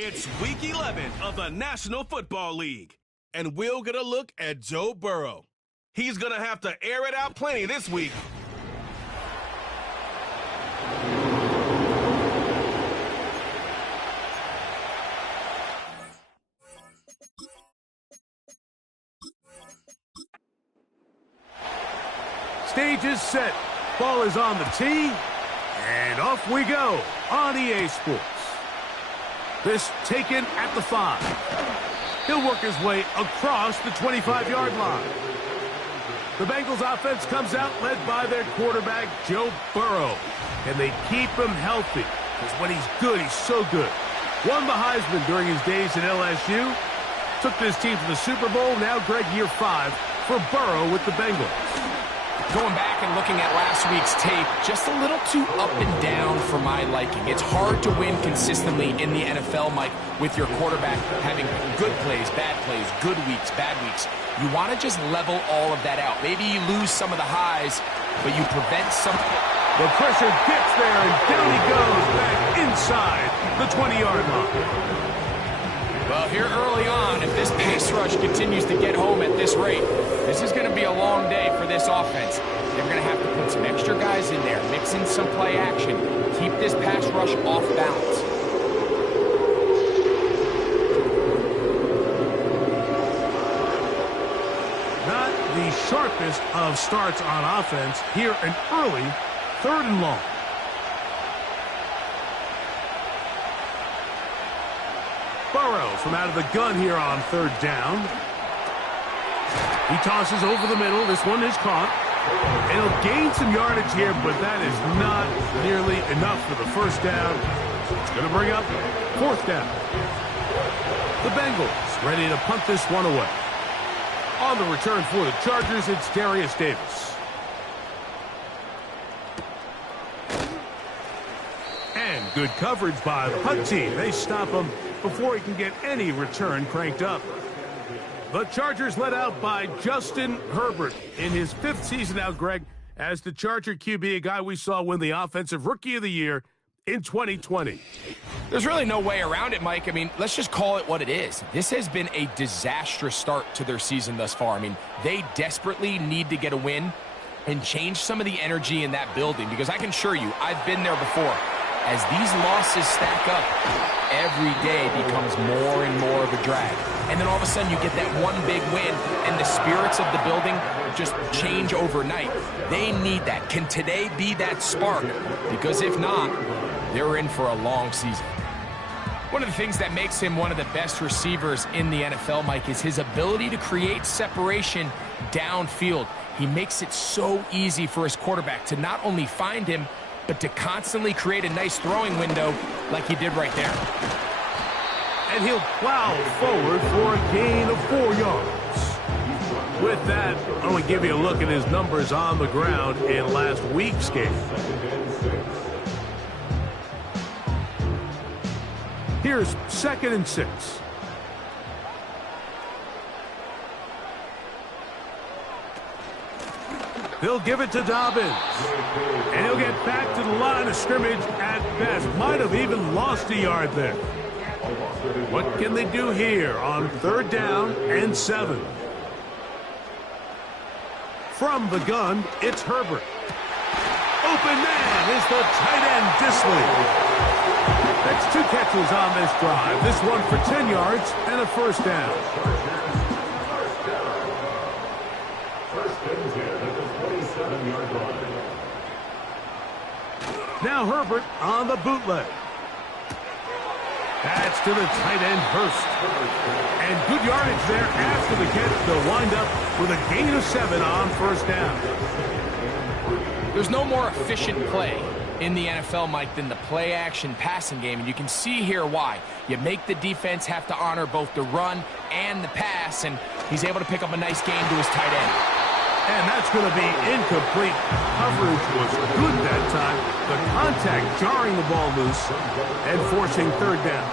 It's Week 11 of the National Football League, and we'll get a look at Joe Burrow. He's going to have to air it out plenty this week. Stage is set. Ball is on the tee, and off we go on EA Sports. This taken at the 5. He'll work his way across the 25-yard line. The Bengals offense comes out led by their quarterback, Joe Burrow. And they keep him healthy, because when he's good, he's so good. Won the Heisman during his days at LSU. Took this team to the Super Bowl. Now, Greg, year 5 for Burrow with the Bengals. Going back and looking at last week's tape, just a little too up and down for my liking. It's hard to win consistently in the NFL, Mike, with your quarterback having good plays, good weeks, bad weeks. You want to just level all of that out. Maybe you lose some of the highs, but you prevent some. The pressure gets there, and down he goes back inside the 20-yard line. Well, here early on, if this pass rush continues to get home at this rate, this is going to be a long day for this offense. They're going to have to put some extra guys in there, mix in some play action, keep this pass rush off balance. Not the sharpest of starts on offense. Here an early 3rd and long. Burrow from out of the gun here on 3rd down. He tosses over the middle. This one is caught. And he'll gain some yardage here, but that is not nearly enough for the 1st down. It's going to bring up 4th down. The Bengals ready to punt this one away. On the return for the Chargers, it's Darius Davis. And good coverage by the punt team. They stop him before he can get any return cranked up. The Chargers led out by Justin Herbert in his 5th season now, Greg, as the Charger QB, a guy we saw win the Offensive Rookie of the Year in 2020. There's really no way around it, Mike. I mean, let's just call it what it is. This has been a disastrous start to their season thus far. I mean, they desperately need to get a win and change some of the energy in that building, because I can assure you, I've been there before. As these losses stack up, every day becomes more and more of a drag. And then all of a sudden you get that one big win, and the spirits of the building just change overnight. They need that. Can today be that spark? Because if not, they're in for a long season. One of the things that makes him one of the best receivers in the NFL, Mike, is his ability to create separation downfield. He makes it so easy for his quarterback to not only find him, but to constantly create a nice throwing window like he did right there. And he'll plow forward for a gain of 4 yards. With that, I want to give you a look at his numbers on the ground in last week's game. Here's 2nd and 6. They'll give it to Dobbins. And he'll get back to the line of scrimmage at best. Might have even lost a yard there. What can they do here on 3rd down and 7? From the gun, it's Herbert. Open man is the tight end, Disley. That's 2 catches on this drive. This one for 10 yards and a 1st down. Now Herbert on the bootleg. That's to the tight end, Hurst. And good yardage there after the catch. They'll wind up with a gain of 7 on 1st down. There's no more efficient play in the NFL, Mike, than the play-action passing game, and you can see here why. You make the defense have to honor both the run and the pass, and he's able to pick up a nice gain to his tight end. And that's going to be incomplete. Coverage was good that time. The contact jarring the ball loose and forcing 3rd down.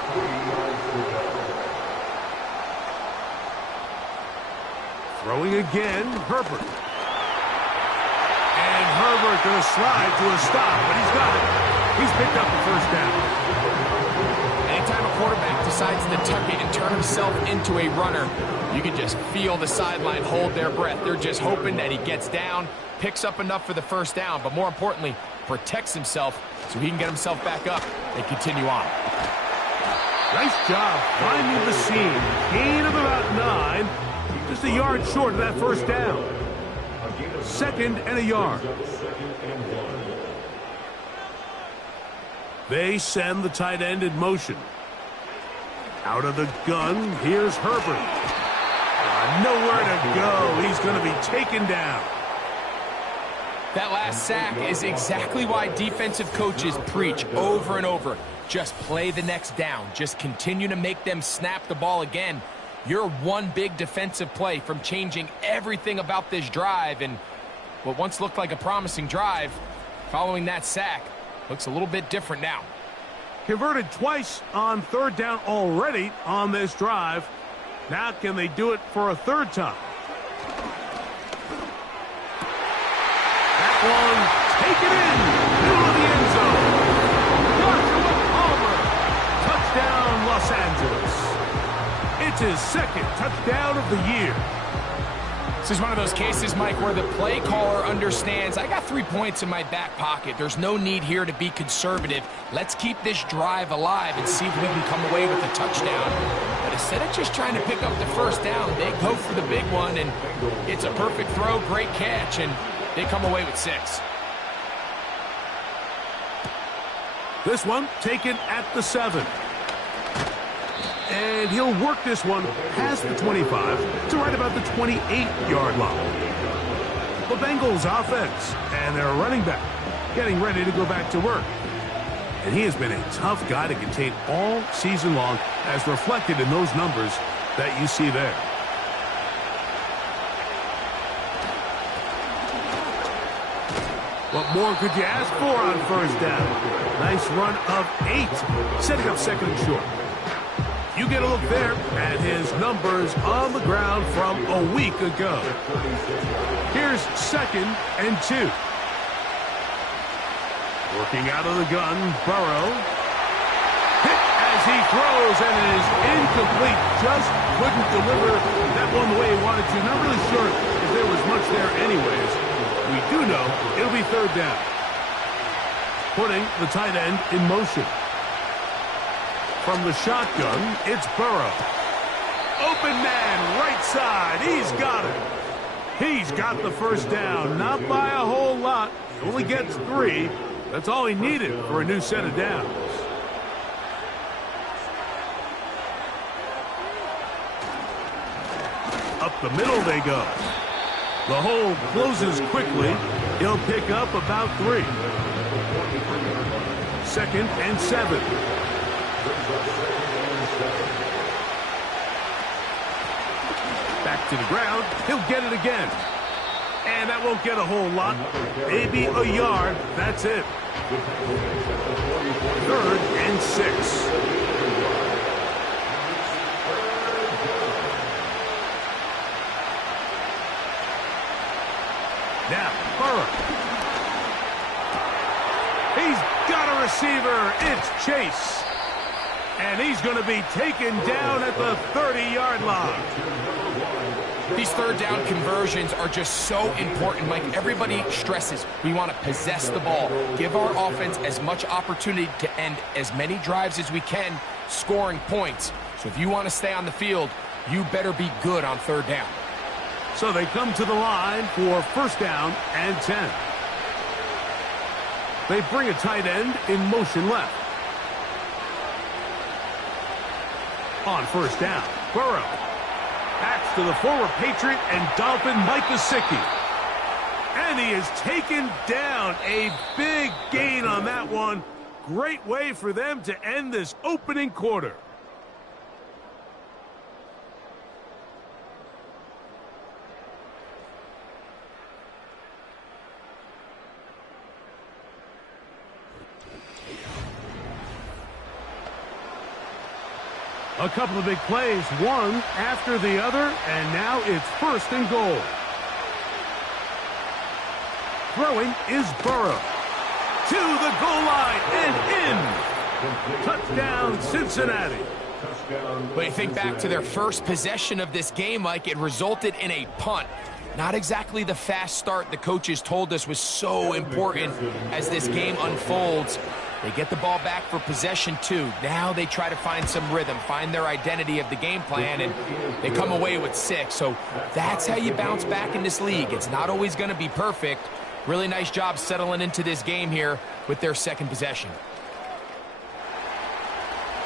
Throwing again, Herbert. And Herbert going to slide to a stop, but he's got it. He's picked up the first down. Anytime a quarterback decides to tuck it and turn himself into a runner, you can just feel the sideline hold their breath. They're just hoping that he gets down, picks up enough for the first down, but more importantly, protects himself so he can get himself back up and continue on. Nice job finding the seam. Gain of about 9. Just a yard short of that first down. 2nd and a yard. They send the tight end in motion. Out of the gun, here's Herbert. Nowhere to go. He's going to be taken down. That last sack is exactly why defensive coaches preach over and over. Just play the next down. Just continue to make them snap the ball again. You're one big defensive play from changing everything about this drive, and what once looked like a promising drive, following that sack, looks a little bit different now. Converted twice on 3rd down already on this drive. Now can they do it for a 3rd time? That one, take it in, middle of the end zone. Touchdown, Los Angeles. It's his 2nd touchdown of the year. This is one of those cases, Mike, where the play caller understands, I got 3 points in my back pocket. There's no need here to be conservative. Let's keep this drive alive and see if we can come away with a touchdown. But instead of just trying to pick up the first down, they go for the big one, and it's a perfect throw, great catch, and they come away with 6. This one taken at the 7. And he'll work this one past the 25 to right about the 28-yard line. The Bengals offense and their running back getting ready to go back to work. And he has been a tough guy to contain all season long, as reflected in those numbers that you see there. What more could you ask for on first down? Nice run of 8, setting up 2nd and short. You get a look there at his numbers on the ground from a week ago. Here's 2nd and 2. Working out of the gun, Burrow. Hit as he throws, and it is incomplete. Just couldn't deliver that one the way he wanted to. Not really sure if there was much there anyways. We do know it'll be 3rd down. Putting the tight end in motion. From the shotgun, it's Burrow. Open man, right side. He's got it. He's got the first down. Not by a whole lot. He only gets 3. That's all he needed for a new set of downs. Up the middle they go. The hole closes quickly. He'll pick up about 3. 2nd and 7. Back to the ground. He'll get it again. And that won't get a whole lot. Maybe a yard. That's it. 3rd and 6. Now, Burrow. He's got a receiver. It's Chase. And he's going to be taken down at the 30-yard line. These 3rd down conversions are just so important, Mike. Everybody stresses we want to possess the ball, give our offense as much opportunity to end as many drives as we can, scoring points. So if you want to stay on the field, you better be good on 3rd down. So they come to the line for 1st down and 10. They bring a tight end in motion left. On 1st down, Burrow. Backs to the former Patriot and Dolphin Mike Gesicki. And he is taken down. A big gain on that one. Great way for them to end this opening quarter. A couple of big plays, one after the other, and now it's 1st and goal. Throwing is Burrow. To the goal line and in. Touchdown, Cincinnati. But you think back to their first possession of this game, Mike, it resulted in a punt. Not exactly the fast start the coaches told us was so important as this game unfolds. They get the ball back for possession 2. Now they try to find some rhythm, find their identity of the game plan, and they come away with 6. So that's how you bounce back in this league. It's not always going to be perfect. Really nice job settling into this game here with their 2nd possession.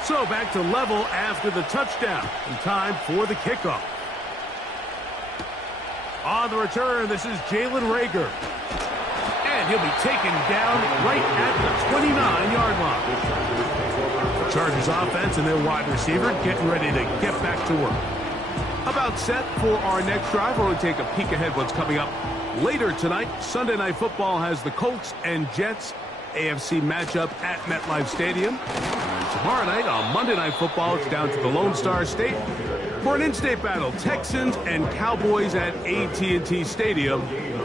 So back to level after the touchdown. And time for the kickoff. On the return, this is Jalen Reagor. And he'll be taken down right at the 29-yard line. Chargers offense and their wide receiver getting ready to get back to work. About set for our next drive. We're going to take a peek ahead what's coming up later tonight. Sunday Night Football has the Colts and Jets AFC matchup at MetLife Stadium. And tomorrow night on Monday Night Football, it's down to the Lone Star State for an in-state battle. Texans and Cowboys at AT&T Stadium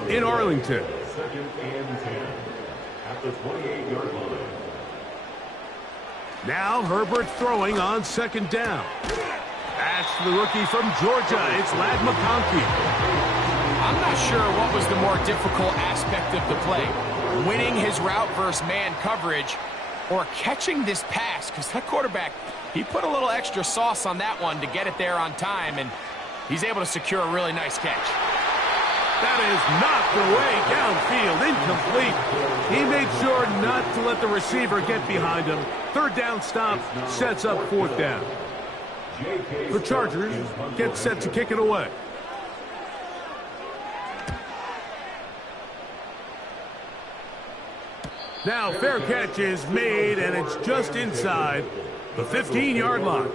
in Arlington. 2nd and 10 at the 28-yard line. Now Herbert throwing on 2nd down. That's the rookie from Georgia. It's Ladd McConkey. I'm not sure what was the more difficult aspect of the play. Winning his route versus man coverage or catching this pass, because that quarterback, he put a little extra sauce on that one to get it there on time, and he's able to secure a really nice catch. That is knocked away downfield, incomplete. He made sure not to let the receiver get behind him. 3rd down stop sets up 4th down. The Chargers get set to kick it away. Now fair catch is made, and it's just inside the 15-yard line.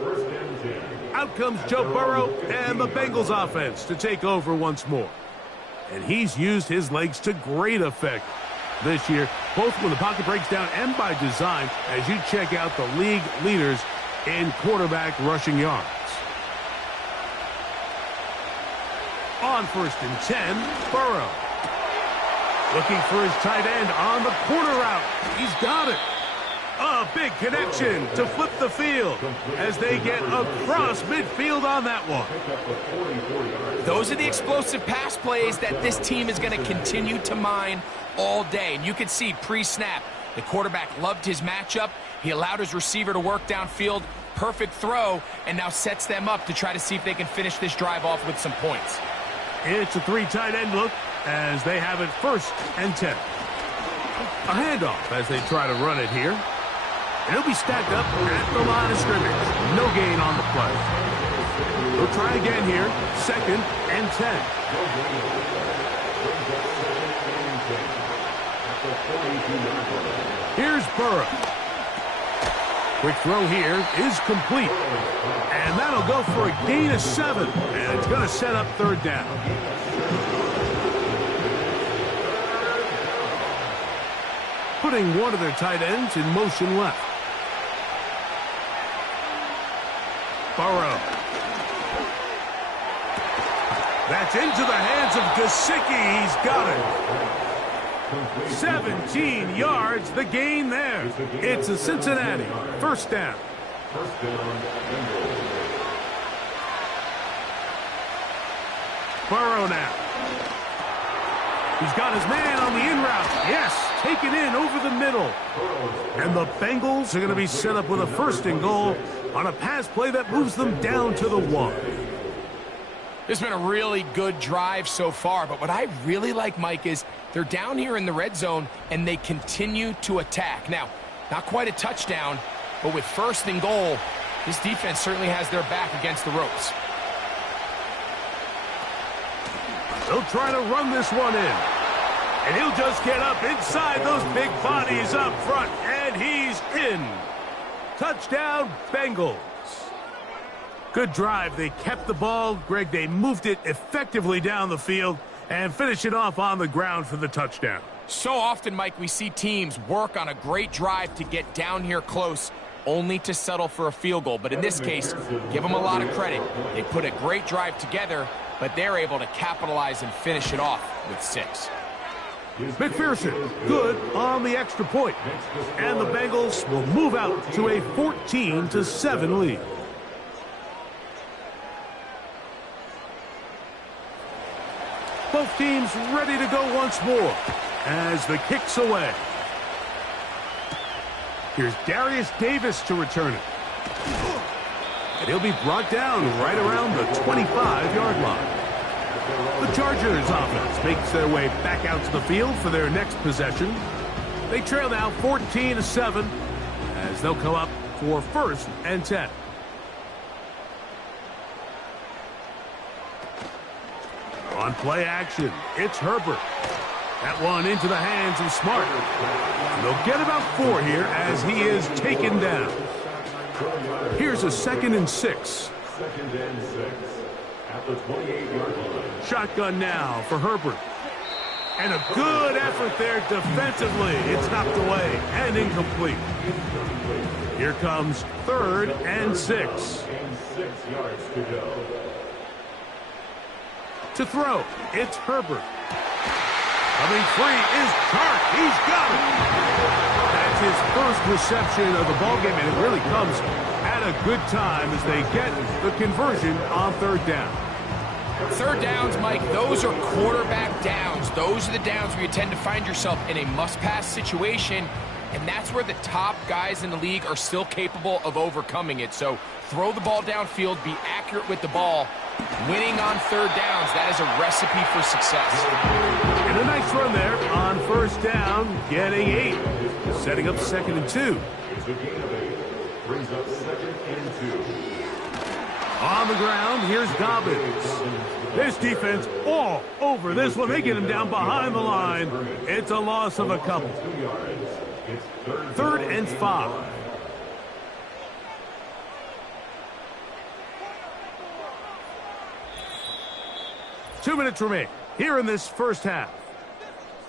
Out comes Joe Burrow and the Bengals offense to take over once more. And he's used his legs to great effect this year, both when the pocket breaks down and by design, as you check out the league leaders in quarterback rushing yards. On 1st and 10, Burrow. Looking for his tight end on the corner route. He's got it. A big connection to flip the field as they get across midfield on that one. Those are the explosive pass plays that this team is going to continue to mine all day. And you can see pre-snap, the quarterback loved his matchup. He allowed his receiver to work downfield. Perfect throw, and now sets them up to try to see if they can finish this drive off with some points. It's a 3 tight end look as they have it 1st and 10. A handoff as they try to run it here. And he'll be stacked up at the line of scrimmage. No gain on the play. We'll try again here. 2nd and 10. Here's Burrow. Quick throw here is complete. And that'll go for a gain of 7. And it's going to set up 3rd down. Putting one of their tight ends in motion left. Burrow. That's into the hands of Gesicki. He's got it. 17 yards, the gain there. It's a Cincinnati 1st down. Burrow now. He's got his man on the in route. Yes, taken in over the middle. And the Bengals are going to be set up with a 1st and goal on a pass play that moves them down to the 1. This has been a really good drive so far, but what I really like, Mike, is they're down here in the red zone, and they continue to attack. Now, not quite a touchdown, but with 1st and goal, this defense certainly has their back against the ropes. They'll try to run this one in. And he'll just get up inside those big bodies up front, and he's in. Touchdown, Bengals. Good drive. They kept the ball. Greg, they moved it effectively down the field and finished it off on the ground for the touchdown. So often, Mike, we see teams work on a great drive to get down here close only to settle for a field goal. But in this case, give them a lot of credit. They put a great drive together, but they're able to capitalize and finish it off with 6. McPherson, good on the extra point. And the Bengals will move out to a 14-7 lead. Both teams ready to go once more as the kick's away. Here's Darius Davis to return it. And he'll be brought down right around the 25-yard line. The Chargers offense makes their way back out to the field for their next possession. They trail now 14-7 as they'll come up for 1st and 10. On play action, it's Herbert. That one into the hands of Smart. And they'll get about 4 here as he is taken down. Here's a 2nd and 6. 2nd and 6 at the 28-yard line. Shotgun now for Herbert. And a good effort there defensively. It's knocked away and incomplete. Here comes 3rd and 6. And 6 yards to go. To throw, it's Herbert. Coming free is Chark. He's got it. That's his first reception of the ballgame, and it really comes at a good time as they get the conversion on 3rd down. 3rd downs, Mike, those are quarterback downs. Those are the downs where you tend to find yourself in a must-pass situation, and that's where the top guys in the league are still capable of overcoming it. So throw the ball downfield, be accurate with the ball. Winning on 3rd downs, that is a recipe for success. And a nice run there on 1st down, getting 8. Setting up 2nd and 2. It's a gain of 8. Brings up 2nd and 2. On the ground, here's Dobbins. This defense all over this one. They get him down behind the line. It's a loss of a couple. 3rd and 5. Two minutes remain here in this first half.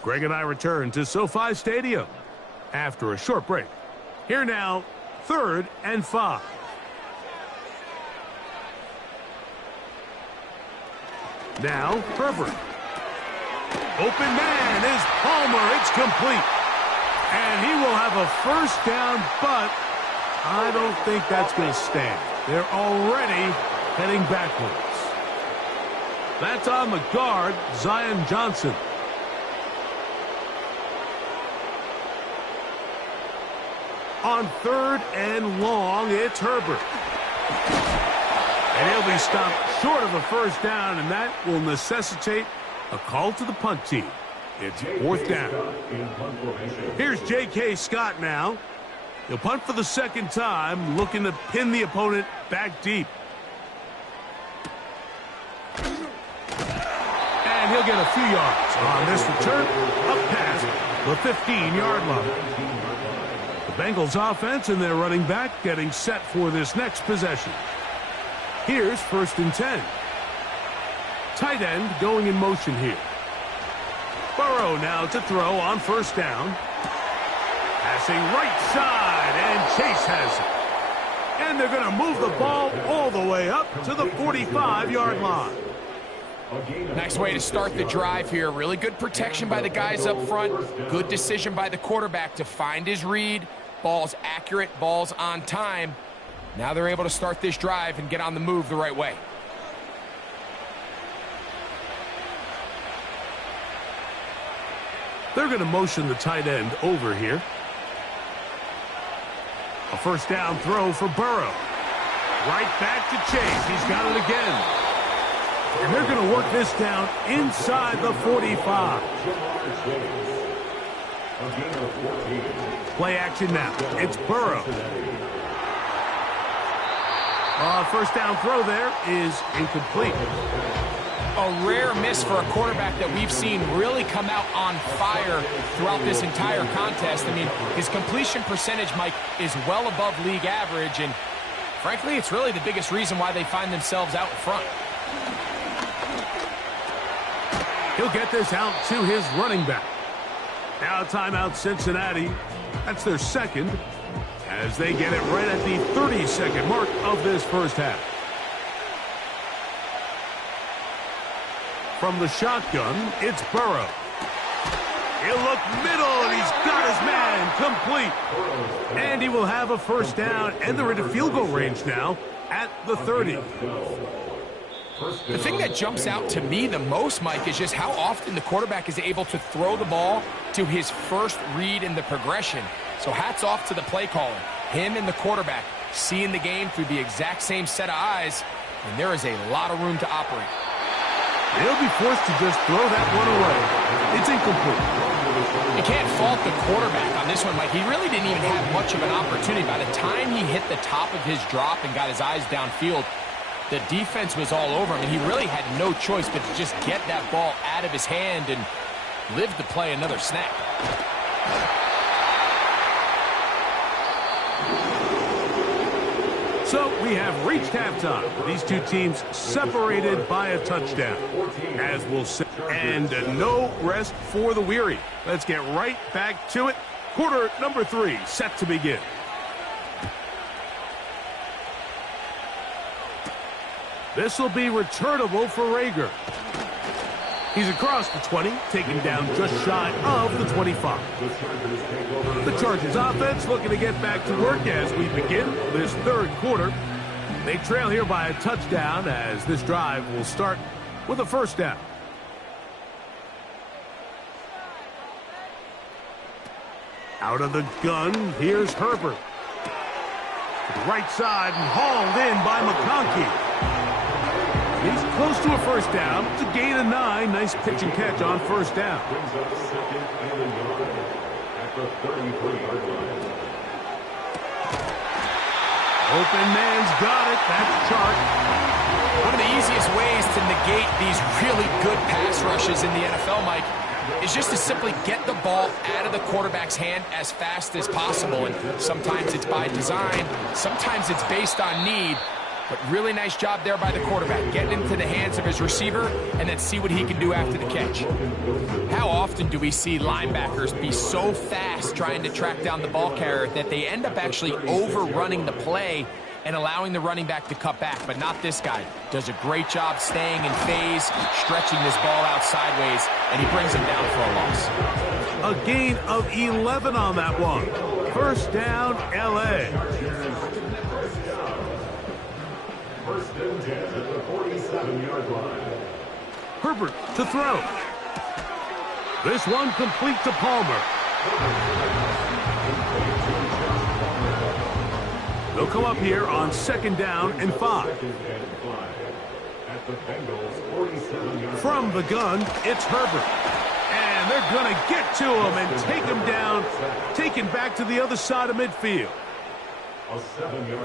Greg and I return to SoFi Stadium after a short break. Here now, 3rd and 5. Now, Herbert. Open man is Palmer. It's complete. And he will have a 1st down, but I don't think that's going to stand. They're already heading backwards. That's on the guard, Zion Johnson. On 3rd and long, it's Herbert. And he'll be stopped short of a 1st down, and that will necessitate a call to the punt team. It's 4th down. Here's J.K. Scott now. He'll punt for the 2nd time, looking to pin the opponent back deep. And he'll get a few yards on this return, up past the 15-yard line. The Bengals offense and their running back getting set for this next possession. Here's 1st and 10. Tight end going in motion here. Burrow now to throw on 1st down. Passing right side, and Chase has it. And they're going to move the ball all the way up to the 45-yard line. Nice way to start the drive here. Really good protection by the guys up front. Good decision by the quarterback to find his read. Ball's accurate, ball's on time. Now they're able to start this drive and get on the move the right way. They're going to motion the tight end over here. A 1st down throw for Burrow. Right back to Chase. He's got it again. And they're going to work this down inside the 45. Play action now. It's Burrow. 1st down throw there is incomplete. A rare miss for a quarterback that we've seen really come out on fire throughout this entire contest. I mean, his completion percentage, Mike, is well above league average, and frankly, it's really the biggest reason why they find themselves out in front. He'll get this out to his running back. Now timeout Cincinnati. That's their 2nd. as they get it right at the 30-second mark of this first half. From the shotgun, it's Burrow. He'll look middle, and he's got his man complete. And he will have a first down, and they're into field goal range now at the 30. The thing that jumps out to me the most, Mike, is just how often the quarterback is able to throw the ball to his first read in the progression. So hats off to the play caller. Him and the quarterback seeing the game through the exact same set of eyes, and there is a lot of room to operate. They'll be forced to just throw that one away. It's incomplete. You can't fault the quarterback on this one, Mike. He really didn't even have much of an opportunity. By the time he hit the top of his drop and got his eyes downfield, the defense was all over him, and he really had no choice but to just get that ball out of his hand and live to play another snap. So we have reached halftime. These two teams separated by a touchdown. As we'll say, and no rest for the weary. Let's get right back to it. Quarter number 3 set to begin. This will be returnable for Rager. He's across the 20, taken down just shy of the 25. The Chargers offense looking to get back to work as we begin this third quarter. They trail here by a touchdown as this drive will start with a first down. Out of the gun, here's Herbert. To the right side and hauled in by McConkey. He's close to a first down. It's a gain of 9. Nice pitch and catch on first down. Open man's got it. That's Chark. One of the easiest ways to negate these really good pass rushes in the NFL, Mike, is just to simply get the ball out of the quarterback's hand as fast as possible. And sometimes it's by design. Sometimes it's based on need. But really nice job there by the quarterback, getting into the hands of his receiver and then see what he can do after the catch. How often do we see linebackers be so fast trying to track down the ball carrier that they end up actually overrunning the play and allowing the running back to cut back? But not this guy. Does a great job staying in phase, stretching this ball out sideways, and he brings him down for a loss. A gain of 11 on that one. First down, L.A. First and 10 at the 47-yard line. Herbert to throw. This one complete to Palmer. They'll come up here on second down and 5. From the gun, it's Herbert. And they're going to get to him and take him down, taken back to the other side of midfield.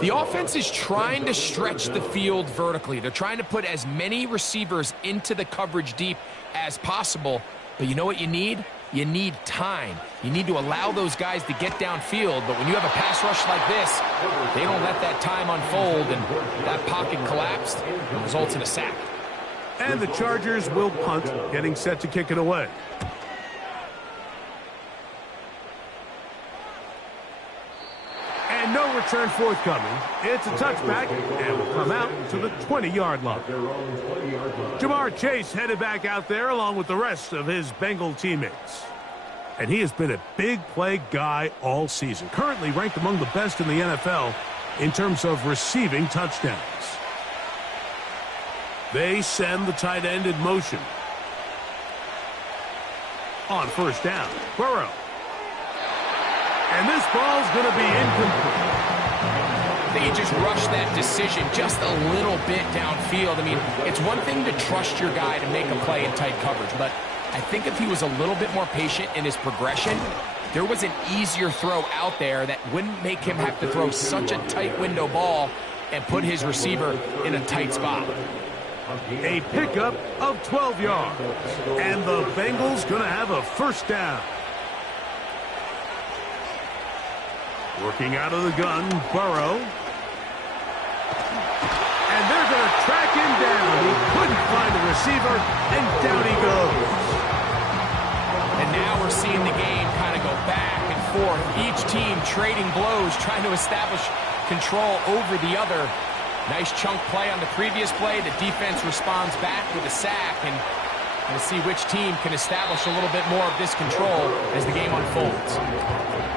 The offense is trying to stretch the field vertically. They're trying to put as many receivers into the coverage deep as possible. But you know what you need? You need time. You need to allow those guys to get downfield. But when you have a pass rush like this, they don't let that time unfold, and that pocket collapsed and results in a sack. And the Chargers will punt, getting set to kick it away. And no return forthcoming. It's a touchback, and will come out to the 20-yard line. Jamar Chase headed back out there along with the rest of his Bengal teammates. And he has been a big play guy all season. Currently ranked among the best in the NFL in terms of receiving touchdowns. They send the tight end in motion. On first down, Burrow. And this ball's going to be incomplete. They just rushed that decision just a little bit downfield. I mean, it's one thing to trust your guy to make a play in tight coverage, but I think if he was a little bit more patient in his progression, there was an easier throw out there that wouldn't make him have to throw such a tight window ball and put his receiver in a tight spot. A pickup of 12 yards. And the Bengals going to have a first down. Working out of the gun, Burrow. And they're going to track him down. He couldn't find a receiver, and down he goes. And now we're seeing the game kind of go back and forth, each team trading blows, trying to establish control over the other. Nice chunk play on the previous play. The defense responds back with a sack, and we'll see which team can establish a little bit more of this control as the game unfolds.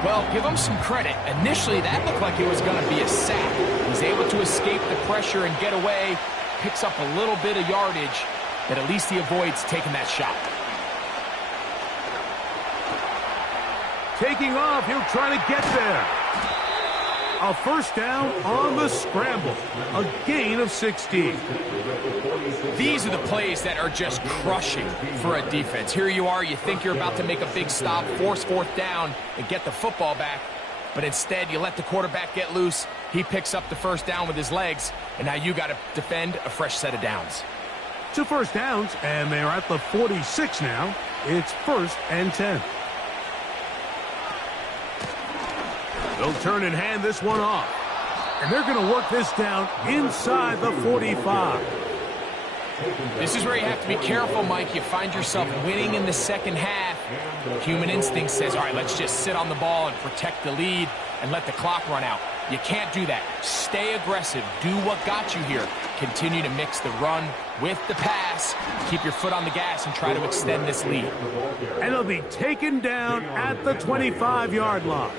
Well, give him some credit. Initially, that looked like it was going to be a sack. He's able to escape the pressure and get away, picks up a little bit of yardage, but at least he avoids taking that shot. Taking off, he'll try to get there. A first down on the scramble. A gain of 16. These are the plays that are just crushing for a defense. Here you are, you think you're about to make a big stop, force fourth down, and get the football back. But instead, you let the quarterback get loose. He picks up the first down with his legs, and now you got to defend a fresh set of downs. 2 first downs, and they're at the 46 now. It's 1st and 10. They'll turn and hand this one off. And they're going to work this down inside the 45. This is where you have to be careful, Mike. You find yourself winning in the second half. Human instinct says, all right, let's just sit on the ball and protect the lead and let the clock run out. You can't do that. Stay aggressive. Do what got you here. Continue to mix the run with the pass. Keep your foot on the gas and try to extend this lead. And he'll be taken down at the 25-yard line.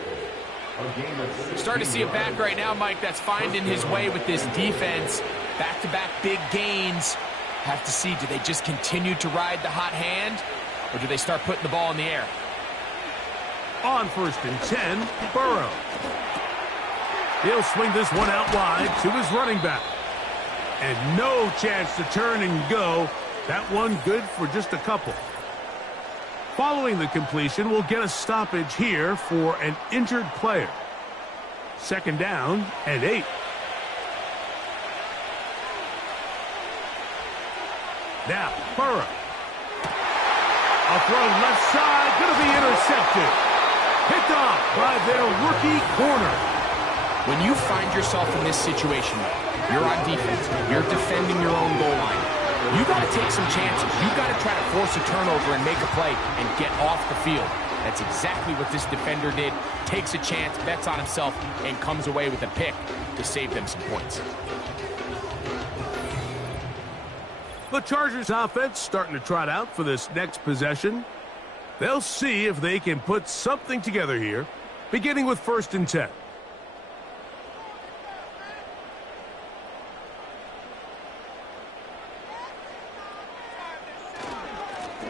Starting to see a back right now, Mike, that's finding his way with this defense. Back-to-back big gains. Have to see, do they just continue to ride the hot hand, or do they start putting the ball in the air? On 1st and 10, Burrow. He'll swing this one out wide to his running back. And no chance to turn and go. That one good for just a couple. Following the completion, we'll get a stoppage here for an injured player. 2nd down and 8. Now, Burrow. A throw left side, going to be intercepted. Picked off by their rookie corner. When you find yourself in this situation, you're on defense, you're defending your own goal line. You got to take some chances. You got to try to force a turnover and make a play and get off the field. That's exactly what this defender did. Takes a chance, bets on himself, and comes away with a pick to save them some points. The Chargers offense starting to trot out for this next possession. They'll see if they can put something together here, beginning with 1st and 10.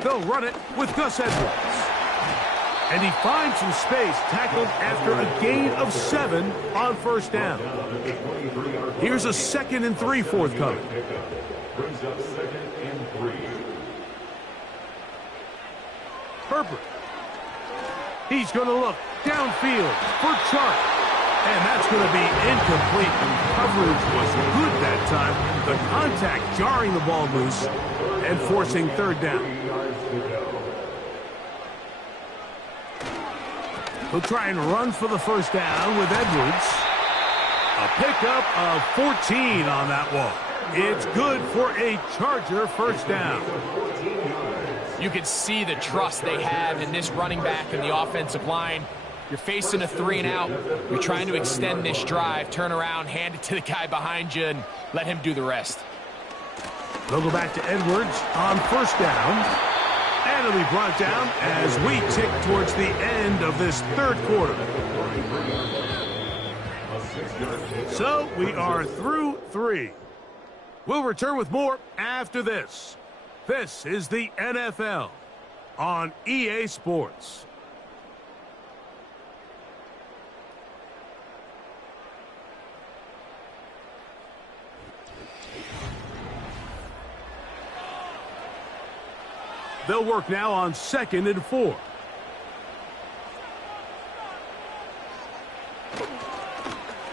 They'll run it with Gus Edwards. And he finds some space, tackled after a gain of 7 on 1st down. Here's a 2nd and 3 forthcoming. Brings up 2nd and 3. Herbert. He's going to look downfield for Chark. And that's going to be incomplete. Coverage was good that time. The contact jarring the ball loose and forcing 3rd down. He'll try and run for the 1st down with Edwards. A pickup of 14 on that one. It's good for a Charger 1st down. You can see the trust they have in this running back and the offensive line. You're facing a 3-and-out. You're trying to extend this drive, turn around, hand it to the guy behind you, and let him do the rest. They'll go back to Edwards on 1st down. And it'll be brought down as we tick towards the end of this 3rd quarter. So we are through 3. We'll return with more after this. This is the NFL on EA Sports. They'll work now on 2nd and 4.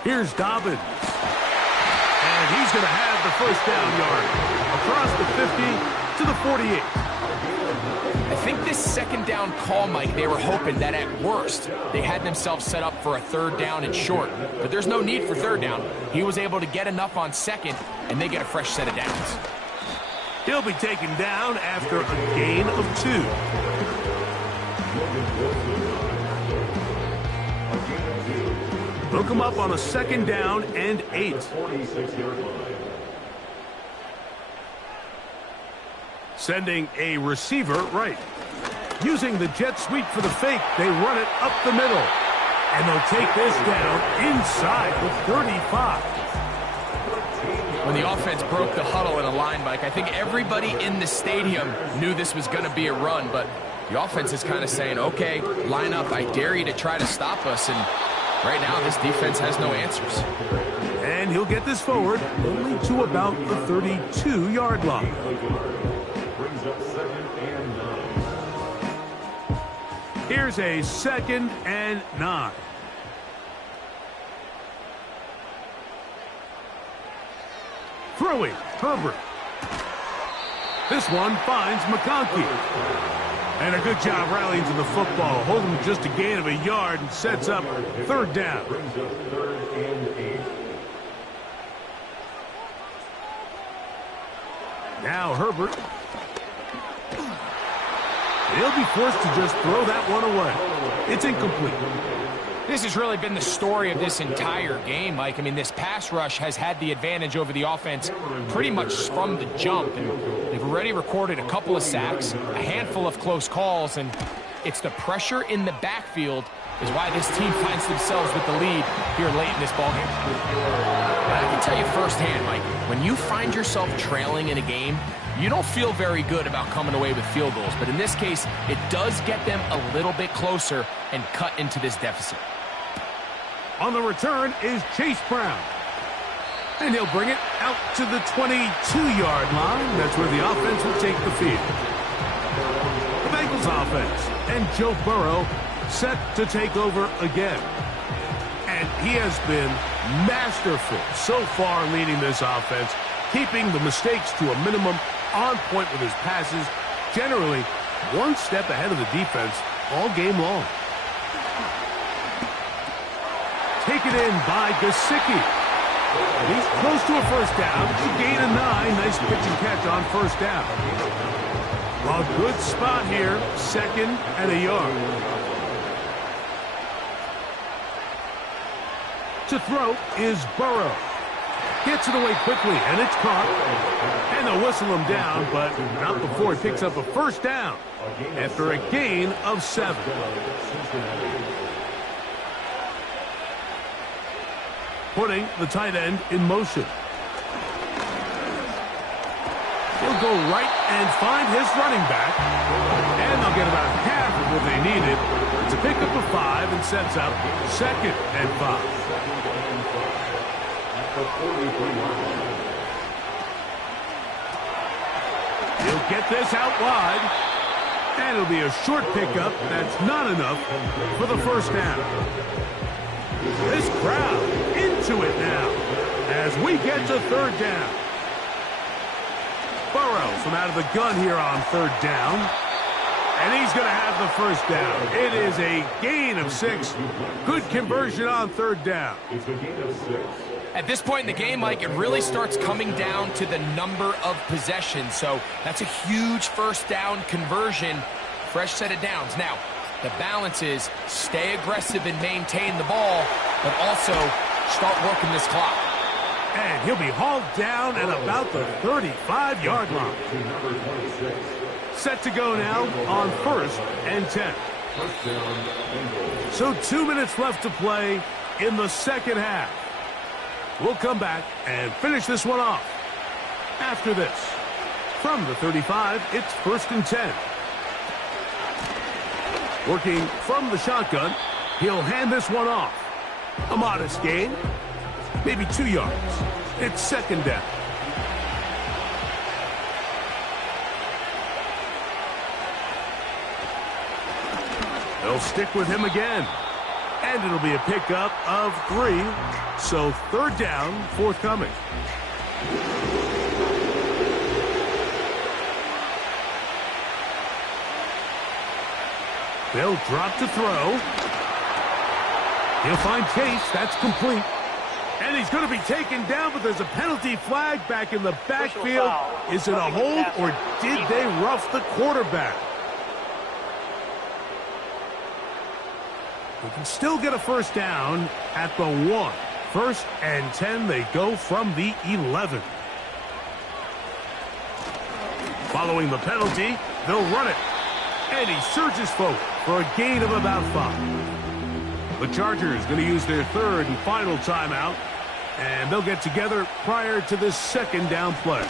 Here's Dobbins. And he's going to have the 1st down yard across the 50 to the 48. I think this 2nd down call, Mike, they were hoping that at worst they had themselves set up for a 3rd down and short. But there's no need for 3rd down. He was able to get enough on 2nd, and they get a fresh set of downs. He'll be taken down after a gain of 2. Hook him up on a 2nd down and 8. 46-yard line. Sending a receiver right. Using the jet sweep for the fake, they run it up the middle. And they'll take this down inside the 35. When the offense broke the huddle in a line, Mike, I think everybody in the stadium knew this was going to be a run, but the offense is kind of saying, okay, line up, I dare you to try to stop us, and right now this defense has no answers. And he'll get this forward only to about the 32-yard line. Brings up 2nd and 9. Here's a 2nd and 9. Throwing, Herbert. This one finds McConkey. And a good job rallying to the football. Holding just a gain of a yard and sets up 3rd down. Brings up 3rd and 8. Now Herbert. He'll be forced to just throw that one away. It's incomplete. This has really been the story of this entire game, Mike. I mean, this pass rush has had the advantage over the offense pretty much from the jump. And they've already recorded a couple of sacks, a handful of close calls, and it's the pressure in the backfield is why this team finds themselves with the lead here late in this ballgame. And I can tell you firsthand, Mike, when you find yourself trailing in a game, you don't feel very good about coming away with field goals. But in this case, it does get them a little bit closer and cut into this deficit. On the return is Chase Brown. And he'll bring it out to the 22-yard line. That's where the offense will take the field. The Bengals offense and Joe Burrow set to take over again. And he has been masterful so far leading this offense, keeping the mistakes to a minimum, on point with his passes, generally one step ahead of the defense all game long. Taken in by Gesicki. He's close to a 1st down. It's a gain of 9. Nice pitch and catch on 1st down. A good spot here, 2nd and a yard. To throw is Burrow. Gets it away quickly, and it's caught. And they'll whistle him down, but not before he picks up a 1st down after a gain of 7. Putting the tight end in motion. He'll go right and find his running back. And they'll get about half of what they needed to pick up a 5 and sets up 2nd and 5. He'll get this out wide. And it'll be a short pickup. That's not enough for the 1st down. This crowd into it now as we get to 3rd down. Burrow from out of the gun here on 3rd down. And he's going to have the 1st down. It is a gain of 6. Good conversion on 3rd down. It's a gain of 6. At this point in the game, Mike, it really starts coming down to the number of possessions. So that's a huge 1st down conversion. Fresh set of downs. Now, the balance is stay aggressive and maintain the ball, but also start working this clock. And he'll be hauled down at about the 35-yard line. Set to go now on 1st and 10. So 2 minutes left to play in the 2nd half. We'll come back and finish this one off after this. From the 35, it's 1st and 10. Working from the shotgun, he'll hand this one off. A modest gain, maybe 2 yards. It's 2nd down. They'll stick with him again. And it'll be a pickup of 3. So 3rd down forthcoming. They'll drop to throw. He'll find Chase. That's complete. And he's going to be taken down, but there's a penalty flag back in the backfield. Is it a hold, or did they rough the quarterback? They can still get a first down at the 1. 1st and 10, they go from the 11. Following the penalty, they'll run it. And he surges forward for a gain of about 5. The Chargers going to use their 3rd and final timeout, and they'll get together prior to this 2nd down play.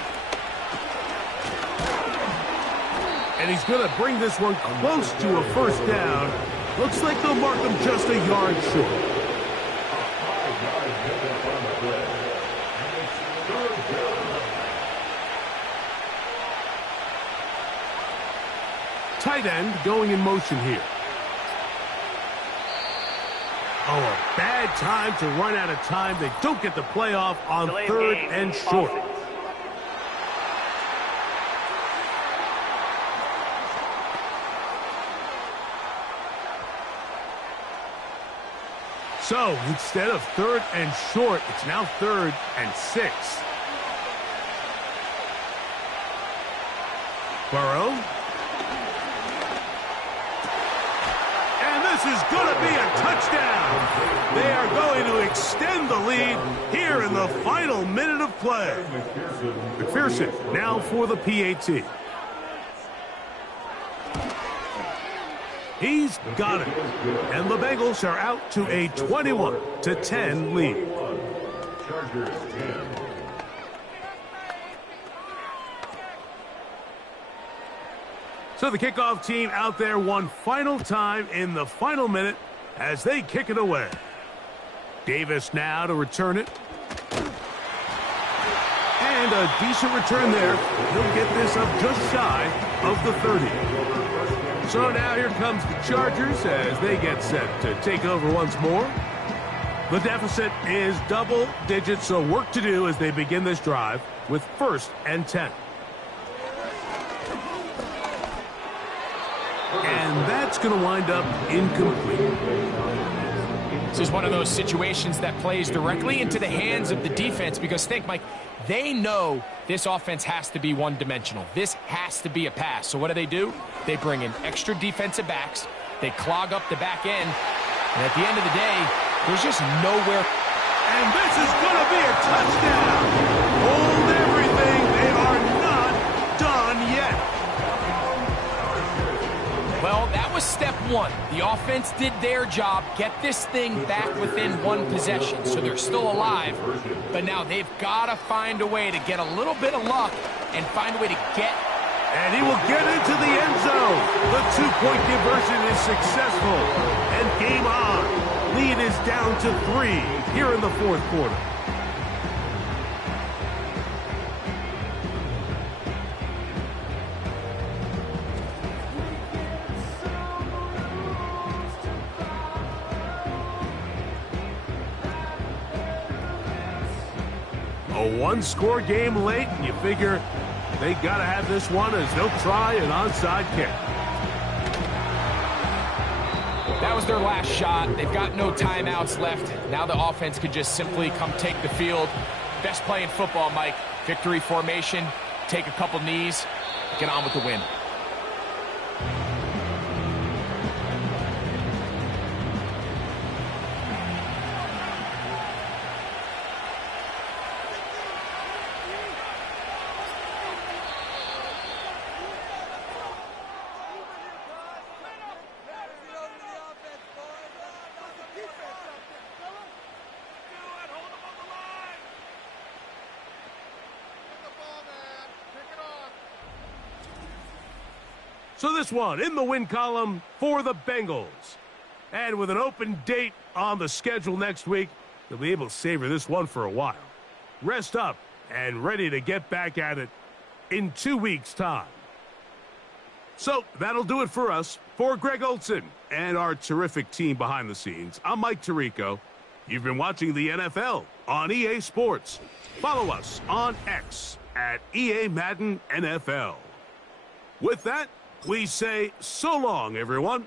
And he's going to bring this one close to a first down. Looks like they'll mark him just a yard short. Tight end going in motion here. Oh, a bad time to run out of time. They don't get the playoff on 3rd and short. So instead of 3rd and short, it's now 3rd and 6. Burrow. And this is going to be a touchdown. They are going to extend the lead here in the final minute of play. McPherson now for the PAT. He's got it. And the Bengals are out to a 21-10 lead. Chargers 10. So the kickoff team out there one final time in the final minute as they kick it away. Davis now to return it. And a decent return there. He'll get this up just shy of the 30. So now here comes the Chargers as they get set to take over once more. The deficit is double digits, so work to do as they begin this drive with 1st and 10. And that's going to wind up incomplete. This is one of those situations that plays directly into the hands of the defense because think, Mike, they know this offense has to be one-dimensional. This has to be a pass. So what do? They bring in extra defensive backs. They clog up the back end. And at the end of the day, there's just nowhere. And this is going to be a touchdown. Hold everything. They are not done yet. Well, that was step 1. The offense did their job, get this thing back within 1 possession, so they're still alive. But now they've got to find a way to get a little bit of luck and find a way to get. And he will get into the end zone. The 2-point conversion is successful. And game on. Lead is down to 3 here in the 4th quarter. A 1-score game late, and you figure they got to have this one as they'll try an onside kick. That was their last shot. They've got no timeouts left. Now the offense can just simply come take the field. Best play in football, Mike. Victory formation, take a couple knees, get on with the win. So this one in the win column for the Bengals. And with an open date on the schedule next week, they'll be able to savor this one for a while. Rest up and ready to get back at it in 2 weeks' time. So that'll do it for us. For Greg Olson and our terrific team behind the scenes, I'm Mike Tirico. You've been watching the NFL on EA Sports. Follow us on X at EA Madden NFL. With that, we say so long, everyone.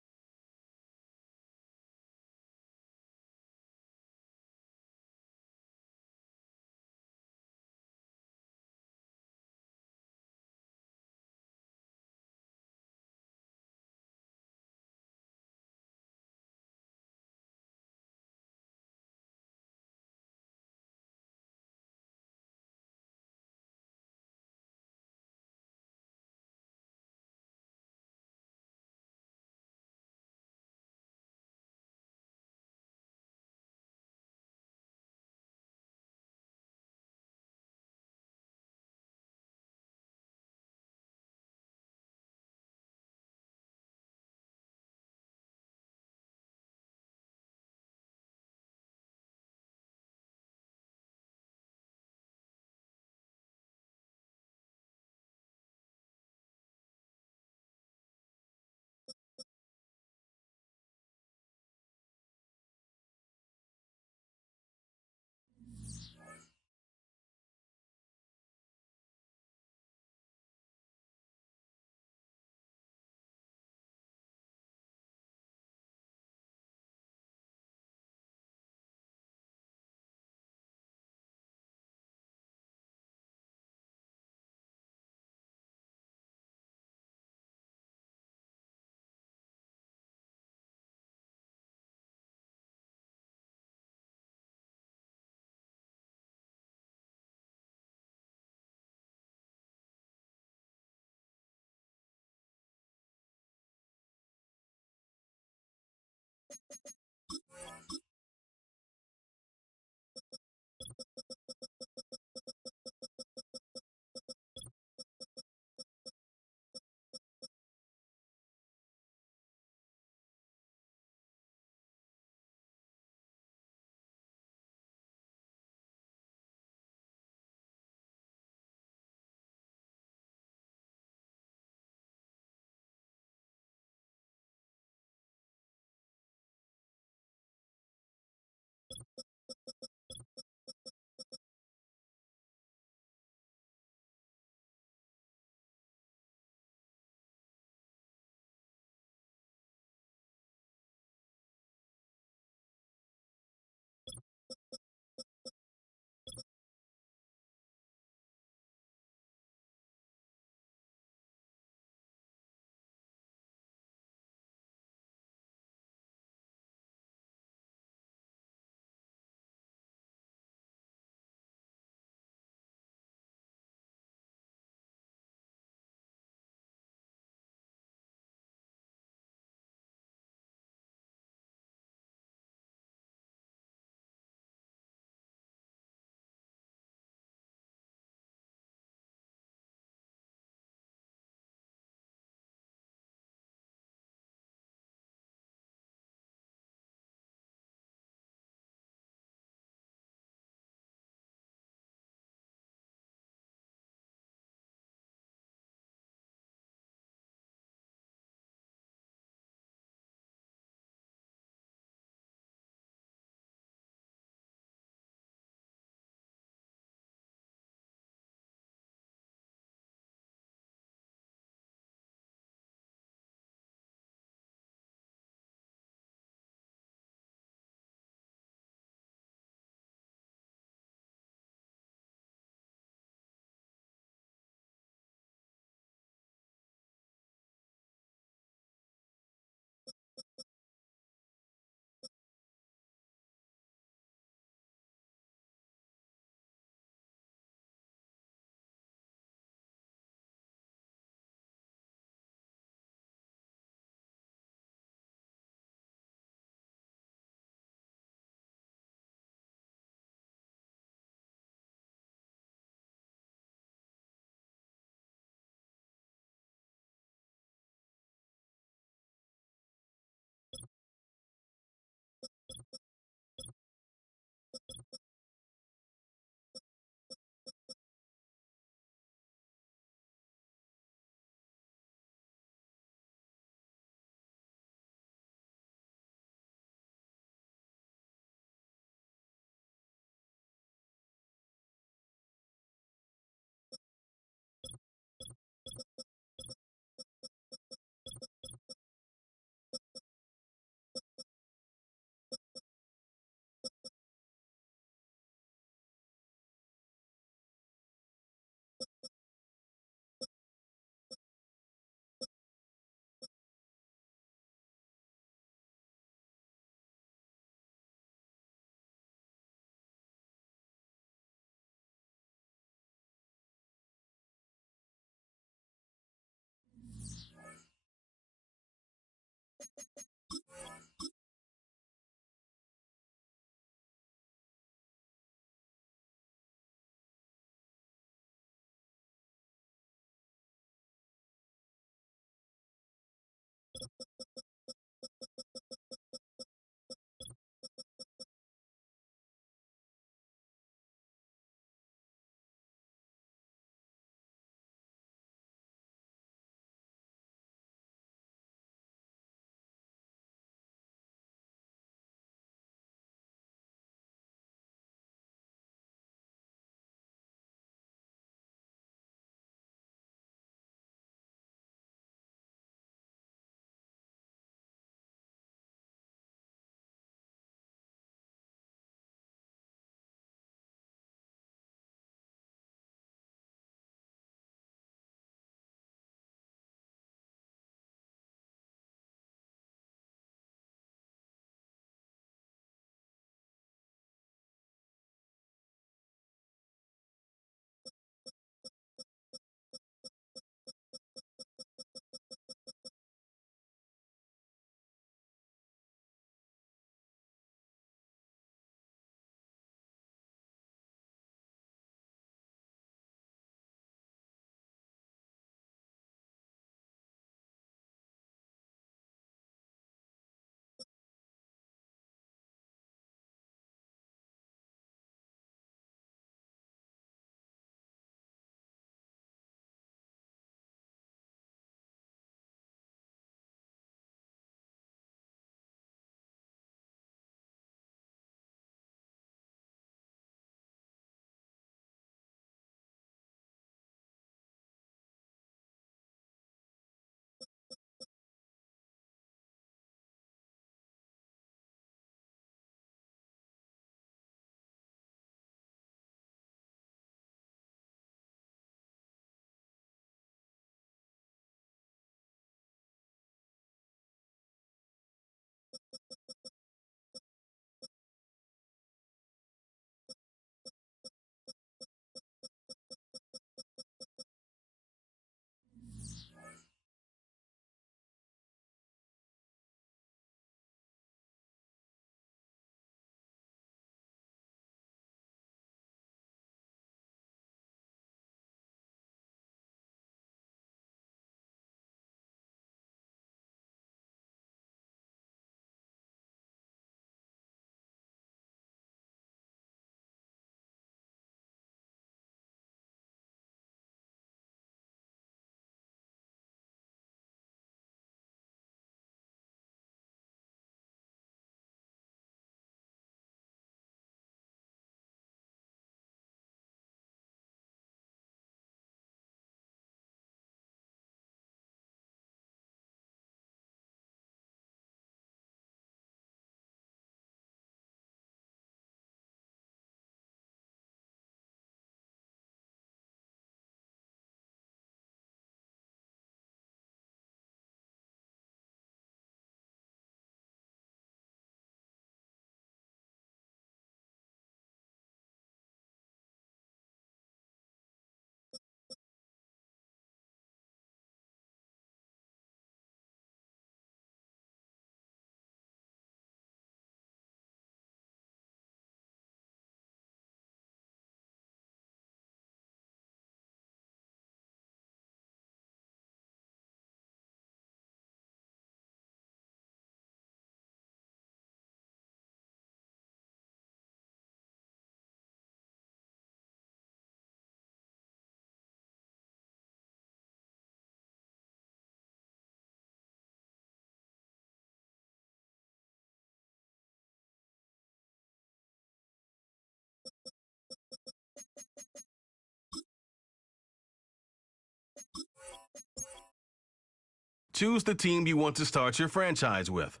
choose the team you want to start your franchise with.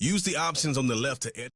Use the options on the left to edit.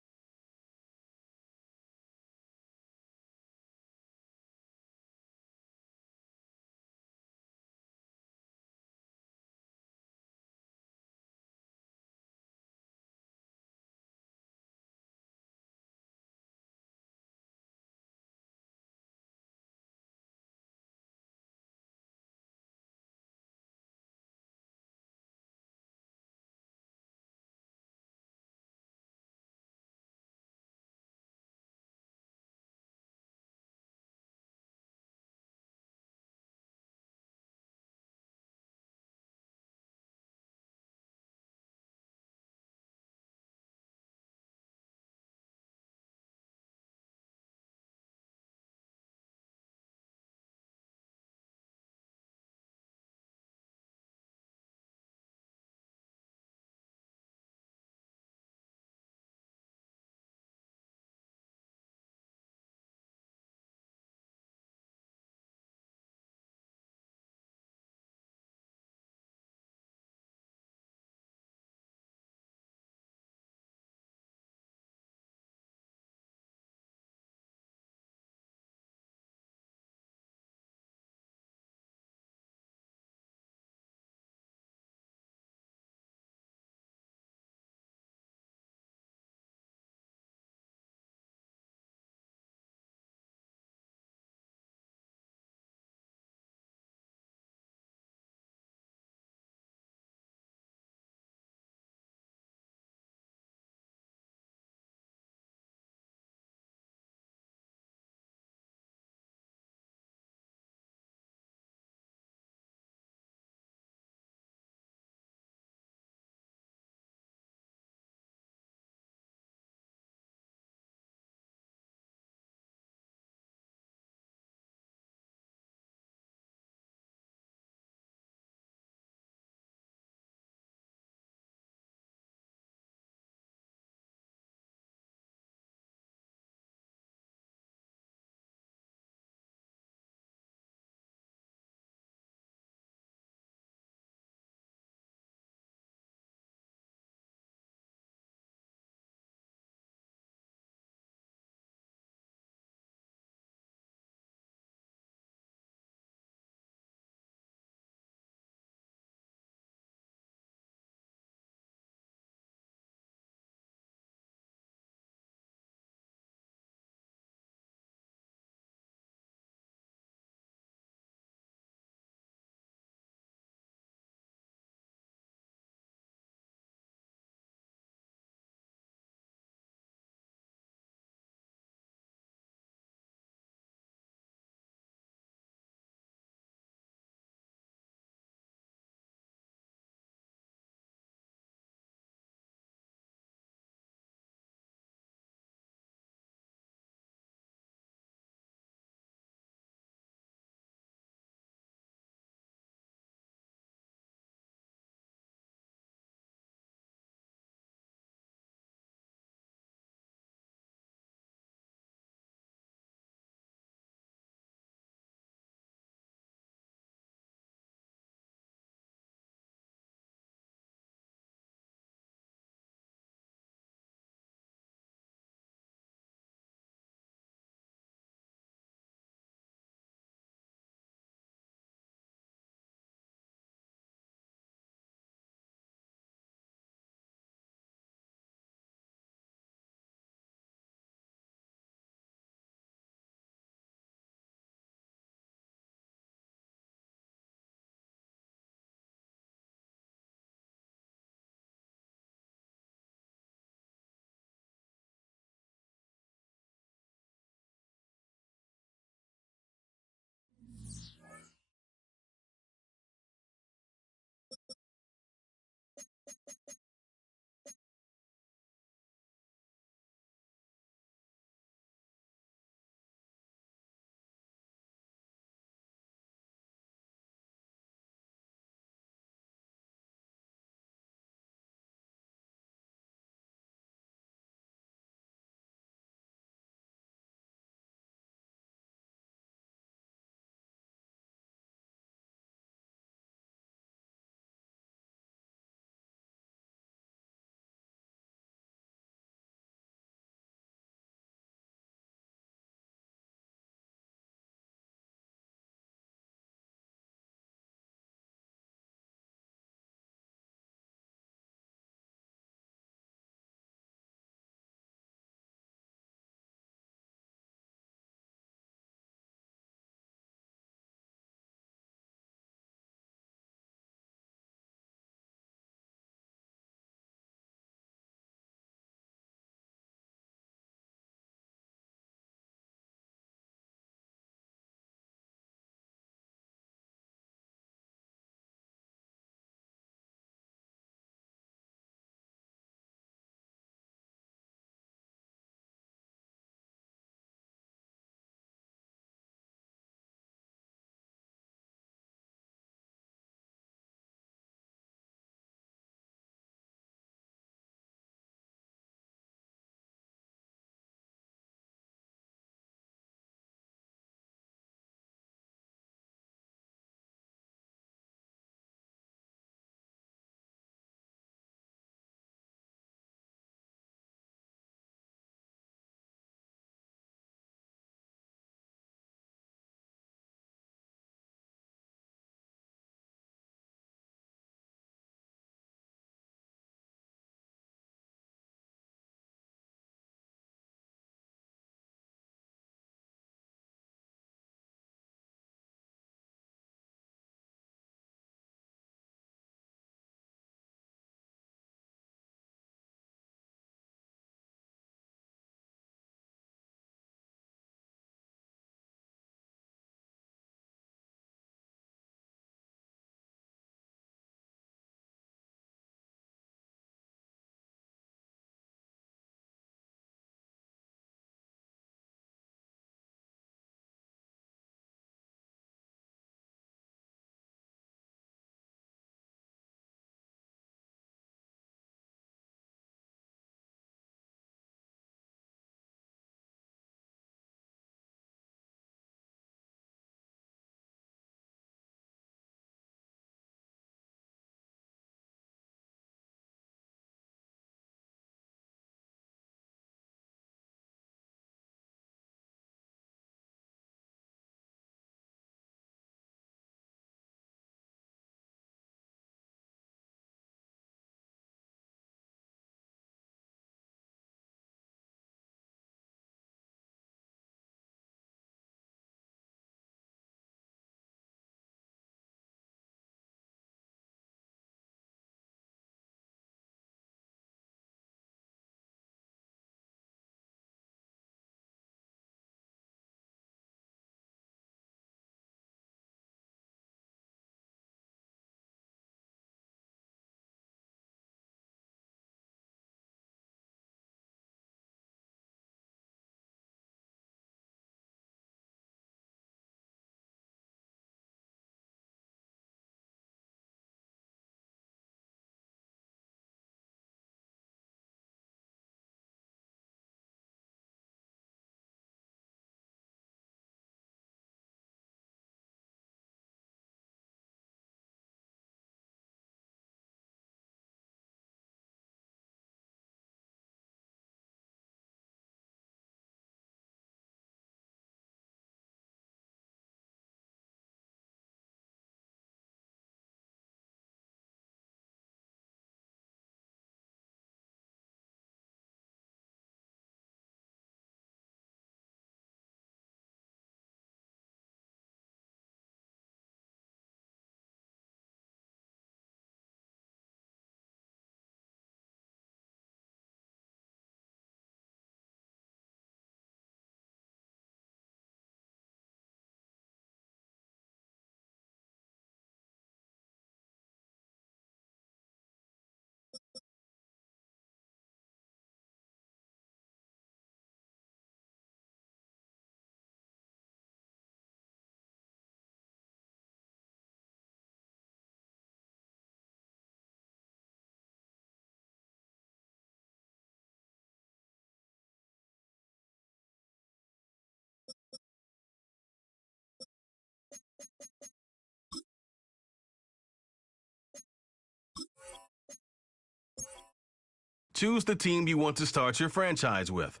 choose the team you want to start your franchise with.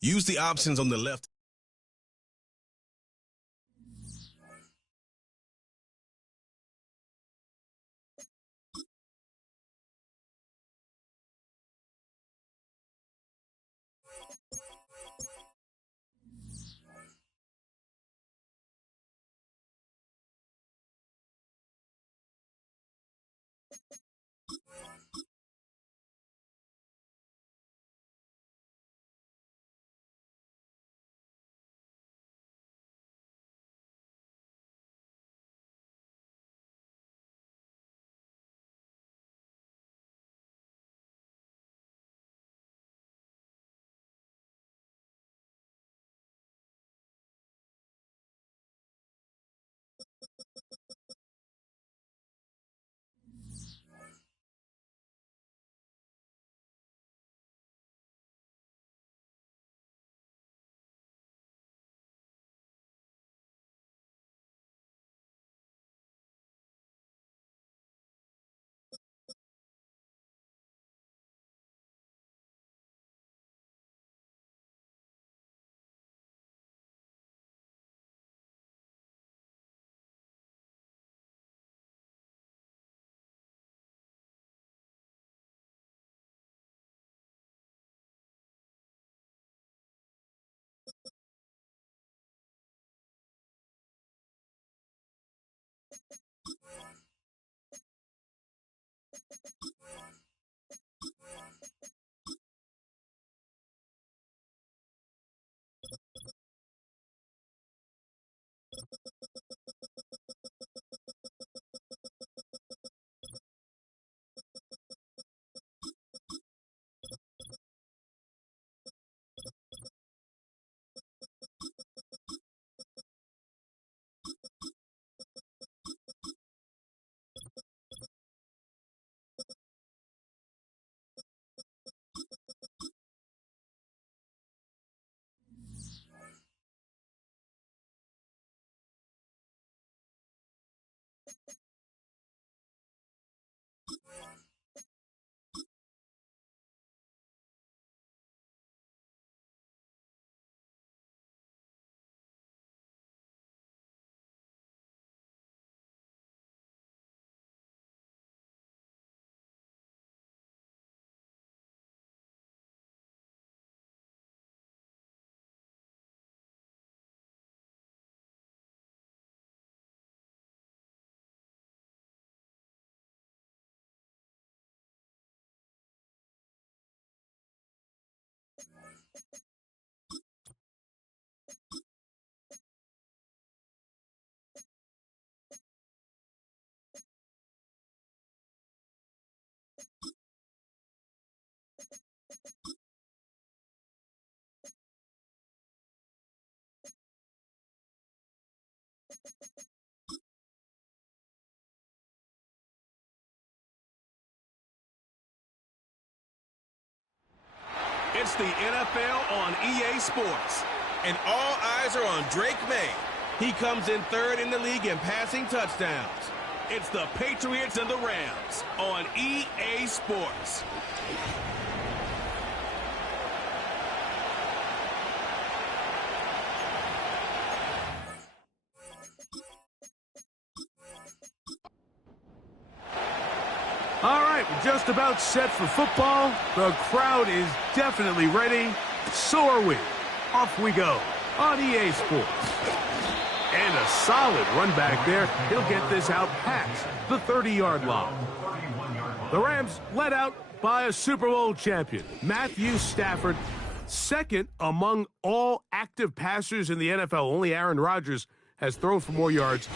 Use the options on the left. It's the NFL on EA Sports, and all eyes are on Drake May. He comes in third in the league in passing touchdowns. It's the Patriots and the Rams on EA Sports. All right, we're just about set for football. The crowd is definitely ready. So are we. Off we go on EA Sports. And a solid run back there. He'll get this out past the 30-yard line. The Rams led out by a Super Bowl champion, Matthew Stafford, second among all active passers in the NFL. Only Aaron Rodgers has thrown for more yards.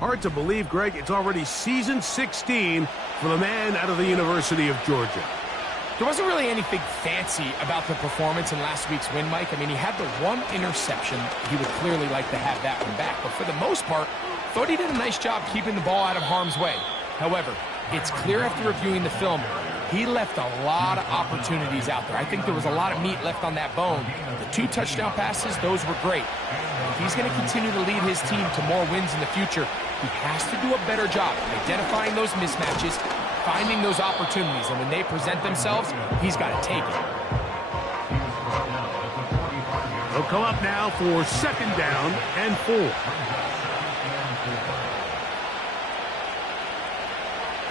Hard to believe, Greg, it's already season 16 for the man out of the University of Georgia. There wasn't really anything fancy about the performance in last week's win, Mike. I mean, he had the one interception. He would clearly like to have that one back. But for the most part, thought he did a nice job keeping the ball out of harm's way. However, it's clear after reviewing the film, he left a lot of opportunities out there. I think there was a lot of meat left on that bone. The 2 touchdown passes, those were great. If he's going to continue to lead his team to more wins in the future, he has to do a better job identifying those mismatches, finding those opportunities, and when they present themselves, he's got to take it. They'll come up now for 2nd down and 4.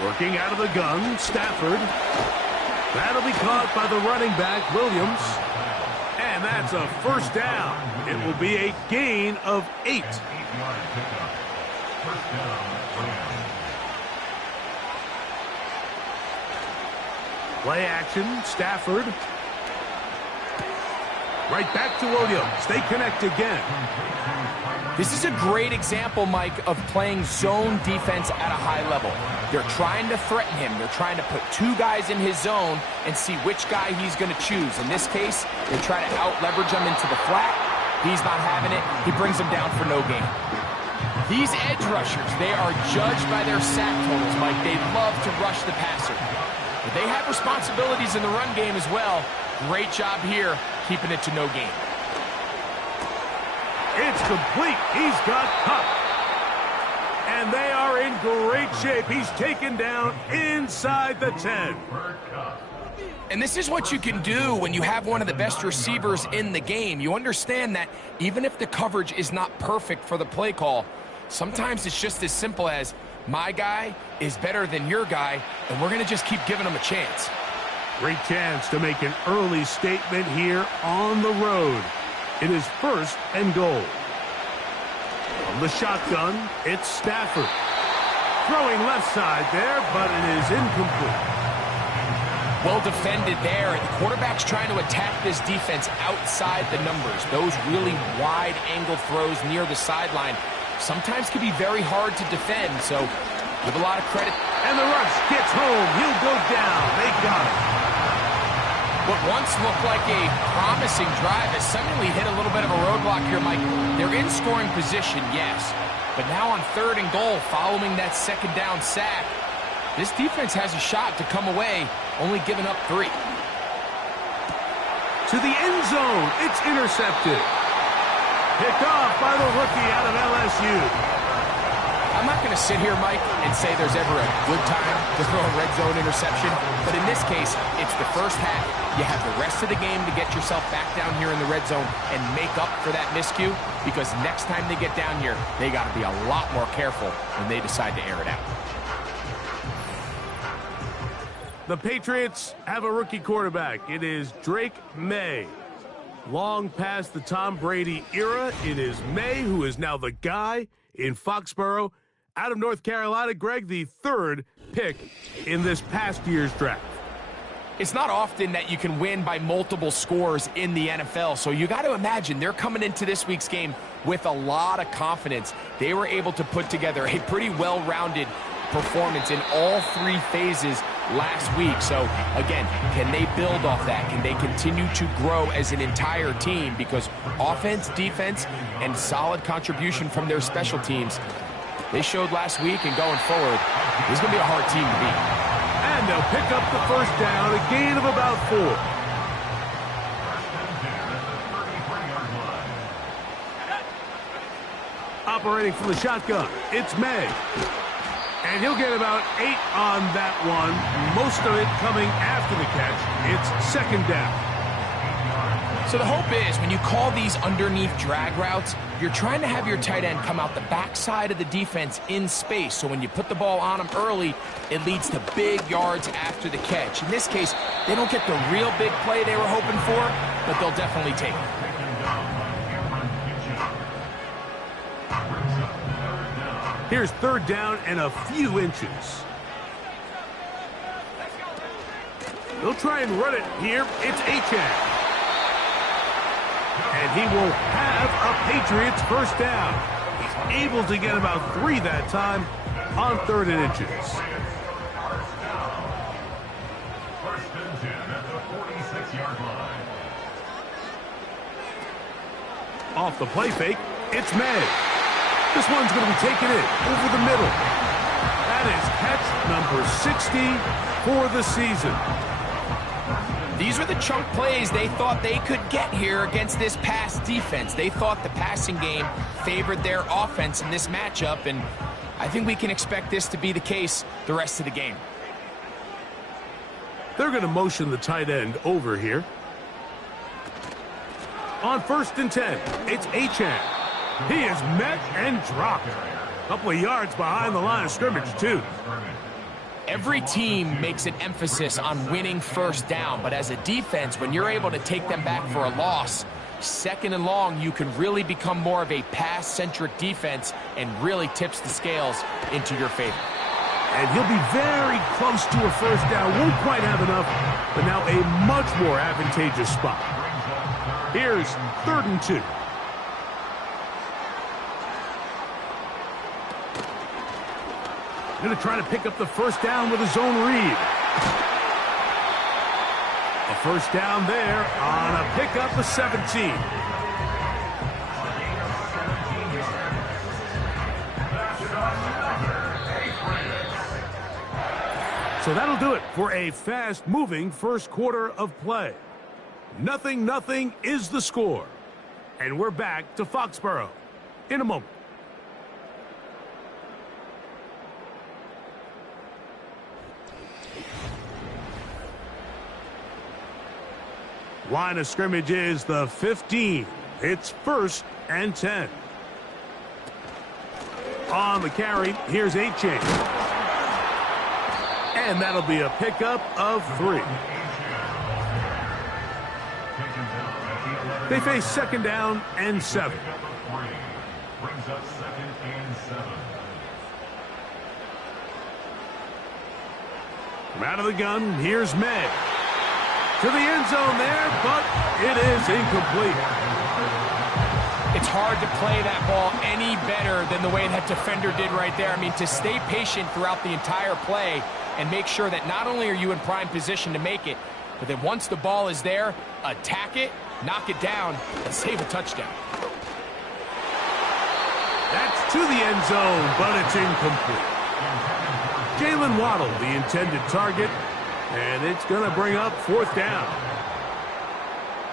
Working out of the gun, Stafford. That'll be caught by the running back, Williams. And that's a 1st down. It will be a gain of 8. Play action, Stafford. Right back to Williams. They connect again. This is a great example, Mike, of playing zone defense at a high level. They're trying to threaten him. They're trying to put 2 guys in his zone and see which guy he's going to choose. In this case, they try to out-leverage him into the flat. He's not having it. He brings him down for no gain. These edge rushers, they are judged by their sack totals, Mike. They love to rush the passer. But they have responsibilities in the run game as well. Great job here, keeping it to no gain. It's complete. He's got Cup. And they are in great shape. He's taken down inside the 10. And this is what you can do when you have one of the best receivers in the game. You understand that even if the coverage is not perfect for the play call, sometimes it's just as simple as, my guy is better than your guy, and we're going to just keep giving him a chance. Great chance to make an early statement here on the road. It is 1st and goal. From the shotgun, it's Stafford. Throwing left side there, but it is incomplete. Well defended there, and the quarterback's trying to attack this defense outside the numbers. Those really wide-angle throws near the sideline sometimes can be very hard to defend, so give a lot of credit. And the rush gets home. He'll go down. They got it. What once looked like a promising drive has suddenly hit a little bit of a roadblock here, Mike. They're in scoring position, yes, but now on 3rd and goal following that 2nd down sack, this defense has a shot to come away, only giving up 3. To the end zone, it's intercepted. Picked off by the rookie out of LSU. I'm not going to sit here, Mike, and say there's ever a good time to throw a red zone interception, but in this case, it's the first half. You have the rest of the game to get yourself back down here in the red zone and make up for that miscue, because next time they get down here, they got to be a lot more careful when they decide to air it out. The Patriots have a rookie quarterback. It is Drake May. Long past the Tom Brady era, it is May who is now the guy in Foxborough. Out of North Carolina, Greg, the 3rd pick in this past year's draft. It's not often that you can win by multiple scores in the NFL, so you got to imagine they're coming into this week's game with a lot of confidence. They were able to put together a pretty well-rounded performance in all 3 phases last week. So, again, can they build off that? Can they continue to grow as an entire team? Because offense, defense, and solid contribution from their special teams, they showed last week, and going forward, this is going to be a hard team to beat. And they'll pick up the 1st down, a gain of about 4. Operating from the shotgun, it's May. And he'll get about 8 on that one, most of it coming after the catch. It's 2nd down. So the hope is when you call these underneath drag routes, you're trying to have your tight end come out the backside of the defense in space. So when you put the ball on him early, it leads to big yards after the catch. In this case, they don't get the real big play they were hoping for, but they'll definitely take it. Here's 3rd down and a few inches. They'll try and run it here. It's Achane. And he will have a Patriots 1st down. He's able to get about 3 that time on 3rd and inches. 1st and 10 at the 46-yard line. Off the play fake, it's May. This one's going to be taken in over the middle. That is catch number 60 for the season. These were the chunk plays they thought they could get here against this pass defense. They thought the passing game favored their offense in this matchup, and I think we can expect this to be the case the rest of the game. They're going to motion the tight end over here. On 1st and 10, it's Achane. He is met and dropped. A couple of yards behind the line of scrimmage, too. Every team makes an emphasis on winning first down, but as a defense, when you're able to take them back for a loss, 2nd and long, you can really become more of a pass-centric defense and really tips the scales into your favor. And he'll be very close to a first down. Won't quite have enough, but now a much more advantageous spot. Here's 3rd and 2. Going to try to pick up the first down with his own read. A first down there on a pickup of 17. So that'll do it for a fast-moving first quarter of play. 0-0 is the score. And we're back to Foxborough in a moment. Line of scrimmage is the 15. It's 1st and 10. On the carry, here's Achane. And that'll be a pickup of 3. They face 2nd down and 7. Brings up 2nd and 7. From out of the gun, here's May. To the end zone there, but it is incomplete. It's hard to play that ball any better than the way that defender did right there. I mean, to stay patient throughout the entire play and make sure that not only are you in prime position to make it, but then once the ball is there, attack it, knock it down, and save a touchdown. That's to the end zone, but it's incomplete. Jalen Waddle, the intended target, and it's going to bring up 4th down.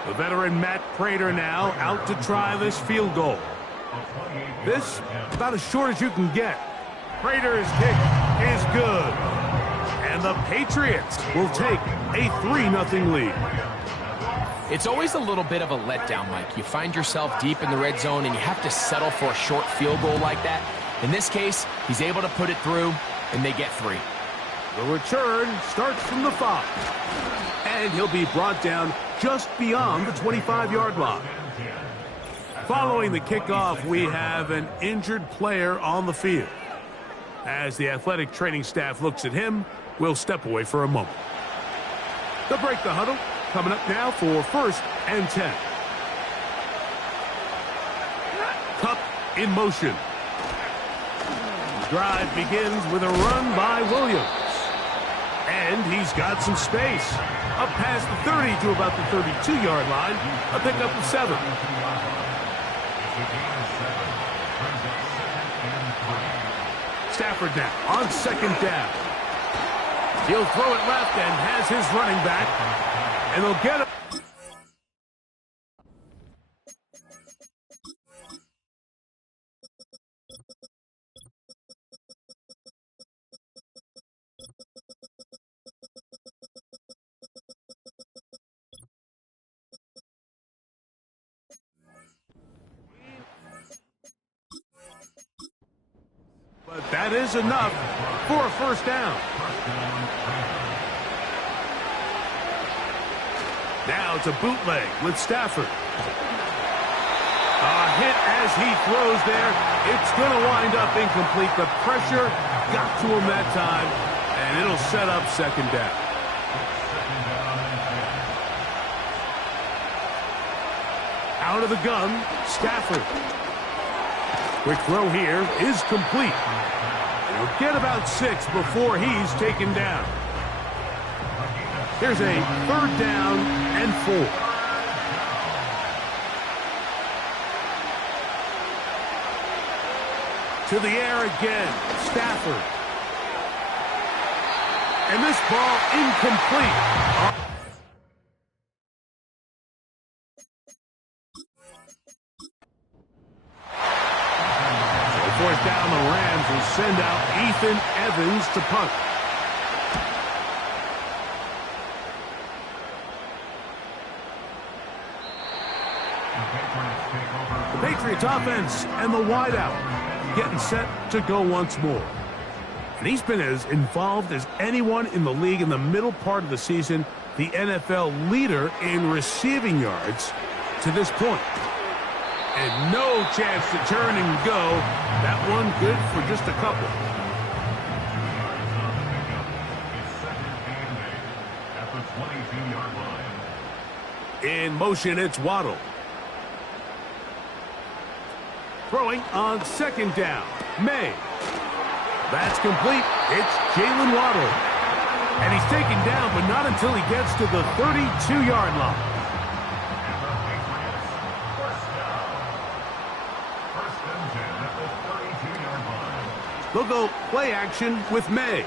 The veteran Matt Prater now out to try this field goal. This about as short as you can get. Prater's kick is good. And the Patriots will take a 3-0 lead. It's always a little bit of a letdown, Mike. You find yourself deep in the red zone and you have to settle for a short field goal like that. In this case, he's able to put it through, and they get 3. The return starts from the 5. And he'll be brought down just beyond the 25-yard line. Following the kickoff, we have an injured player on the field. As the athletic training staff looks at him, we'll step away for a moment. They'll break the huddle. Coming up now for 1st and 10. Cup in motion. The drive begins with a run by Williams. And he's got some space. Up past the 30 to about the 32-yard line. A pickup of 7. Stafford now on 2nd down. He'll throw it left and has his running back. And they'll get him. But that is enough for a 1st down. Now it's a bootleg with Stafford. A hit as he throws there. It's going to wind up incomplete. The pressure got to him that time, and it'll set up 2nd down. Out of the gun, Stafford. Quick throw here is complete. He'll get about 6 before he's taken down. Here's a 3rd down and 4. To the air again, Stafford. And this ball incomplete. So 4th down, the Rams will send out Ethan Evans to punt. It's offense and the wideout getting set to go once more. And he's been as involved as anyone in the league in the middle part of the season, the NFL leader in receiving yards to this point. And no chance to turn and go. That one good for just a couple. In motion, it's Waddle. Throwing on second down. May. That's complete. It's Jalen Waddle. And he's taken down, but not until he gets to the 32-yard line. They'll go play action with May.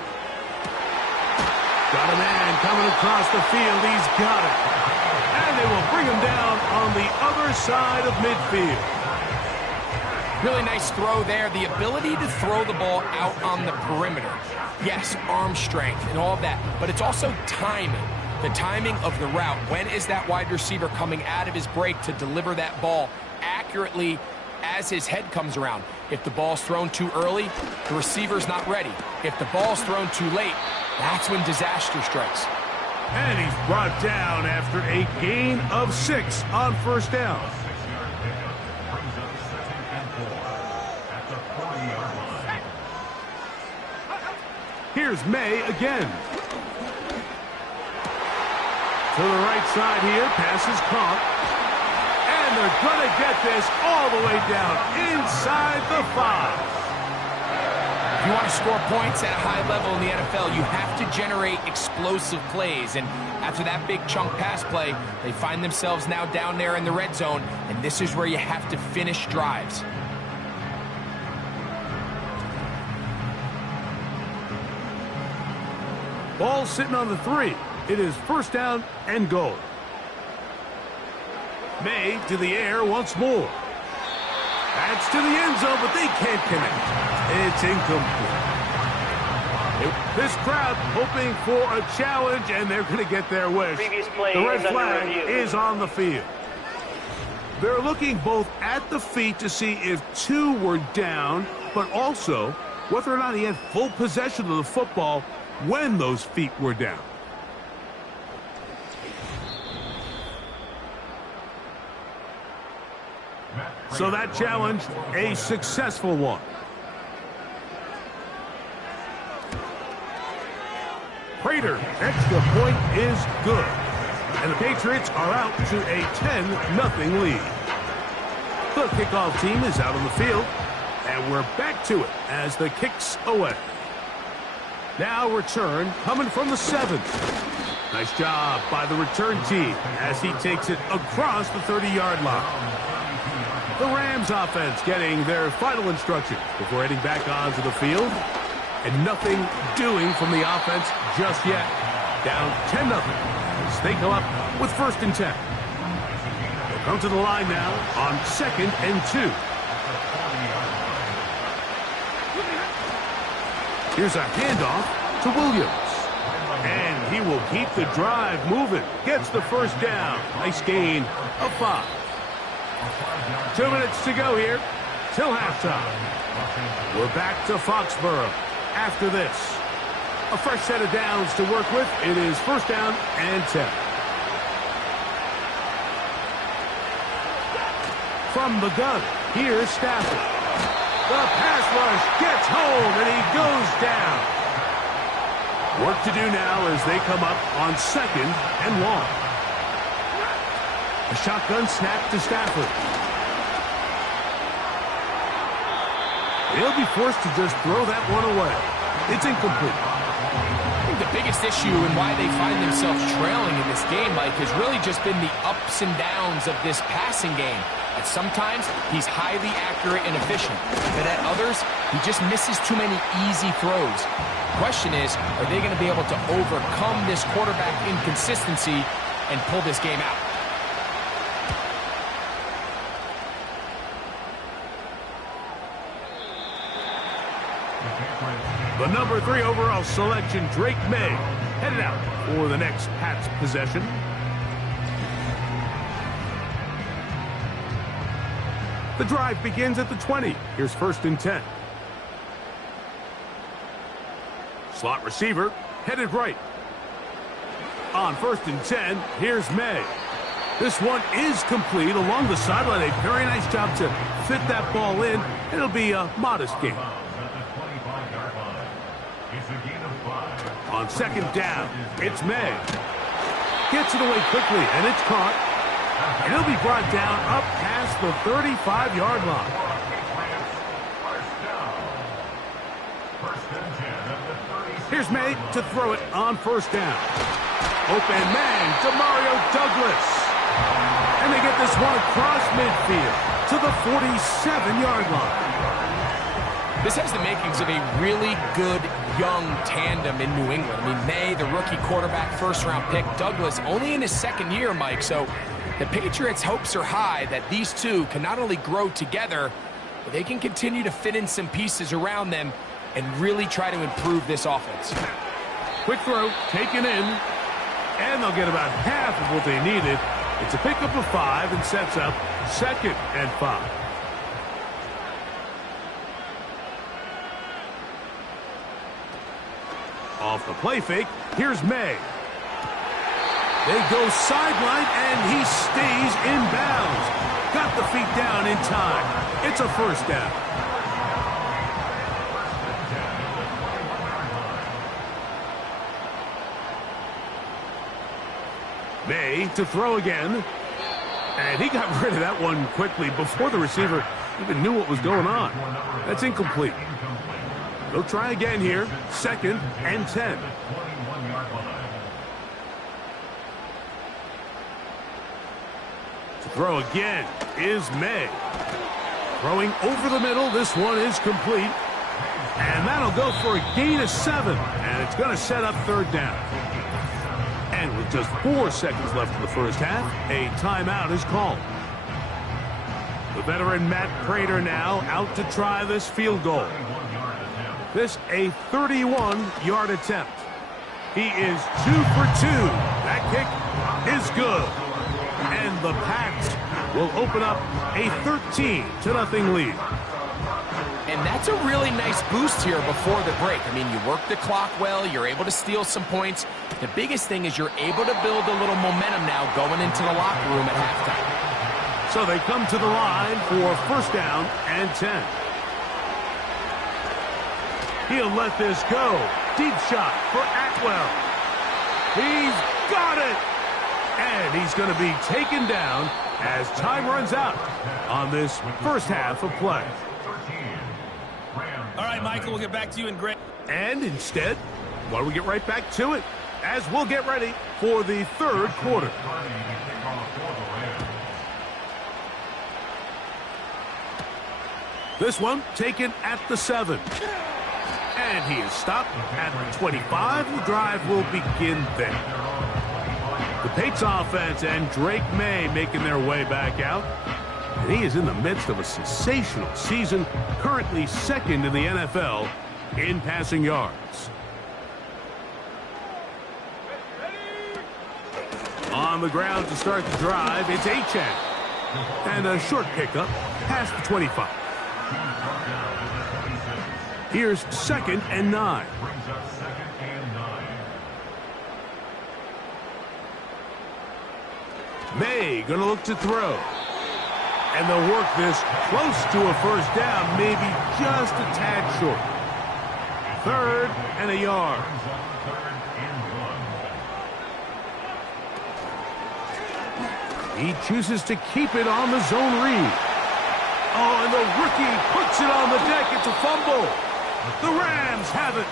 Got a man coming across the field. He's got it. And they will bring him down on the other side of midfield. Really nice throw there. The ability to throw the ball out on the perimeter. Yes, arm strength and all of that, but it's also timing. The timing of the route. When is that wide receiver coming out of his break to deliver that ball accurately as his head comes around? If the ball's thrown too early, the receiver's not ready. If the ball's thrown too late, that's when disaster strikes. And he's brought down after a gain of 6 on first down. Here's May again. To the right side here, pass is caught. And they're going to get this all the way down inside the 5. If you want to score points at a high level in the NFL, you have to generate explosive plays. And after that big chunk pass play, they find themselves now down there in the red zone. And this is where you have to finish drives. Ball sitting on the 3. It is first down and goal. May to the air once more. That's to the end zone, but they can't connect. It's incomplete. This crowd hoping for a challenge, and they're going to get their wish. The red flag is on the field. They're looking both at the feet to see if 2 were down, but also whether or not he had full possession of the football when those feet were down. So that challenge, a successful one. Prater, extra point is good. And the Patriots are out to a 10-0 lead. The kickoff team is out on the field. And we're back to it as the kick's away. Now return coming from the 7. Nice job by the return team as he takes it across the 30-yard line. The Rams offense getting their final instructions before heading back onto the field. And nothing doing from the offense just yet. Down 10-0 as they come up with first and 10. They'll come to the line now on 2nd and 2. Here's a handoff to Williams. And he will keep the drive moving. Gets the first down. Nice gain of 5. 2 minutes to go here till halftime. We're back to Foxborough after this. A fresh set of downs to work with. It is first down and 10. From the gun, here's Stafford. The pass rush gets home, and he goes down. Work to do now as they come up on 2nd and long. A shotgun snap to Stafford. They'll be forced to just throw that one away. It's incomplete. I think the biggest issue and why they find themselves trailing in this game, Mike, has really just been the ups and downs of this passing game. At sometimes, he's highly accurate and efficient, but at others, he just misses too many easy throws. The question is, are they going to be able to overcome this quarterback inconsistency and pull this game out? The number 3 overall selection, Drake May, headed out for the next Pats possession. The drive begins at the 20. Here's 1st and 10. Slot receiver, headed right. On 1st and 10, here's May. This one is complete along the sideline. A very nice job to fit that ball in. It'll be a modest gain. On 2nd down, it's May. Gets it away quickly, and it's caught. And he'll be brought down up past the 35-yard line. Here's May to throw it on 1st down. Open man to Mario Douglas. And they get this one across midfield to the 47-yard line. This has the makings of a really good young tandem in New England. I mean, May, the rookie quarterback, 1st-round pick. Douglas, only in his 2nd year, Mike. So the Patriots' hopes are high that these two can not only grow together, but they can continue to fit in some pieces around them and really try to improve this offense. Quick throw, taken in, and they'll get about half of what they needed. It's a pickup of 5 and sets up 2nd and 5. Off the play fake, here's May. They go sideline, and he stays in bounds. Got the feet down in time. It's a 1st down. May to throw again. And he got rid of that one quickly before the receiver even knew what was going on. That's incomplete. They'll try again here. 2nd and 10. To throw again is May. Throwing over the middle. This one is complete. And that'll go for a gain of 7. And it's going to set up 3rd down. And with just 4 seconds left in the 1st half, a timeout is called. The veteran Matt Prater now out to try this field goal. This a 31-yard attempt. He is 2 for 2. That kick is good. And the Pats will open up a 13-0 lead. And that's a really nice boost here before the break. I mean, you work the clock well. You're able to steal some points. The biggest thing is you're able to build a little momentum now going into the locker room at halftime. So they come to the line for 1st down and 10. He'll let this go. Deep shot for Atwell. He's got it. And he's going to be taken down as time runs out on this 1st half of play. All right, Michael, we'll get back to you in great. And instead, why don't we get right back to it as we'll get ready for the 3rd quarter. This one taken at the 7. And he is stopped at the 25. The drive will begin there. The Pates offense and Drake May making their way back out. And he is in the midst of a sensational season, currently 2nd in the NFL in passing yards. On the ground to start the drive, it's Achane. And a short pickup past the 25. Here's 2nd and 9. May gonna look to throw. And they'll work this close to a 1st down, maybe just a tad short. 3rd and a yard. He chooses to keep it on the zone read. Oh, and the rookie puts it on the deck. It's a fumble. The Rams have it.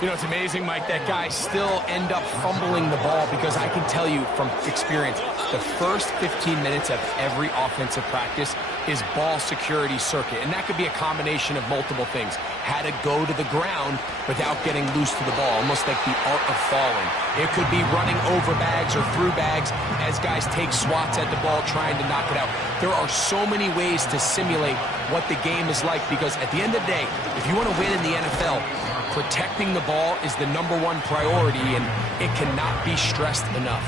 You know, it's amazing, Mike, that guys still end up fumbling the ball because I can tell you from experience, the first 15 minutes of every offensive practice is ball security circuit. And that could be a combination of multiple things. How to go to the ground without getting loose to the ball, almost like the art of falling. It could be running over bags or through bags as guys take swats at the ball trying to knock it out. There are so many ways to simulate what the game is like because at the end of the day, if you want to win in the NFL, protecting the ball is the #1 priority, and it cannot be stressed enough.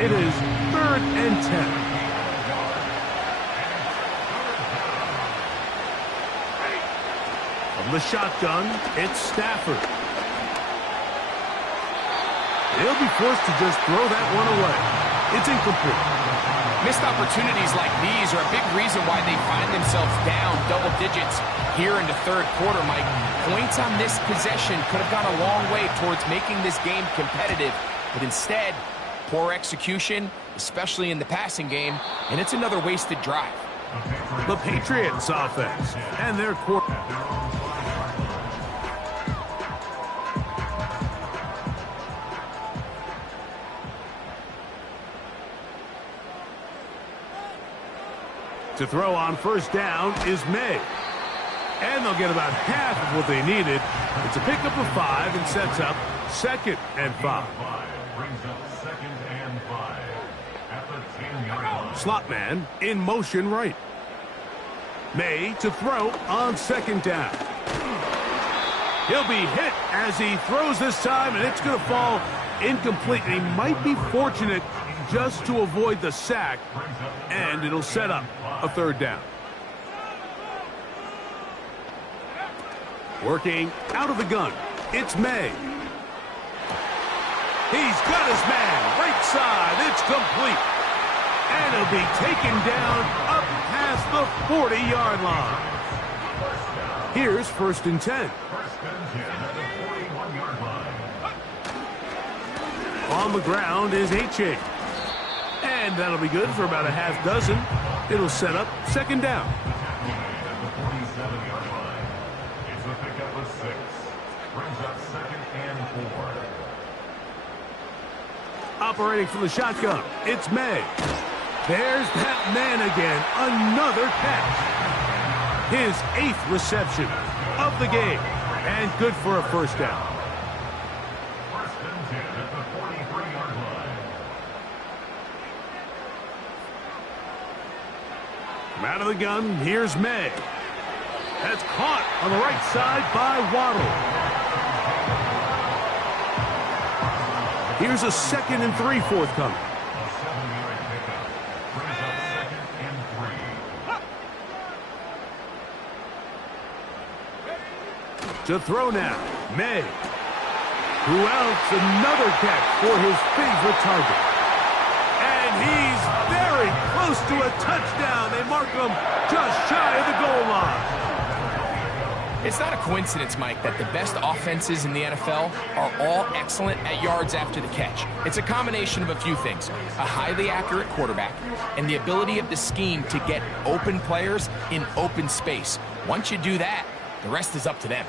It is 3rd and 10. From the shotgun, it's Stafford. He'll be forced to just throw that one away. It's incomplete. Missed opportunities like these are a big reason why they find themselves down double digits here in the third quarter, Mike. Points on this possession could have gone a long way towards making this game competitive, but instead, poor execution, especially in the passing game, and it's another wasted drive. The Patriots offense and their quarterback. To throw on first down is May. And they'll get about half of what they needed. It's a pickup of 5 and sets up 2nd and 5. Brings up 2nd and 5 at the 10-yard line. Slot man in motion right. May to throw on 2nd down. He'll be hit as he throws this time, and it's going to fall incomplete. He might be fortunate just to avoid the sack, and it'll set up a 3rd down. Working out of the gun, it's May. He's got his man, right side, it's complete. And he'll be taken down up past the 40-yard line. Here's 1st and 10. At the 41-yard line. On the ground is H.A. And that'll be good for about a half dozen. It'll set up 2nd down. At the 47-yard line. It's a pickup of 6. Brings up 2nd and 4. Operating from the shotgun, it's May. There's that man again. Another catch. His 8th reception of the game. And good for a 1st down. 1st and 10 at the 43-yard line. From out of the gun, here's May. That's caught on the right side by Waddle. Here's a 2nd and 3 forthcoming. A 7-yard pickup. Brings up 2nd and 3. To throw now, May. Who else? Another catch for his favorite target. And he's very close to a touchdown. They mark him just shy of the goal line. It's not a coincidence, Mike, that the best offenses in the NFL are all excellent at yards after the catch. It's a combination of a few things: a highly accurate quarterback and the ability of the scheme to get open players in open space. Once you do that, the rest is up to them.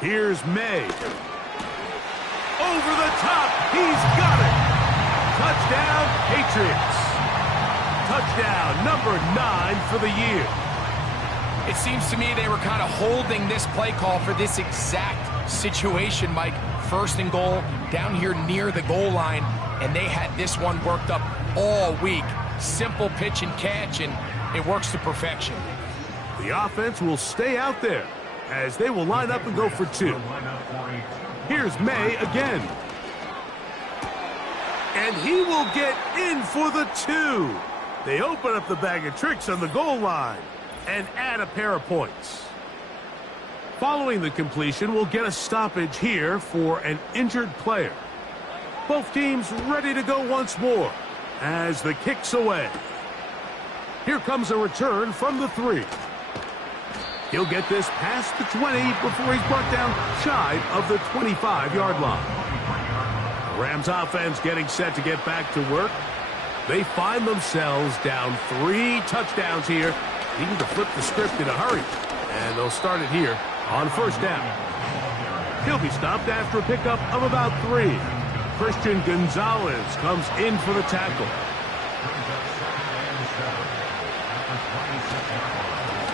Here's May. Over the top. He's got it. Touchdown, Patriots. Touchdown number 9 for the year. It seems to me they were kind of holding this play call for this exact situation, Mike. 1st and goal, down here near the goal line, and they had this one worked up all week. Simple pitch and catch, and it works to perfection. The offense will stay out there as they will line up and go for 2. Here's May again. And he will get in for the 2. They open up the bag of tricks on the goal line and add a pair of points. Following the completion, we'll get a stoppage here for an injured player. Both teams ready to go once more as the kick's away. Here comes a return from the 3. He'll get this past the 20 before he's brought down shy of the 25-yard line. The Rams offense getting set to get back to work. They find themselves down 3 touchdowns here, needing to flip the script in a hurry. And they'll start it here on 1st down. He'll be stopped after a pickup of about 3. Christian Gonzalez comes in for the tackle.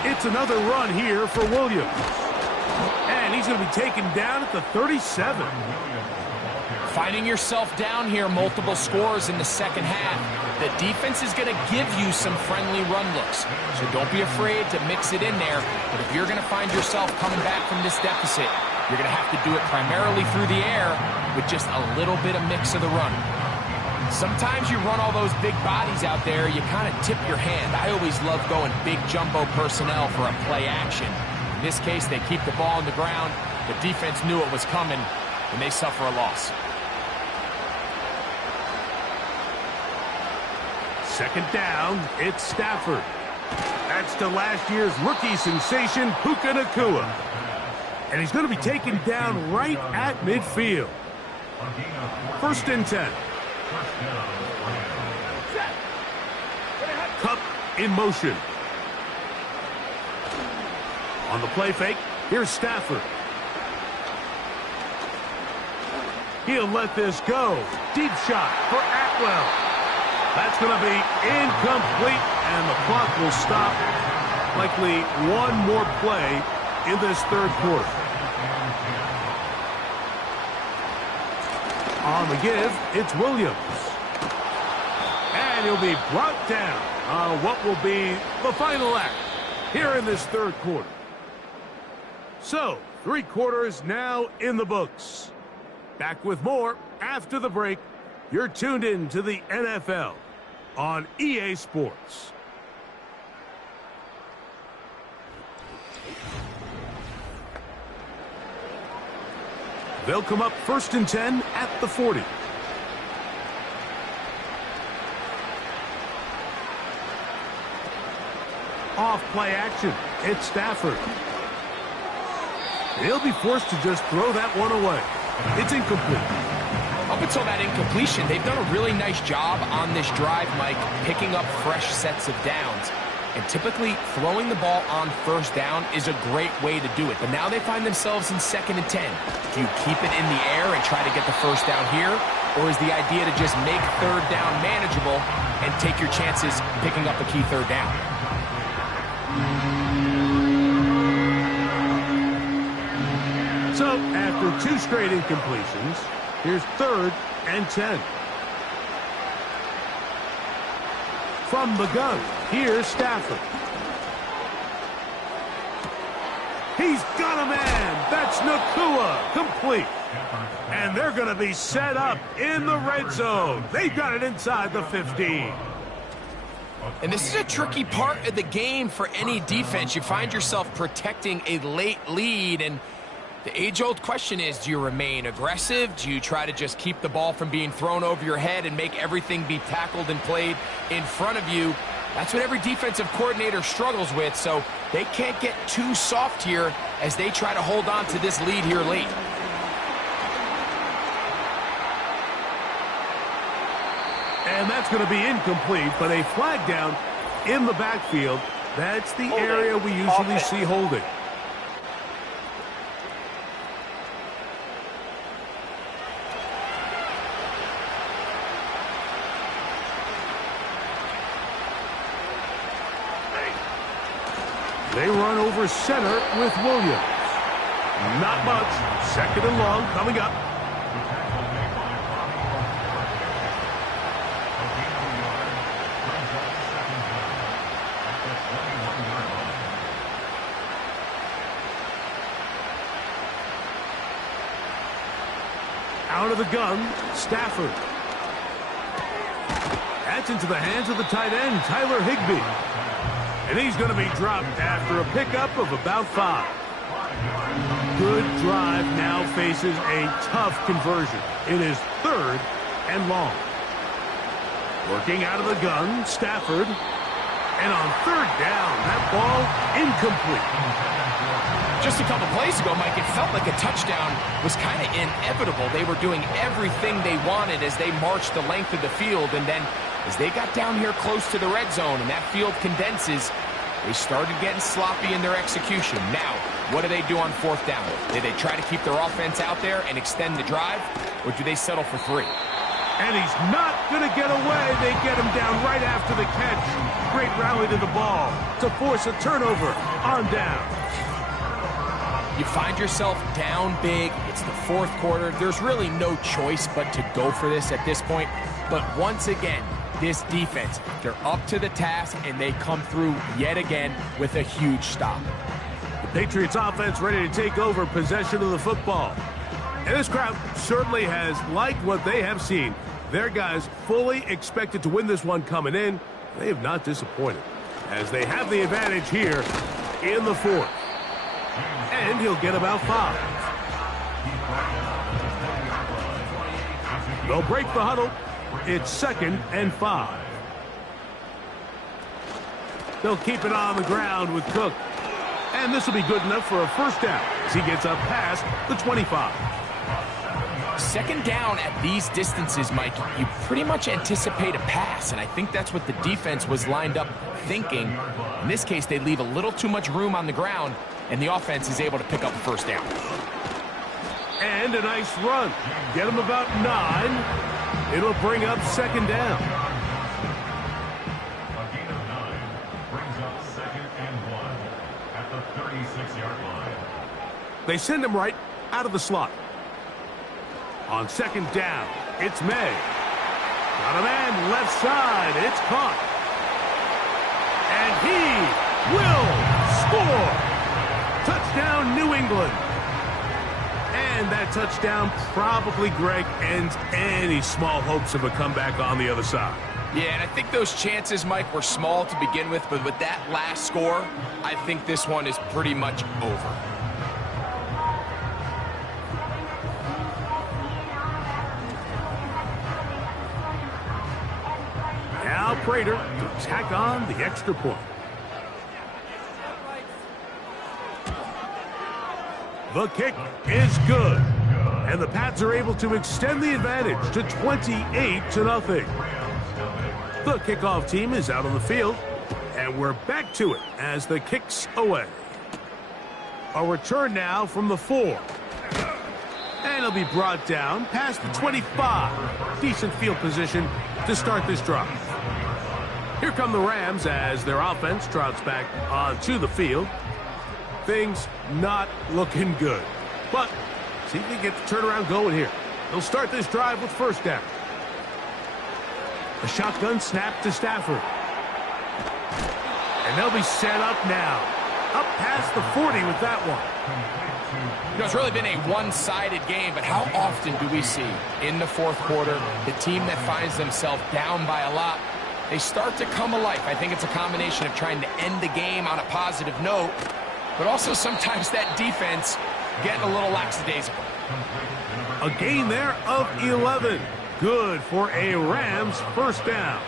It's another run here for Williams. And he's going to be taken down at the 37. Finding yourself down here multiple scores in the second half, the defense is going to give you some friendly run looks. So don't be afraid to mix it in there. But if you're going to find yourself coming back from this deficit, you're going to have to do it primarily through the air with just a little bit of mix of the run. Sometimes you run all those big bodies out there, you kind of tip your hand. I always love going big jumbo personnel for a play action. In this case, they keep the ball on the ground. The defense knew it was coming, and they suffer a loss. Second down, it's Stafford. That's to last year's rookie sensation, Puka Nacua. And he's going to be taken down right at midfield. First and 10. Cup in motion. On the play fake, here's Stafford. He'll let this go. Deep shot for Atwell. That's going to be incomplete, and the clock will stop. Likely one more play in this third quarter. On the give, it's Williams. And he'll be brought down on what will be the final act here in this third quarter. So, 3 quarters now in the books. Back with more after the break. You're tuned in to the NFL on EA Sports. They'll come up first and 10 at the 40. Off play action. It's Stafford. They'll be forced to just throw that one away. It's incomplete. Up until that incompletion, they've done a really nice job on this drive, Mike, picking up fresh sets of downs. And typically, throwing the ball on first down is a great way to do it. But now they find themselves in 2nd and 10. Do you keep it in the air and try to get the first down here? Or is the idea to just make third down manageable and take your chances picking up a key third down? So, after 2 straight incompletions, here's 3rd and 10. From the gun, here's Stafford. He's got a man. That's Nacua. Complete. And they're going to be set up in the red zone. They've got it inside the 15. And this is a tricky part of the game for any defense. You find yourself protecting a late lead, and the age-old question is, do you remain aggressive? Do you try to just keep the ball from being thrown over your head and make everything be tackled and played in front of you? That's what every defensive coordinator struggles with, so they can't get too soft here as they try to hold on to this lead here late. And that's going to be incomplete, but a flag down in the backfield. That's the area we usually see holding. They run over center with Williams. Not much. 2nd and long coming up. Out of the gun, Stafford. That's into the hands of the tight end, Tyler Higbee. And he's going to be dropped after a pickup of about 5. Good drive now faces a tough conversion. It is 3rd and long. Working out of the gun, Stafford. And on 3rd down, that ball incomplete. Just a couple plays ago, Mike, it felt like a touchdown was kind of inevitable. They were doing everything they wanted as they marched the length of the field, and then as they got down here close to the red zone and that field condenses, they started getting sloppy in their execution. Now, what do they do on 4th down? Do they try to keep their offense out there and extend the drive, or do they settle for 3? And he's not going to get away. They get him down right after the catch. Great rally to the ball to force a turnover on down. You find yourself down big. It's the 4th quarter. There's really no choice but to go for this at this point. But once again, this defense, they're up to the task, and they come through yet again with a huge stop. The Patriots offense ready to take over possession of the football. And this crowd certainly has liked what they have seen Their guys fully expected to win this one coming in. They have not disappointed, as they have the advantage here in the fourth. And he'll get about 5. They'll break the huddle. It's 2nd and 5. They'll keep it on the ground with Cook. And this will be good enough for a first down as he gets up past the 25. 2nd down at these distances, Mike, you pretty much anticipate a pass, and I think that's what the defense was lined up thinking. In this case, they leave a little too much room on the ground, and the offense is able to pick up a first down. And a nice run. Get him about 9. It'll bring up 2nd down. A gain of 9 brings up 2nd and 1 at the 36-yard line. They send him right out of the slot. On 2nd down, it's May. Got a man left side. It's caught. And he will score. Touchdown, New England. And that touchdown probably, Greg, ends any small hopes of a comeback on the other side. Yeah, and I think those chances, Mike, were small to begin with, but with that last score, I think this one is pretty much over. Now Prater to tack on the extra point. The kick is good. And the Pats are able to extend the advantage to 28-0. The kickoff team is out on the field. And we're back to it as the kick's away. A return now from the 4. And he'll be brought down past the 25. Decent field position to start this drive. Here come the Rams as their offense trots back onto the field. Things not looking good. But see if they get the turnaround going here. They'll start this drive with first down. A shotgun snap to Stafford. And they'll be set up now. Up past the 40 with that one. You know, it's really been a one-sided game, but how often do we see in the fourth quarter the team that finds themselves down by a lot, they start to come alive? I think it's a combination of trying to end the game on a positive note, but also sometimes that defense getting a little lackadaisical. A gain there of 11. Good for a Rams first down.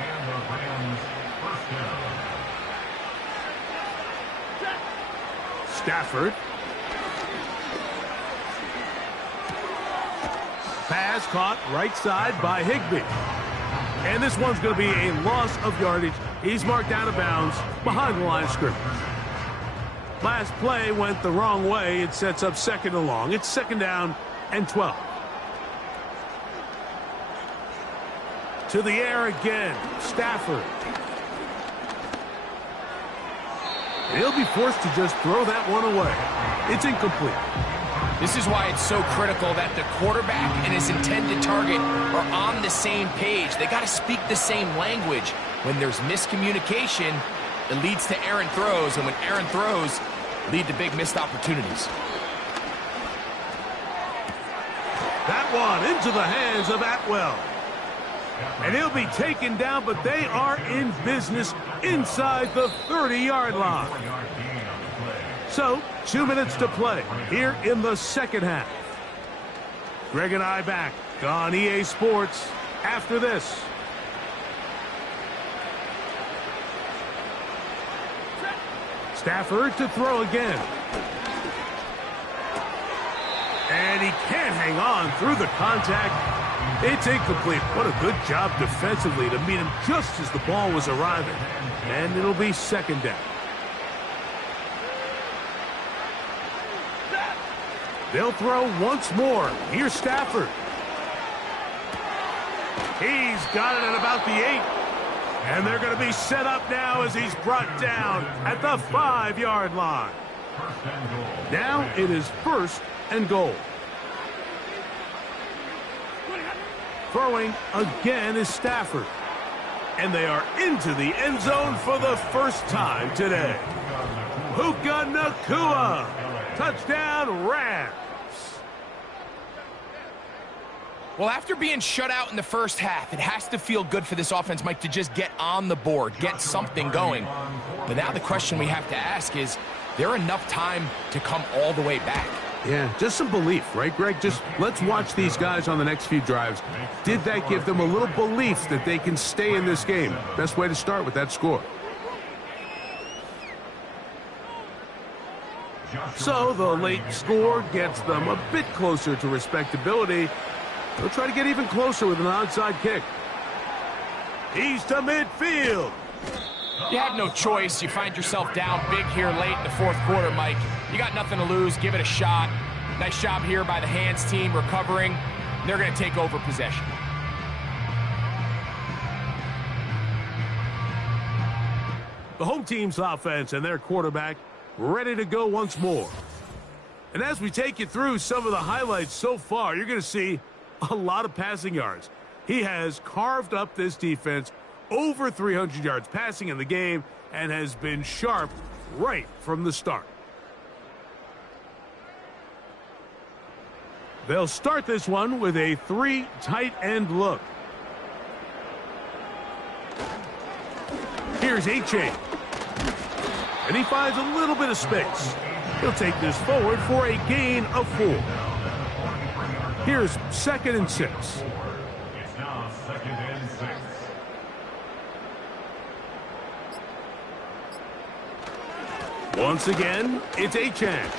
And the Rams first down. Stafford. Pass caught right side by Higbee. And this one's going to be a loss of yardage. He's marked out of bounds behind the line of scrimmage. Last play went the wrong way. It sets up 2nd and long. It's 2nd down and 12. To the air again. Stafford. And he'll be forced to just throw that one away. It's incomplete. This is why it's so critical that the quarterback and his intended target are on the same page. They got to speak the same language. When there's miscommunication, it leads to errant throws, and when errant throws lead to big missed opportunities. That one into the hands of Atwell. And he'll be taken down, but they are in business inside the 30-yard line. So, 2 minutes to play here in the second half. Greg and I back on EA Sports after this. Stafford to throw again. And he can't hang on through the contact. It's incomplete. What a good job defensively to meet him just as the ball was arriving. And it'll be 2nd down. They'll throw once more. Here's Stafford. He's got it at about the 8. And they're going to be set up now as he's brought down at the 5-yard line. Now it is 1st and goal. Throwing again is Stafford. And they are into the end zone for the first time today. Puka Nacua. Touchdown, Rams. Well, after being shut out in the first half, it has to feel good for this offense, Mike, to just get on the board, get something going. But now the question we have to ask is there enough time to come all the way back? Yeah, just some belief, right, Greg? Just let's watch these guys on the next few drives. Did that give them a little belief that they can stay in this game? Best way to start with that score. So the late score gets them a bit closer to respectability. They'll try to get even closer with an onside kick. He's to midfield. You have no choice. You find yourself down big here late in the fourth quarter, Mike. You got nothing to lose. Give it a shot. Nice job here by the hands team recovering. They're going to take over possession. The home team's offense and their quarterback ready to go once more. And as we take you through some of the highlights so far, you're going to see a lot of passing yards. He has carved up this defense over 300 yards passing in the game and has been sharp right from the start. They'll start this one with a 3 tight end look. Here's A-Chain. And he finds a little bit of space. He'll take this forward for a gain of 4. Here's 2nd and 6. It's now 2nd and 6. Once again, it's A-Chan.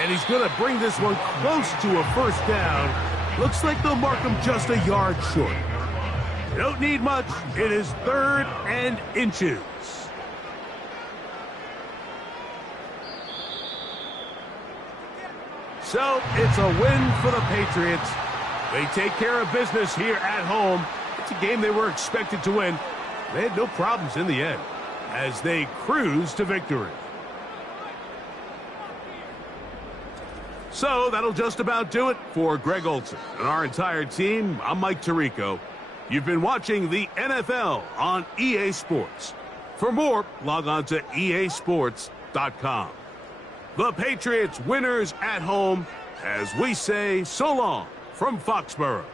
And he's going to bring this one close to a first down. Looks like they'll mark him just a yard short. Don't need much. It is 3rd and inches. So it's a win for the Patriots. They take care of business here at home. It's a game they were expected to win. They had no problems in the end as they cruise to victory. So that'll just about do it for Greg Olson and our entire team. I'm Mike Tirico. You've been watching the NFL on EA Sports. For more, log on to easports.com. The Patriots winners at home as we say so long from Foxborough.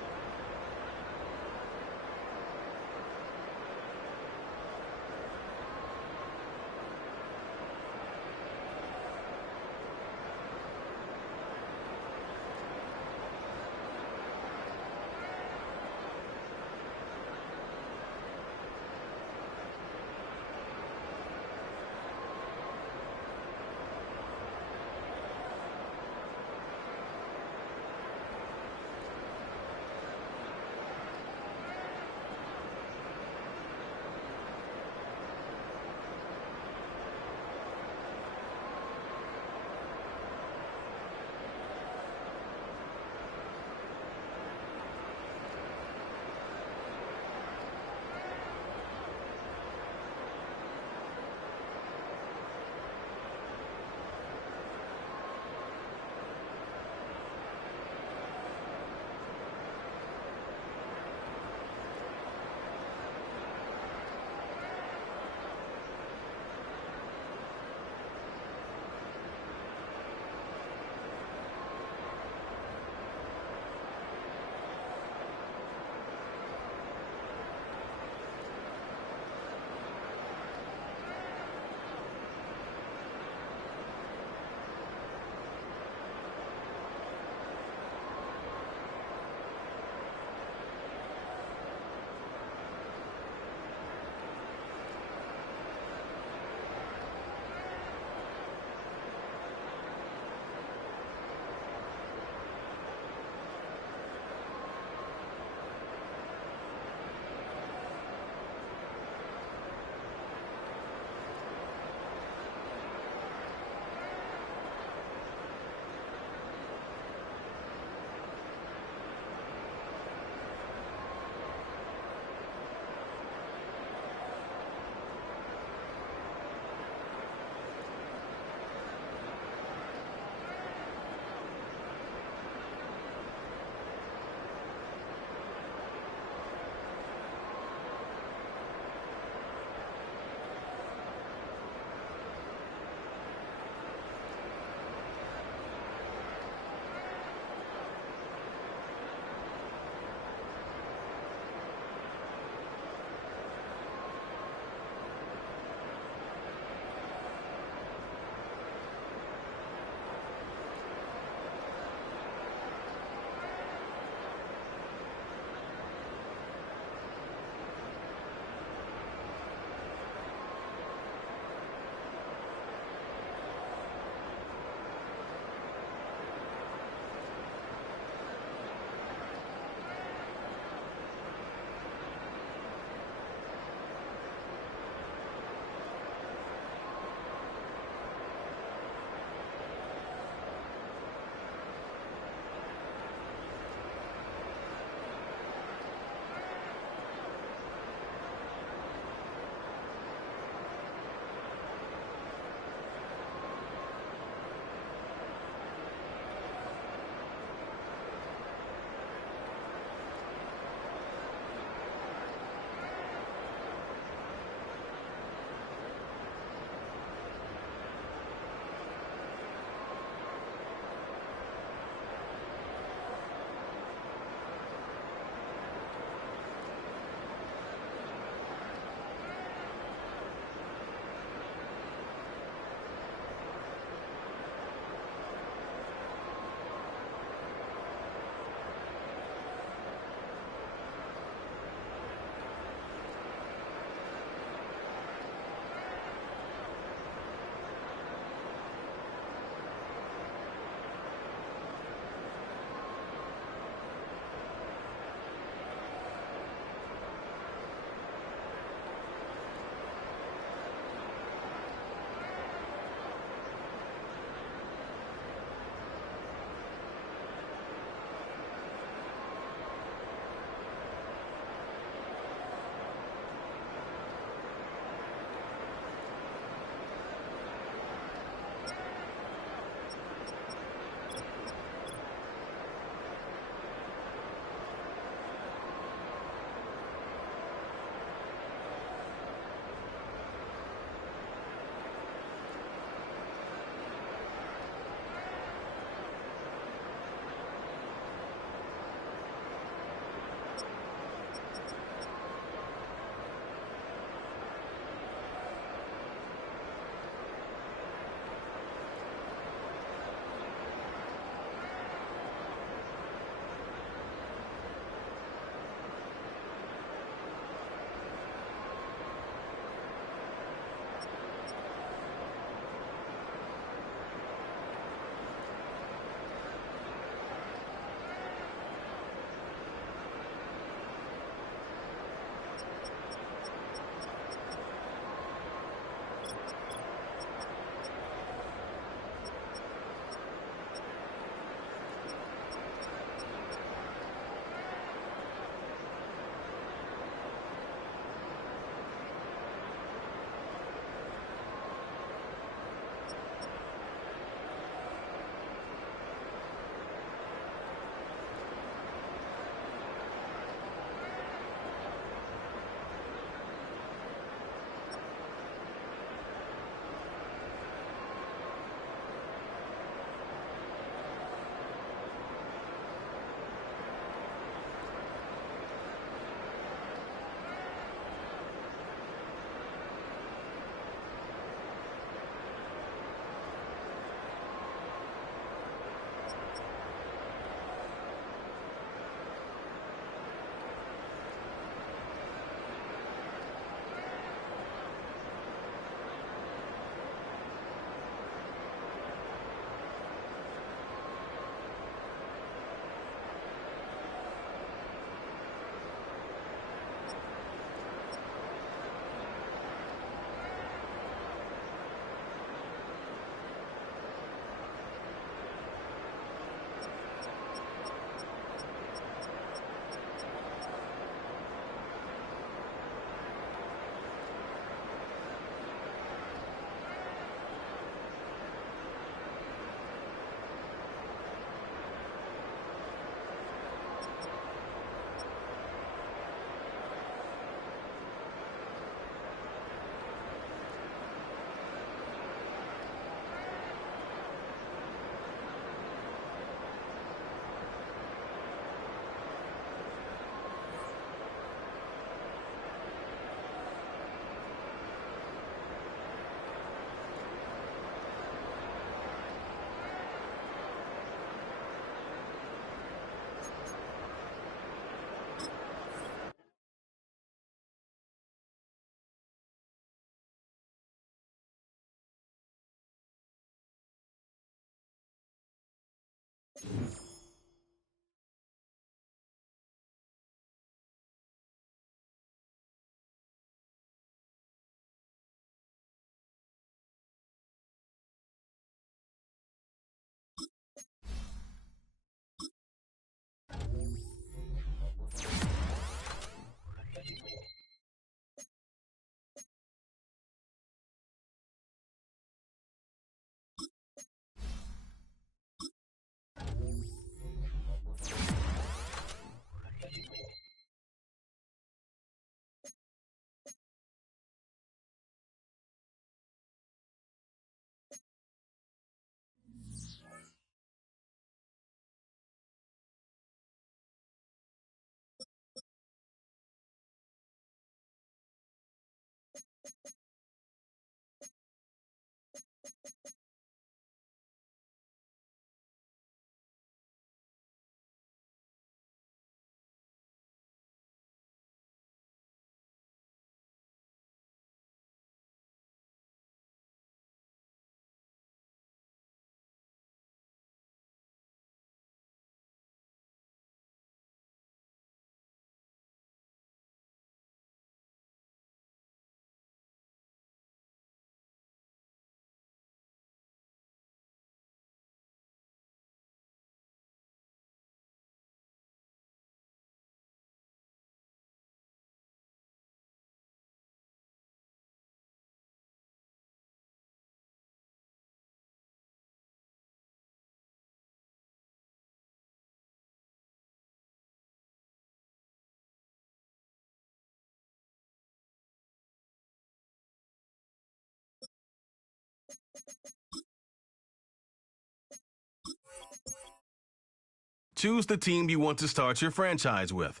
Choose the team you want to start your franchise with.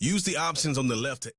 Use the options on the left to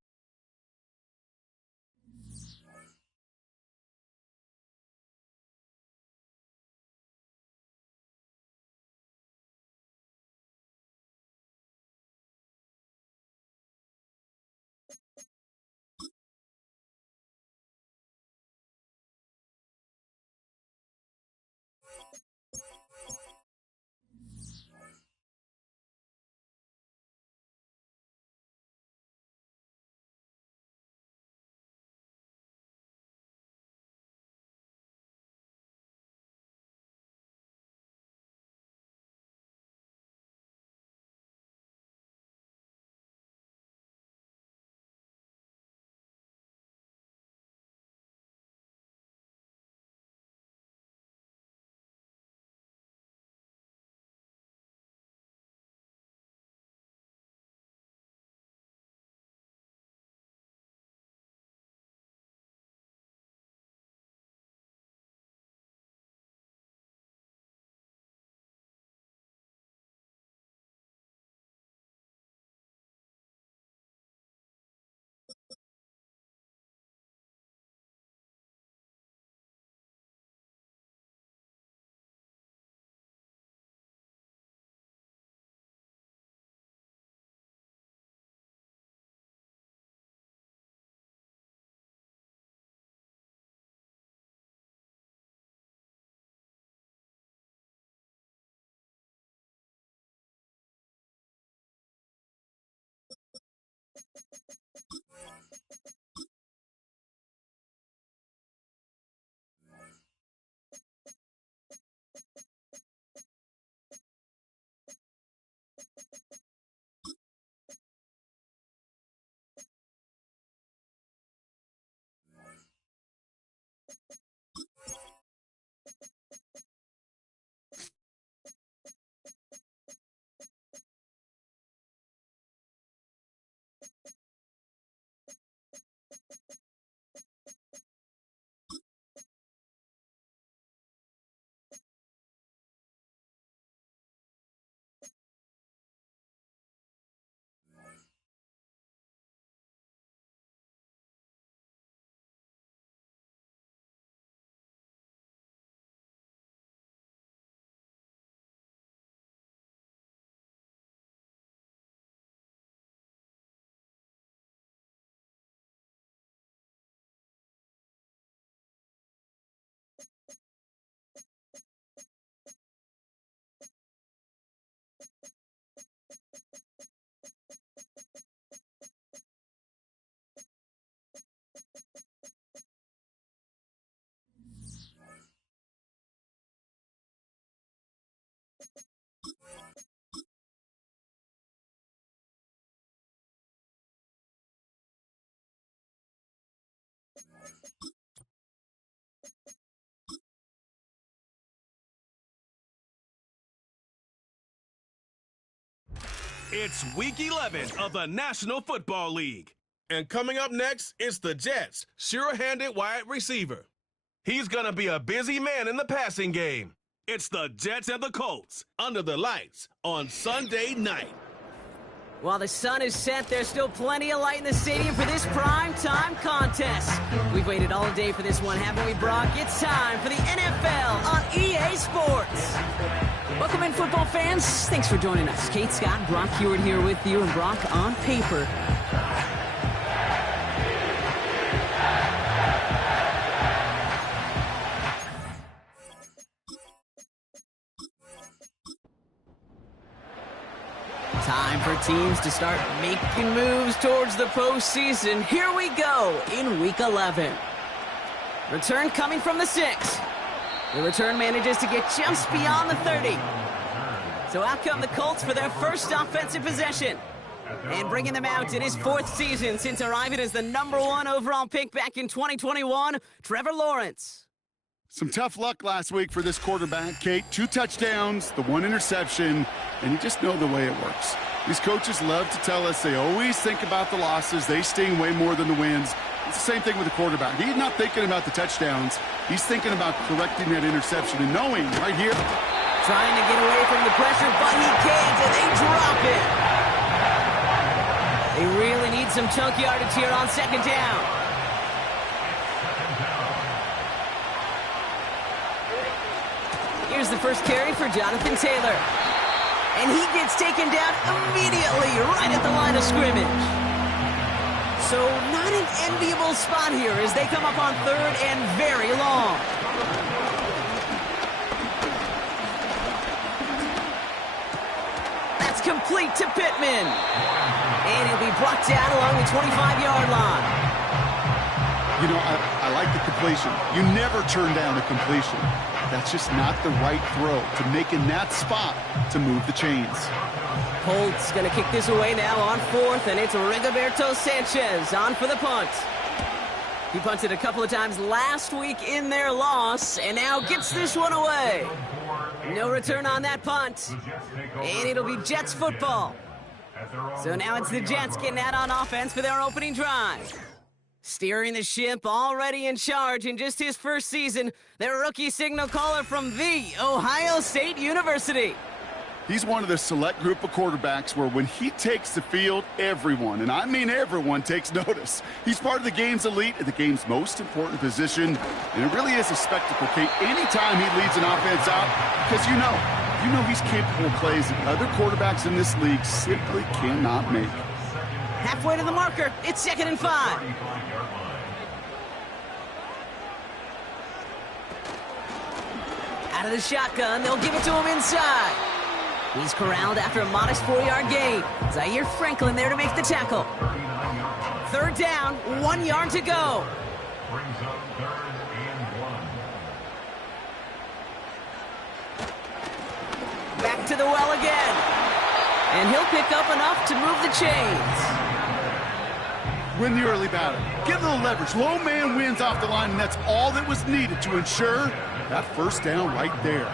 It's Week 11 of the National Football League. And coming up next, it's the Jets' sure-handed wide receiver. He's going to be a busy man in the passing game. It's the Jets and the Colts under the lights on Sunday night. While the sun is set, there's still plenty of light in the stadium for this prime-time contest. We've waited all day for this one, haven't we, Brock? It's time for the NFL on EA Sports. Welcome in, football fans. Thanks for joining us. Kate, Scott, Brock Hewitt here with you, and Brock on paper. Time for teams to start making moves towards the postseason. Here we go in Week 11. Return coming from the 6. The return manages to get just beyond the 30. So out come the Colts for their first offensive possession. And bringing them out in his 4th season since arriving as the #1 overall pick back in 2021, Trevor Lawrence. Some tough luck last week for this quarterback, Kate. 2 touchdowns, the 1 interception, and you just know the way it works. These coaches love to tell us they always think about the losses. They sting way more than the wins. It's the same thing with the quarterback. He's not thinking about the touchdowns. He's thinking about correcting that interception and knowing right here. Trying to get away from the pressure, but he can't, and they drop it. They really need some chunk yardage here on 2nd down. Here's the first carry for Jonathan Taylor. And he gets taken down immediately right at the line of scrimmage. So not an enviable spot here as they come up on 3rd and very long. That's complete to Pittman. And he'll be brought down along the 25-yard line. You know, I like the completion. You never turn down a completion. That's just not the right throw to make in that spot to move the chains. Colts going to kick this away now on 4th, and it's Rigoberto Sanchez on for the punt. He punted a couple of times last week in their loss, and now gets this one away. No return on that punt, and it'll be Jets football. So now it's the Jets getting out on offense for their opening drive. Steering the ship, already in charge in just his 1st season, their rookie signal caller from the Ohio State University. He's one of the select group of quarterbacks where when he takes the field, everyone, and I mean everyone, takes notice. He's part of the game's elite at the game's most important position, and it really is a spectacle, Kate, anytime he leads an offense out, because you know he's capable of plays that other quarterbacks in this league simply cannot make. Halfway to the marker, it's 2nd and 5. Out of the shotgun, they'll give it to him inside. He's corralled after a modest 4-yard gain. Zaire Franklin there to make the tackle. 3rd down, 1 yard to go. Brings up 3rd and 1. Back to the well again. And he'll pick up enough to move the chains. Win the early battle. Get a little leverage. Low man wins off the line, and that's all that was needed to ensure that 1st down right there.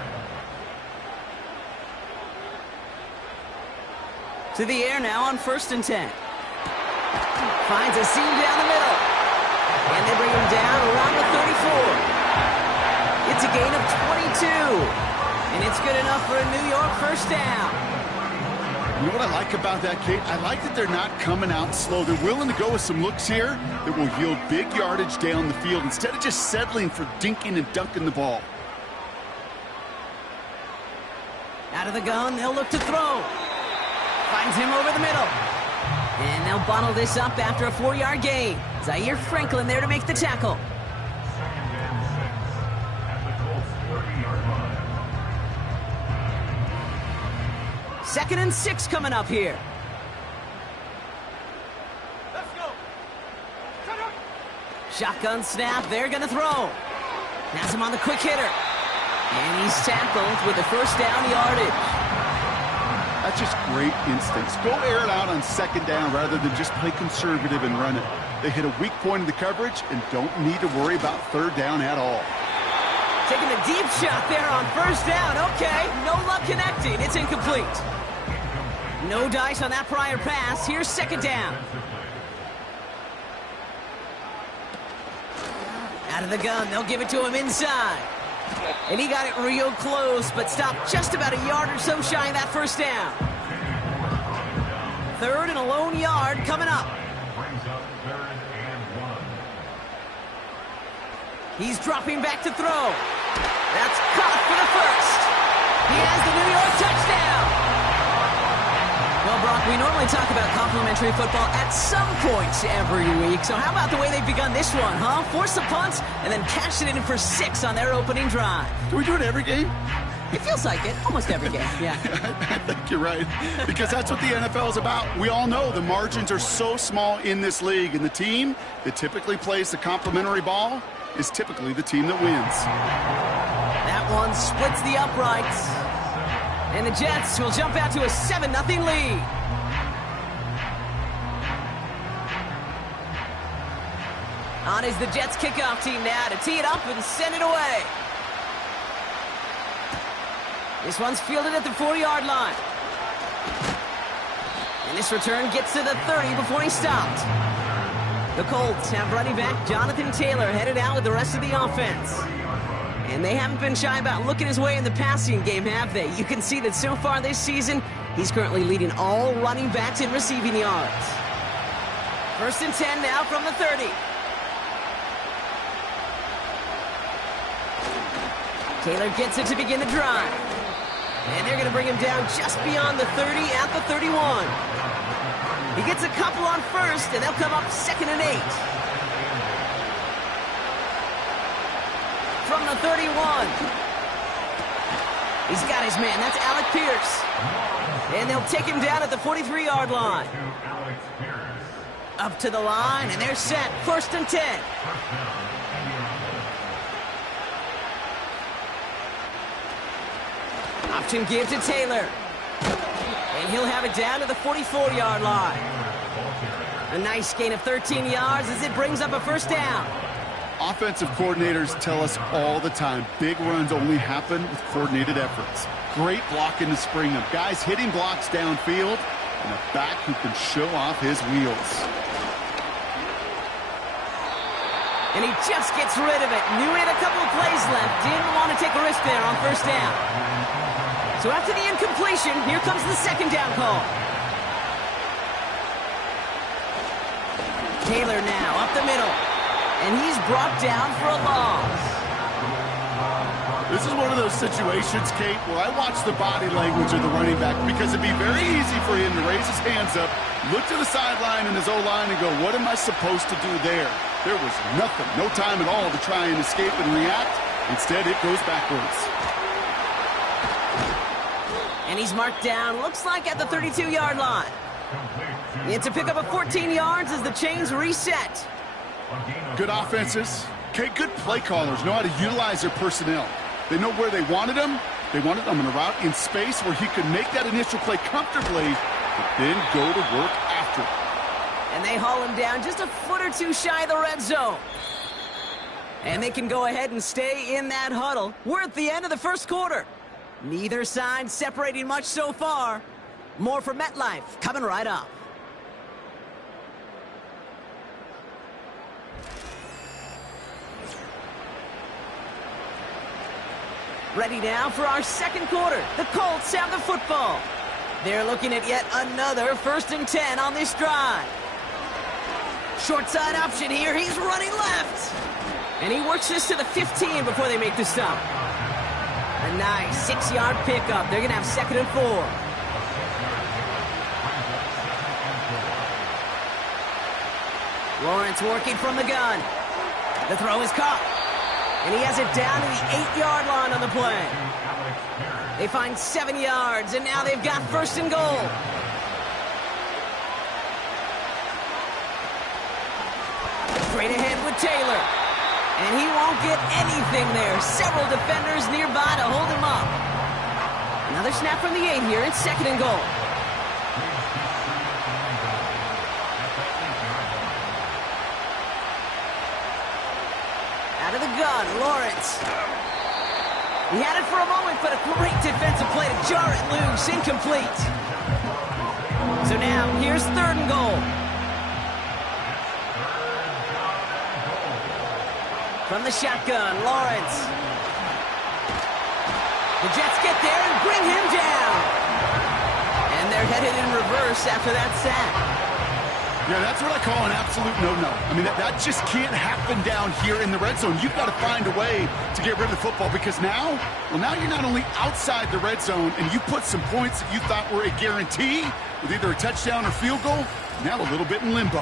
To the air now on 1st and 10. Finds a seam down the middle. And they bring him down around the 34. It's a gain of 22. And it's good enough for a New York 1st down. You know what I like about that, Kate? I like that they're not coming out slow. They're willing to go with some looks here that will yield big yardage down the field instead of just settling for dinking and dunking the ball. Out of the gun, they'll look to throw. Finds him over the middle. And they'll bottle this up after a 4-yard gain. Zaire Franklin there to make the tackle. 2nd and 6 at the Colts 30-yard line. 2nd and 6 coming up here. Let's go. Shotgun snap, they're going to throw. Has him on the quick hitter. And he's tackled with the 1st down yardage. That's just great instincts. Go air it out on 2nd down rather than just play conservative and run it. They hit a weak point in the coverage and don't need to worry about 3rd down at all. Taking a deep shot there on 1st down. Okay, no luck connecting. It's incomplete. No dice on that prior pass. Here's second down. Out of the gun, they'll give it to him inside. And he got it real close, but stopped just about a yard or so shy of that first down. Third and a lone yard coming up. He's dropping back to throw. That's caught for the first. He has the New York touchdown. Well, Brock, we normally talk about complimentary football at some points every week. So how about the way they've begun this one, huh? Force a punt and then cash it in for 6 on their opening drive. Do we do it every game? It feels like it. Almost every game, yeah. I think you're right. Because that's what the NFL is about. We all know the margins are so small in this league. And the team that typically plays the complimentary ball is typically the team that wins. That one splits the uprights. And the Jets will jump out to a 7-0 lead. On is the Jets kickoff team now to tee it up and send it away. This one's fielded at the 4-yard line. And this return gets to the 30 before he's stopped. The Colts have running back Jonathan Taylor headed out with the rest of the offense. And they haven't been shy about looking his way in the passing game, have they? You can see that so far this season, he's currently leading all running backs in receiving yards. First and 10 now from the 30. Taylor gets it to begin the drive. And they're going to bring him down just beyond the 30 at the 31. He gets a couple on first, and they'll come up 2nd and 8. From the 31. He's got his man. That's Alec Pierce. And they'll take him down at the 43-yard line. Up to the line, and they're set. 1st and 10. Option give to Taylor. And he'll have it down to the 44-yard line. A nice gain of 13 yards as it brings up a first down. Offensive coordinators tell us all the time, big runs only happen with coordinated efforts. Great blocking to spring them. Guys hitting blocks downfield, and a back who can show off his wheels. And he just gets rid of it. Knew he had a couple of plays left. Didn't want to take a risk there on first down. So after the incompletion, here comes the second down call. Taylor now up the middle. And he's brought down for a loss. This is one of those situations, Kate, where I watch the body language of the running back because it'd be very easy for him to raise his hands up, look to the sideline and his O-line and go, what am I supposed to do there? There was nothing, no time at all to try and escape and react. Instead, it goes backwards. And he's marked down, looks like at the 32-yard line. It's a pickup of 14 yards as the chains reset. Good offenses. Okay, good play callers know how to utilize their personnel. They know where they wanted him. They wanted him in a route in space where he could make that initial play comfortably, but then go to work after. And they haul him down just a foot or two shy of the red zone. And they can go ahead and stay in that huddle. We're at the end of the first quarter. Neither side separating much so far. More for MetLife coming right up. Ready now for our second quarter. The Colts have the football. They're looking at yet another 1st and 10 on this drive. Short side option here. He's running left. And he works this to the 15 before they make the stop. A nice 6-yard pickup. They're going to have 2nd and 4. Lawrence working from the gun. The throw is caught. And he has it down to the 8-yard line on the play. They find 7 yards, and now they've got 1st and goal. Straight ahead with Taylor. And he won't get anything there. Several defenders nearby to hold him up. Another snap from the 8 here. It's 2nd and goal. Out of the gun, Lawrence. He had it for a moment, but a great defensive play to jar it loose. Incomplete. So now, here's 3rd and goal. From the shotgun, Lawrence. The Jets get there and bring him down. And they're headed in reverse after that sack. Yeah, that's what I call an absolute no-no. I mean, that just can't happen down here in the red zone. You've got to find a way to get rid of the football because now you're not only outside the red zone and you put some points that you thought were a guarantee with either a touchdown or field goal, now a little bit in limbo.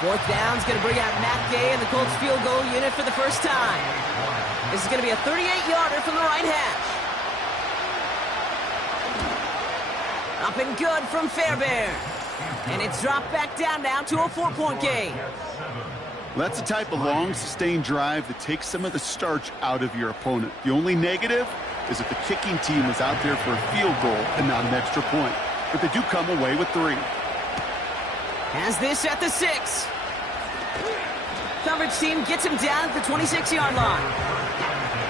4th down's going to bring out Matt Gay and the Colts field goal unit for the first time. This is going to be a 38-yarder from the right hash. Up and good from Fairbairn. And it's dropped back down now to a 4-point game. That's the type of long, sustained drive that takes some of the starch out of your opponent. The only negative is that the kicking team was out there for a field goal and not an extra point. But they do come away with 3. Has this at the 6. Coverage team gets him down at the 26-yard line.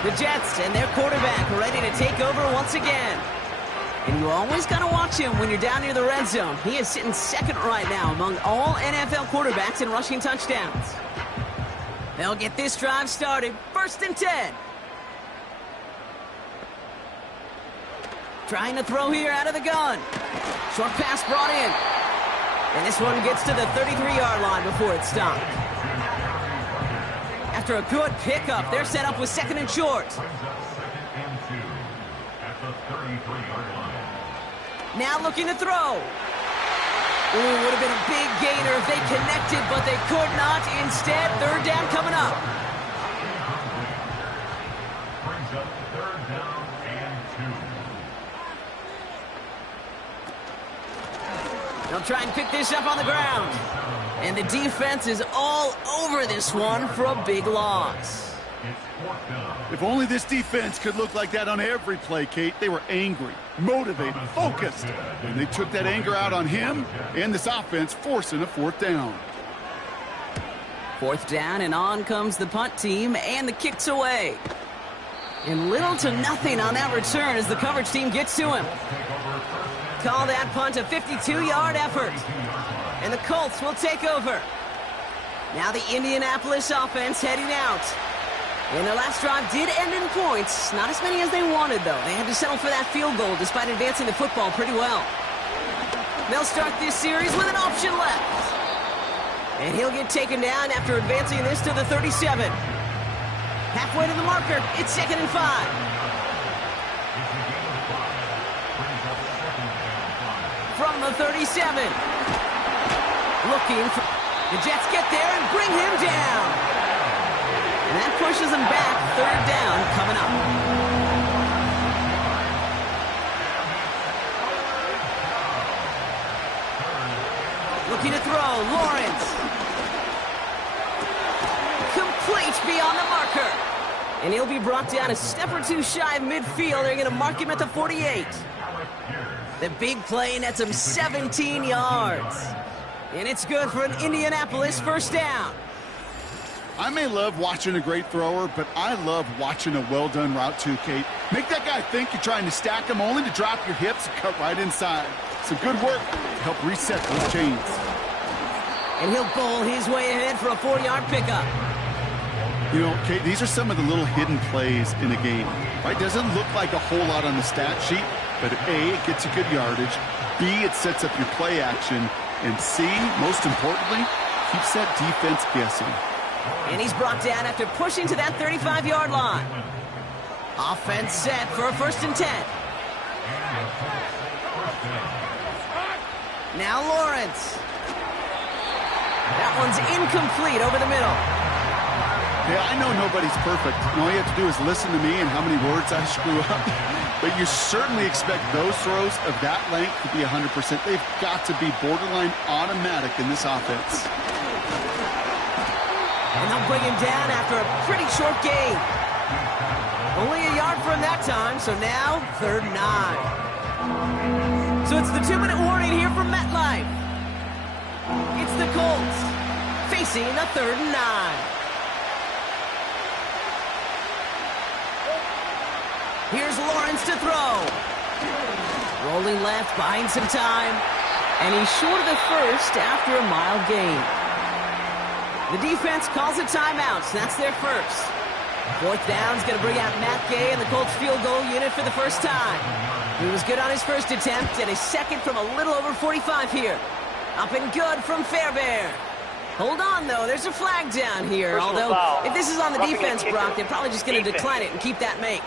The Jets and their quarterback ready to take over once again. And you always got to watch him when you're down near the red zone. He is sitting 2nd right now among all NFL quarterbacks in rushing touchdowns. They'll get this drive started. 1st and 10. Trying to throw here out of the gun. Short pass brought in. And this one gets to the 33-yard line before it's stopped. After a good pickup, they're set up with 2nd and short. Now looking to throw. Ooh, would have been a big gainer if they connected, but they could not. Instead, 3rd down coming up. Brings up 3rd down and 2. They'll try and pick this up on the ground. And the defense is all over this one for a big loss. If only this defense could look like that on every play, Kate. They were angry, motivated, focused. And they took that anger out on him and this offense, forcing a 4th down. 4th down, and on comes the punt team, and the kick's away. And little to nothing on that return as the coverage team gets to him. Call that punt a 52-yard effort. And the Colts will take over. Now the Indianapolis offense heading out. And their last drive did end in points. Not as many as they wanted, though. They had to settle for that field goal despite advancing the football pretty well. They'll start this series with an option left. And he'll get taken down after advancing this to the 37. Halfway to the marker, it's 2nd and 5. From the 37. Looking for... The Jets get there and bring him down. And that pushes them back. 3rd down coming up. Looking to throw. Lawrence. Complete beyond the marker. And he'll be brought down a step or 2 shy of midfield. They're going to mark him at the 48. The big play nets him 17 yards. And it's good for an Indianapolis 1st down. I may love watching a great thrower, but I love watching a well-done route too, Kate. Make that guy think you're trying to stack him only to drop your hips and cut right inside. Some good work to help reset those chains. And he'll bowl his way ahead for a 4-yard pickup. You know, Kate, these are some of the little hidden plays in a game, right? Doesn't look like a whole lot on the stat sheet, but A, it gets you good yardage. B, it sets up your play action. And C, most importantly, keeps that defense guessing. And he's brought down after pushing to that 35-yard line. Offense set for a 1st and 10. Now Lawrence. That one's incomplete over the middle. Yeah, I know nobody's perfect. And all you have to do is listen to me and how many words I screw up. But you certainly expect those throws of that length to be 100%. They've got to be borderline automatic in this offense. And they'll bring him down after a pretty short gain. Only a yard for him that time, so now 3rd and 9. So it's the 2-minute warning here from MetLife. It's the Colts facing the 3rd and 9. Here's Lawrence to throw. Rolling left, buying some time. And he's short of the first after a mile gain. The defense calls a timeout, so that's their first. Fourth down's going to bring out Matt Gay and the Colts field goal unit for the first time. He was good on his first attempt, and his second from a little over 45 here. Up and good from Fairbairn. Hold on, though. There's a flag down here. Although, if this is on the defense, Brock, they're probably just going to decline it and keep that make.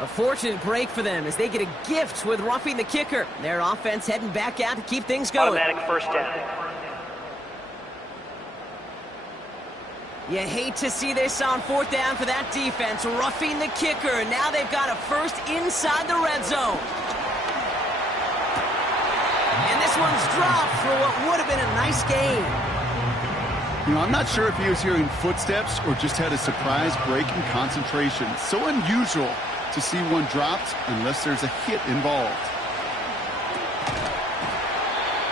A fortunate break for them as they get a gift with roughing the kicker. Their offense heading back out to keep things going. Automatic first down. You hate to see this on fourth down for that defense. Roughing the kicker. Now they've got a first inside the red zone. And this one's dropped for what would have been a nice game. You know, I'm not sure if he was hearing footsteps or just had a surprise break in concentration. So unusual to see one dropped unless there's a hit involved.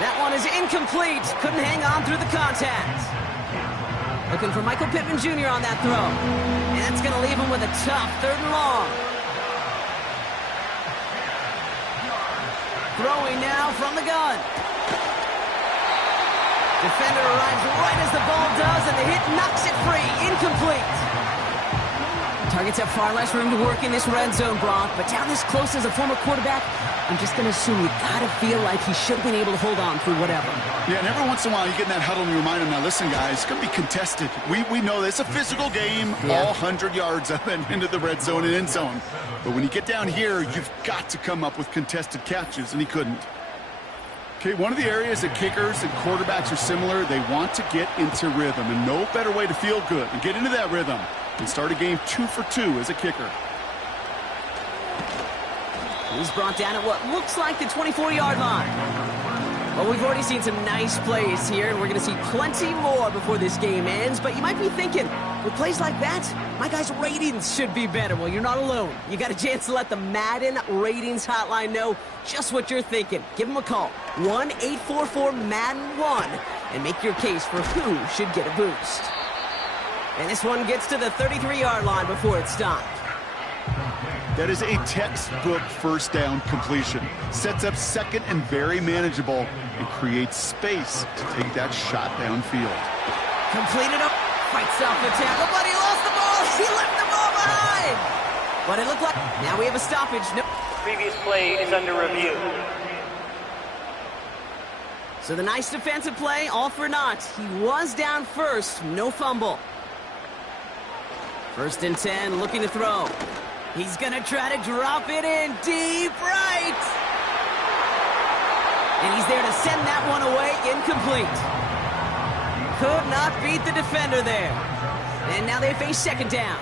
That one is incomplete. Couldn't hang on through the contact. Looking for Michael Pittman Jr. on that throw. And that's going to leave him with a tough 3rd and long. Throwing now from the gun. Defender arrives right as the ball does, and the hit knocks it free. Incomplete. Targets have far less room to work in this red zone, Brock, but down this close as a former quarterback, I'm just going to assume you got to feel like he should have been able to hold on through whatever. Yeah, and every once in a while you get in that huddle and you remind him, now listen, guys, it's going to be contested. We know this. It's a physical game, all 100 yards up and into the red zone and end zone. But when you get down here, you've got to come up with contested catches, and he couldn't. Okay, one of the areas that kickers and quarterbacks are similar, they want to get into rhythm, and no better way to feel good and get into that rhythm and start a game 2 for 2 as a kicker. He's brought down at what looks like the 24-yard line. Well, we've already seen some nice plays here, and we're going to see plenty more before this game ends. But you might be thinking, with plays like that, my guys' ratings should be better. Well, you're not alone. You got a chance to let the Madden ratings hotline know just what you're thinking. Give them a call, 1-844-MADDEN-1, and make your case for who should get a boost. And this one gets to the 33-yard line before it's stopped. That is a textbook first down completion. Sets up second and very manageable and creates space to take that shot downfield. Completed up, fights off the tackle, but he lost the ball. He left the ball behind. But it looked like now we have a stoppage. No. Previous play is under review. So the nice defensive play, all for naught. He was down first, no fumble. 1st and 10, looking to throw. He's going to try to drop it in deep right. And he's there to send that one away, incomplete. Could not beat the defender there. And now they face 2nd down.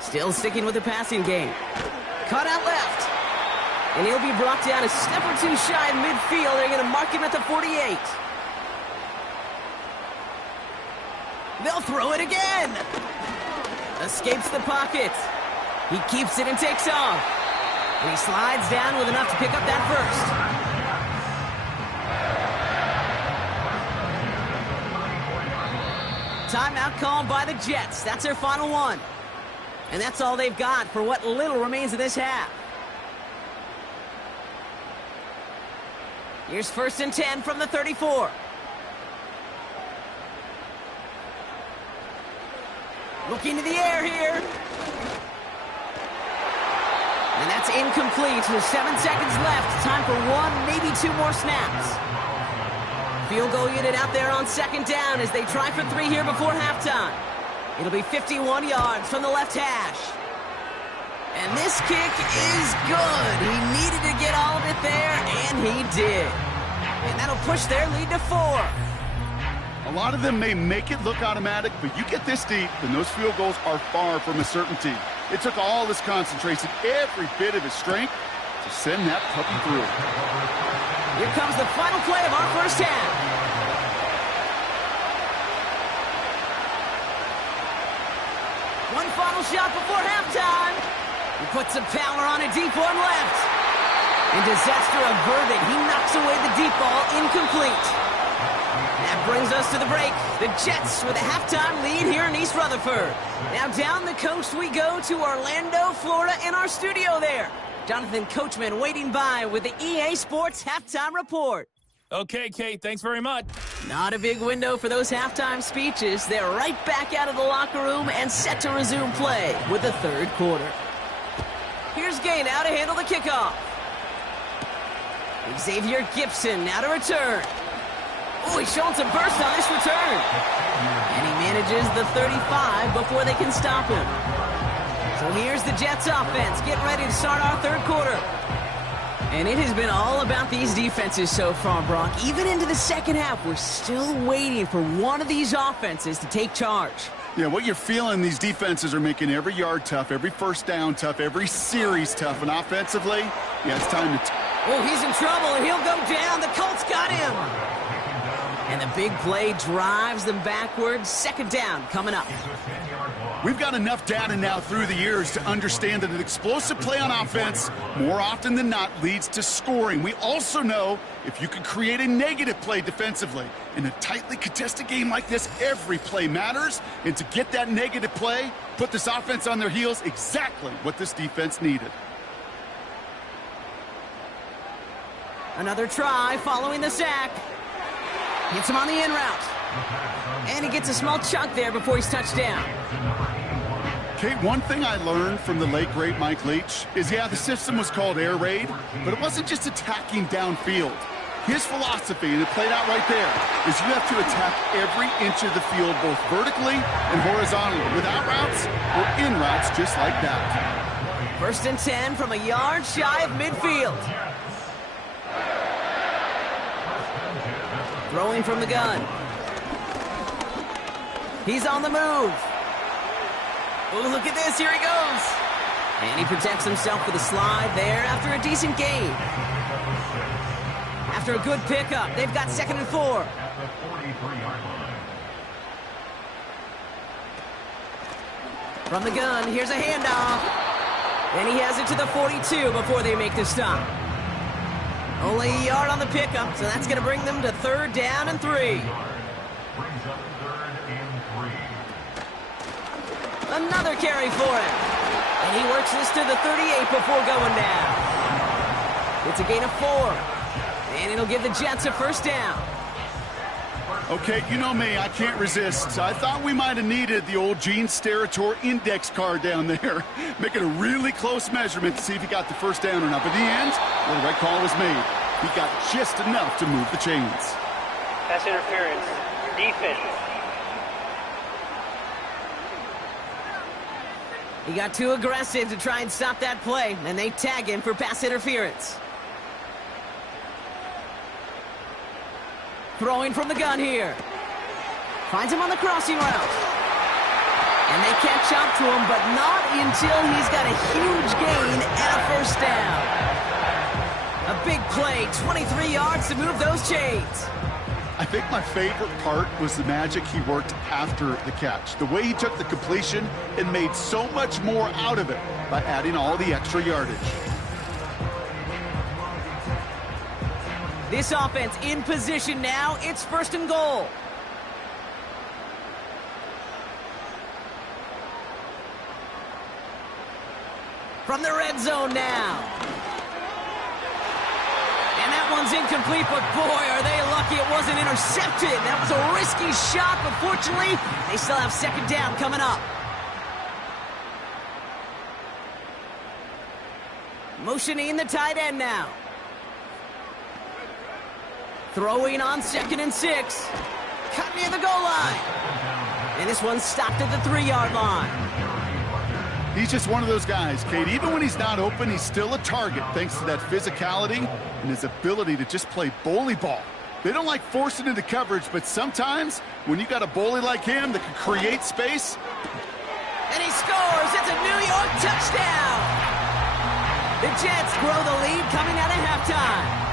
Still sticking with the passing game. Cut out left. And he'll be brought down a step or two shy in midfield. They're going to mark him at the 48. They'll throw it again. Escapes the pocket. He keeps it and takes off. And he slides down with enough to pick up that first. Timeout called by the Jets. That's their final one. And that's all they've got for what little remains of this half. Here's 1st and 10 from the 34. Looking to the air here. And that's incomplete with 7 seconds left. Time for 1, maybe 2 more snaps. Field goal unit out there on 2nd down as they try for 3 here before halftime. It'll be 51 yards from the left hash. And this kick is good. He needed to get all of it there, and he did. And that'll push their lead to 4. A lot of them may make it look automatic, but you get this deep, and those field goals are far from a certainty. It took all his concentration, every bit of his strength, to send that puppy through. Here comes the final play of our first half. One final shot before halftime. He puts some power on a deep one left. And disaster averted. He knocks away the deep ball, incomplete. That brings us to the break. The Jets with a halftime lead here in East Rutherford. Now down the coast we go to Orlando, Florida, in our studio there. Jonathan Coachman waiting by with the EA Sports Halftime Report. Okay, Kate, thanks very much. Not a big window for those halftime speeches. They're right back out of the locker room and set to resume play with the third quarter. Here's Gay now to handle the kickoff. Xavier Gibson now to return. Oh, he's showing some burst on this return. And he manages the 35 before they can stop him. So here's the Jets offense. Get ready to start our third quarter. And it has been all about these defenses so far, Brock. Even into the second half, we're still waiting for one of these offenses to take charge. Yeah, what you're feeling, these defenses are making every yard tough, every first down tough, every series tough. And offensively, yeah, it's time to... Oh, he's in trouble, and he'll go down. The Colts got him. And the big play drives them backwards. Second down coming up. We've got enough data now through the years to understand that an explosive play on offense, more often than not, leads to scoring. We also know if you can create a negative play defensively. In a tightly contested game like this, every play matters. And to get that negative play, put this offense on their heels, exactly what this defense needed. Another try following the sack. Hits him on the in route. And he gets a small chunk there before he's touched down. Kate, one thing I learned from the late, great Mike Leach is, yeah, the system was called air raid, but it wasn't just attacking downfield. His philosophy, and it played out right there, is you have to attack every inch of the field, both vertically and horizontally, with out routes or in routes just like that. 1st and 10 from a yard shy of midfield. Throwing from the gun. He's on the move. Oh, look at this. Here he goes. And he protects himself with a slide there after a decent gain. After a good pickup, they've got 2nd and 4. From the gun, here's a handoff. And he has it to the 42 before they make the stop. Only a yard on the pickup, so that's going to bring them to 3rd down and 3. Another carry for him. And he works this to the 38 before going down. It's a gain of 4. And it'll give the Jets a 1st down. Okay, you know me, I can't resist. I thought we might have needed the old Gene Steratore index card down there. Making a really close measurement to see if he got the 1st down or not. But in the end, well, the right call was made. He got just enough to move the chains. Pass interference. Defense. He got too aggressive to try and stop that play, and they tag him for pass interference. Throwing from the gun here. Finds him on the crossing route. And they catch up to him, but not until he's got a huge gain and a 1st down. A big play, 23 yards to move those chains. I think my favorite part was the magic he worked after the catch. The way he took the completion and made so much more out of it by adding all the extra yardage. This offense in position now. It's 1st and goal. From the red zone now. And that one's incomplete, but boy, are they lucky it wasn't intercepted. That was a risky shot, but fortunately, they still have 2nd down coming up. Motioning the tight end now. Throwing on 2nd and 6. Cut near the goal line. And this one's stopped at the 3-yard line. He's just one of those guys, Kate. Even when he's not open, he's still a target thanks to that physicality and his ability to just play bully ball. They don't like forcing into coverage, but sometimes when you got a bully like him that can create space. And he scores. It's a New York touchdown. The Jets grow the lead coming out of halftime.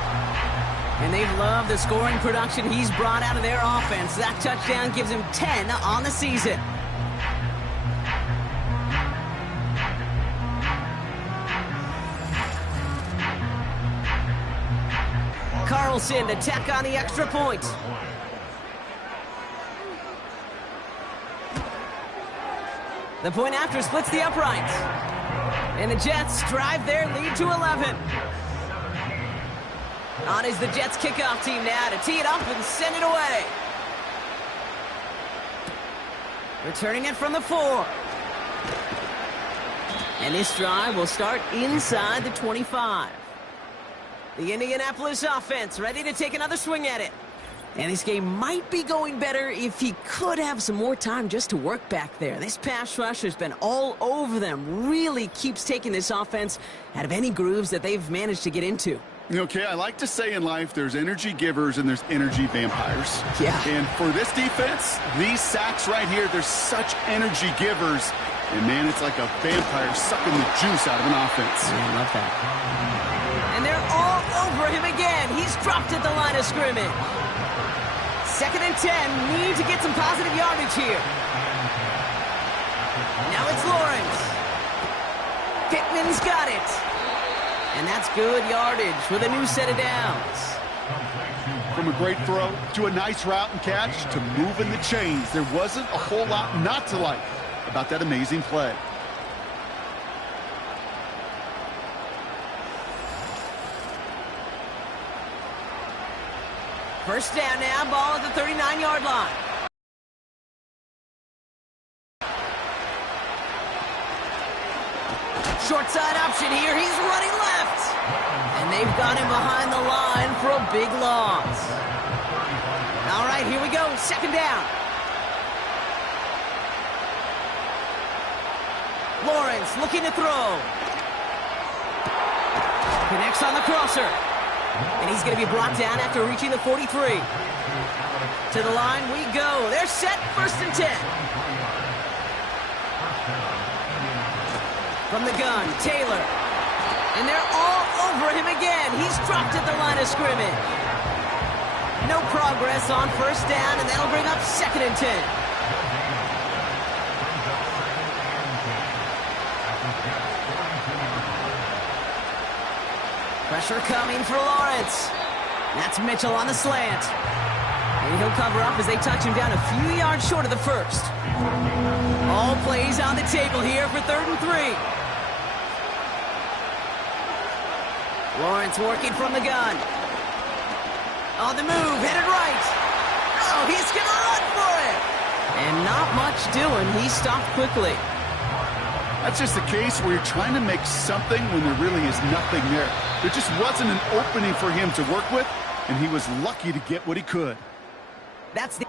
And they love the scoring production he's brought out of their offense. That touchdown gives him 10 on the season. Carlson to tack on the extra point. The point after splits the uprights. And the Jets drive their lead to 11. On is the Jets kickoff team now to tee it up and send it away. Returning it from the 4. And this drive will start inside the 25. The Indianapolis offense ready to take another swing at it. And this game might be going better if he could have some more time just to work back there. This pass rush has been all over them. Really keeps taking this offense out of any grooves that they've managed to get into. Okay, I like to say in life there's energy givers and there's energy vampires. Yeah. And for this defense, these sacks right here, they're such energy givers. And, man, it's like a vampire sucking the juice out of an offense. Yeah, I love that. And they're all over him again. He's dropped at the line of scrimmage. 2nd and 10. Need to get some positive yardage here. Now it's Lawrence. Pittman's got it. And that's good yardage with a new set of downs. From a great throw to a nice route and catch to moving the chains, there wasn't a whole lot not to like about that amazing play. First down now, ball at the 39-yard line. Short side option here, he's running left. And they've got him behind the line for a big loss. All right, here we go, 2nd down. Lawrence looking to throw. Connects on the crosser. And he's going to be brought down after reaching the 43. To the line we go. They're set, 1st and 10. From the gun, Taylor. And they're all over him again. He's dropped at the line of scrimmage. No progress on 1st down, and that'll bring up 2nd and 10. Pressure coming for Lawrence. That's Mitchell on the slant. And he'll cover up as they touch him down a few yards short of the 1st. All plays on the table here for 3rd and 3. Lawrence working from the gun. On the move, headed right. Oh, he's going to run for it. And not much doing. He stopped quickly. That's just a case where you're trying to make something when there really is nothing there. There just wasn't an opening for him to work with, and he was lucky to get what he could. That's the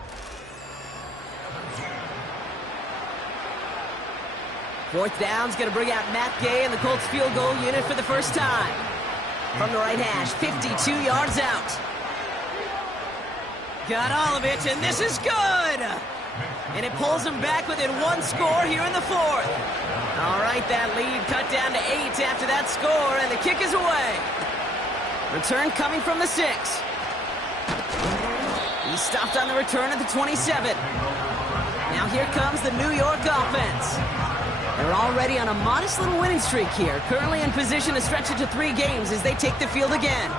4th down's going to bring out Matt Gay and the Colts field goal unit for the first time. From the right hash, 52 yards out. Got all of it, and this is good! And it pulls them back within 1 score here in the 4th. All right, that lead cut down to 8 after that score, and the kick is away. Return coming from the 6. He stopped on the return at the 27. Now here comes the New York offense. They're already on a modest little winning streak here, currently in position to stretch it to 3 games as they take the field again.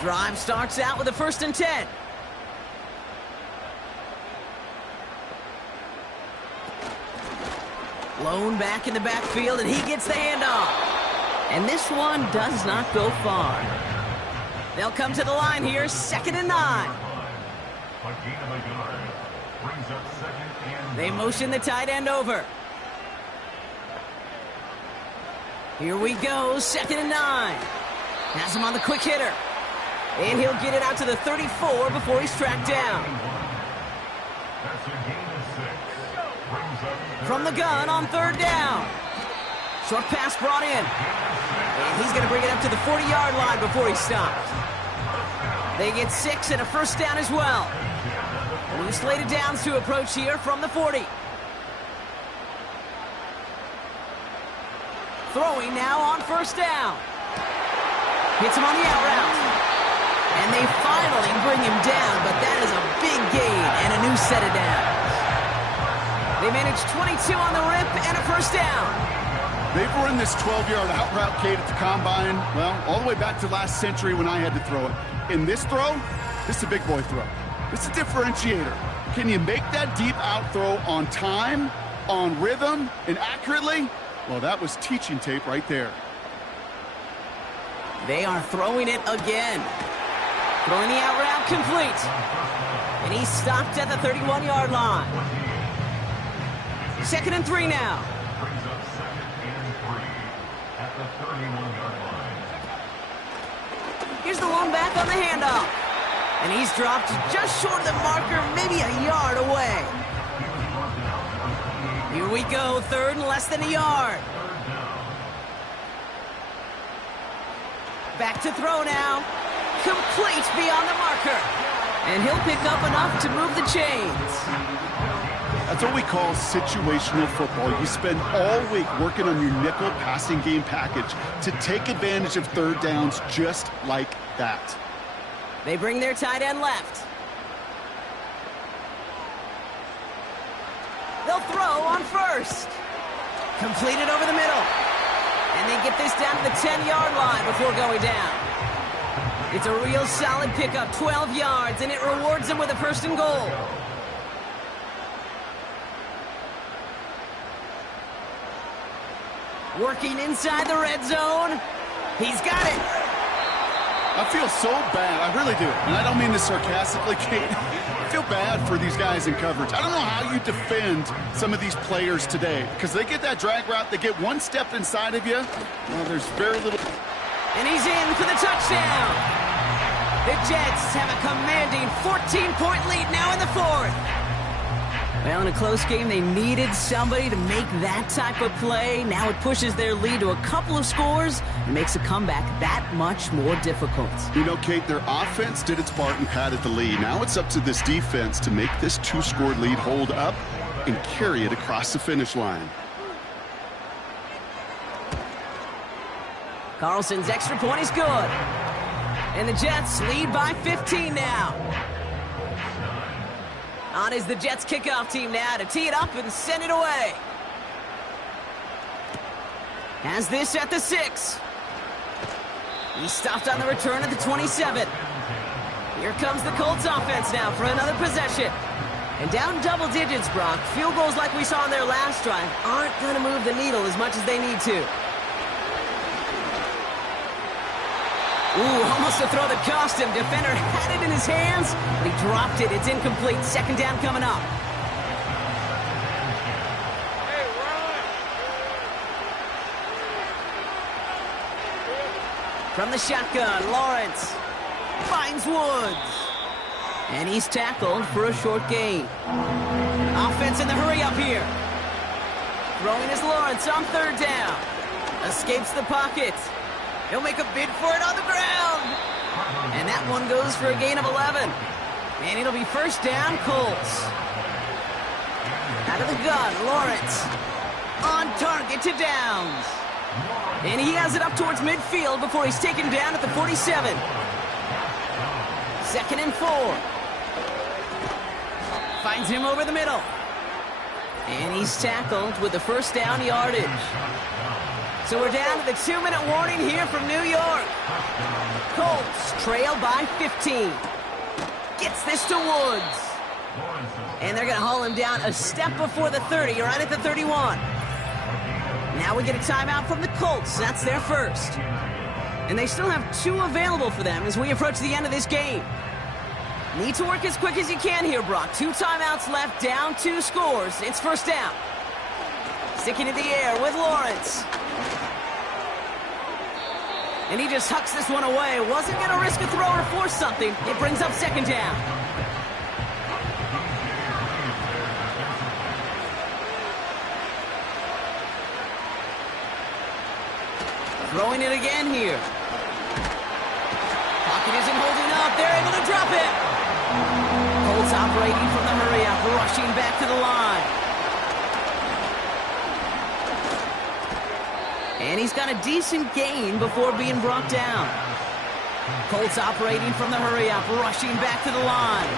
Drive starts out with a 1st and 10. Lone back in the backfield, and he gets the handoff. And this one does not go far. They'll come to the line here, 2nd and 9. They motion the tight end over. Here we go, 2nd and 9. Has him on the quick hitter. And he'll get it out to the 34 before he's tracked down. From the gun on 3rd down. Short pass brought in. And he's going to bring it up to the 40-yard line before he stopped. They get 6 and a 1st down as well. New slate of downs to approach here from the 40. Throwing now on 1st down. Hits him on the out route. And they finally bring him down, but that is a big gain and a new set of downs. They managed 22 on the rip and a 1st down. They've run this 12-yard out route, Kate, at the combine, well, all the way back to last century when I had to throw it. In this throw, this is a big boy throw. This is a differentiator. Can you make that deep out throw on time on rhythm and accurately, well, that was teaching tape right there. They are throwing it again. Throwing the out route complete. And he's stopped at the 31-yard line. 2nd and 3 now. Brings up 2nd and 3 at the 31-yard line. Here's the one back on the handoff. And he's dropped just short of the marker, maybe a yard away. Here we go, 3rd and less than a yard. Back to throw now. Complete beyond the marker. And he'll pick up enough to move the chains. That's what we call situational football. You spend all week working on your nickel passing game package to take advantage of 3rd downs just like that. They bring their tight end left. They'll throw on 1st. Completed over the middle. And they get this down to the 10-yard line before going down. It's a real solid pickup, 12 yards, and it rewards them with a 1st and goal. Working inside the red zone. He's got it. I feel so bad. I really do. And I don't mean this sarcastically, Kate. I feel bad for these guys in coverage. I don't know how you defend some of these players today because they get that drag route, they get one step inside of you. Well, there's very little. And he's in for the touchdown. The Jets have a commanding 14-point lead now in the 4th. Well, in a close game, they needed somebody to make that type of play. Now it pushes their lead to a couple of scores and makes a comeback that much more difficult. You know, Kate, their offense did its part and padded the lead. Now it's up to this defense to make this 2-score lead hold up and carry it across the finish line. Carlson's extra point is good. And the Jets lead by 15 now. On is the Jets kickoff team now to tee it up and send it away. Has this at the 6. He stopped on the return at the 27. Here comes the Colts offense now for another possession. And down double digits, Brock. Field goals like we saw in their last drive aren't going to move the needle as much as they need to. Ooh, almost a throw that cost him. Defender had it in his hands, but he dropped it. It's incomplete. 2nd down coming up. From the shotgun, Lawrence finds Woods. And he's tackled for a short gain. Offense in the hurry up here. Throwing is Lawrence on 3rd down. Escapes the pocket. He'll make a bid for it on the ground. And that one goes for a gain of 11. And it'll be 1st down, Colts. Out of the gun, Lawrence. On target to Downs. And he has it up towards midfield before he's taken down at the 47. 2nd and 4. Finds him over the middle. And he's tackled with the 1st down yardage. So we're down to the 2-minute warning here from New York. Colts trail by 15. Gets this to Woods. And they're going to haul him down a step before the 30, right at the 31. Now we get a timeout from the Colts. That's their 1st. And they still have 2 available for them as we approach the end of this game. Need to work as quick as you can here, Brock. 2 timeouts left, down 2 scores. It's 1st down. Sticking in the air with Lawrence. And he just hucks this one away. Wasn't going to risk a throw or force something. It brings up 2nd down. Throwing it again here. Pocket isn't holding up. They're able to drop it. Colts operating from the hurry up, rushing back to the line. And he's got a decent gain before being brought down. Colts operating from the hurry up, rushing back to the line.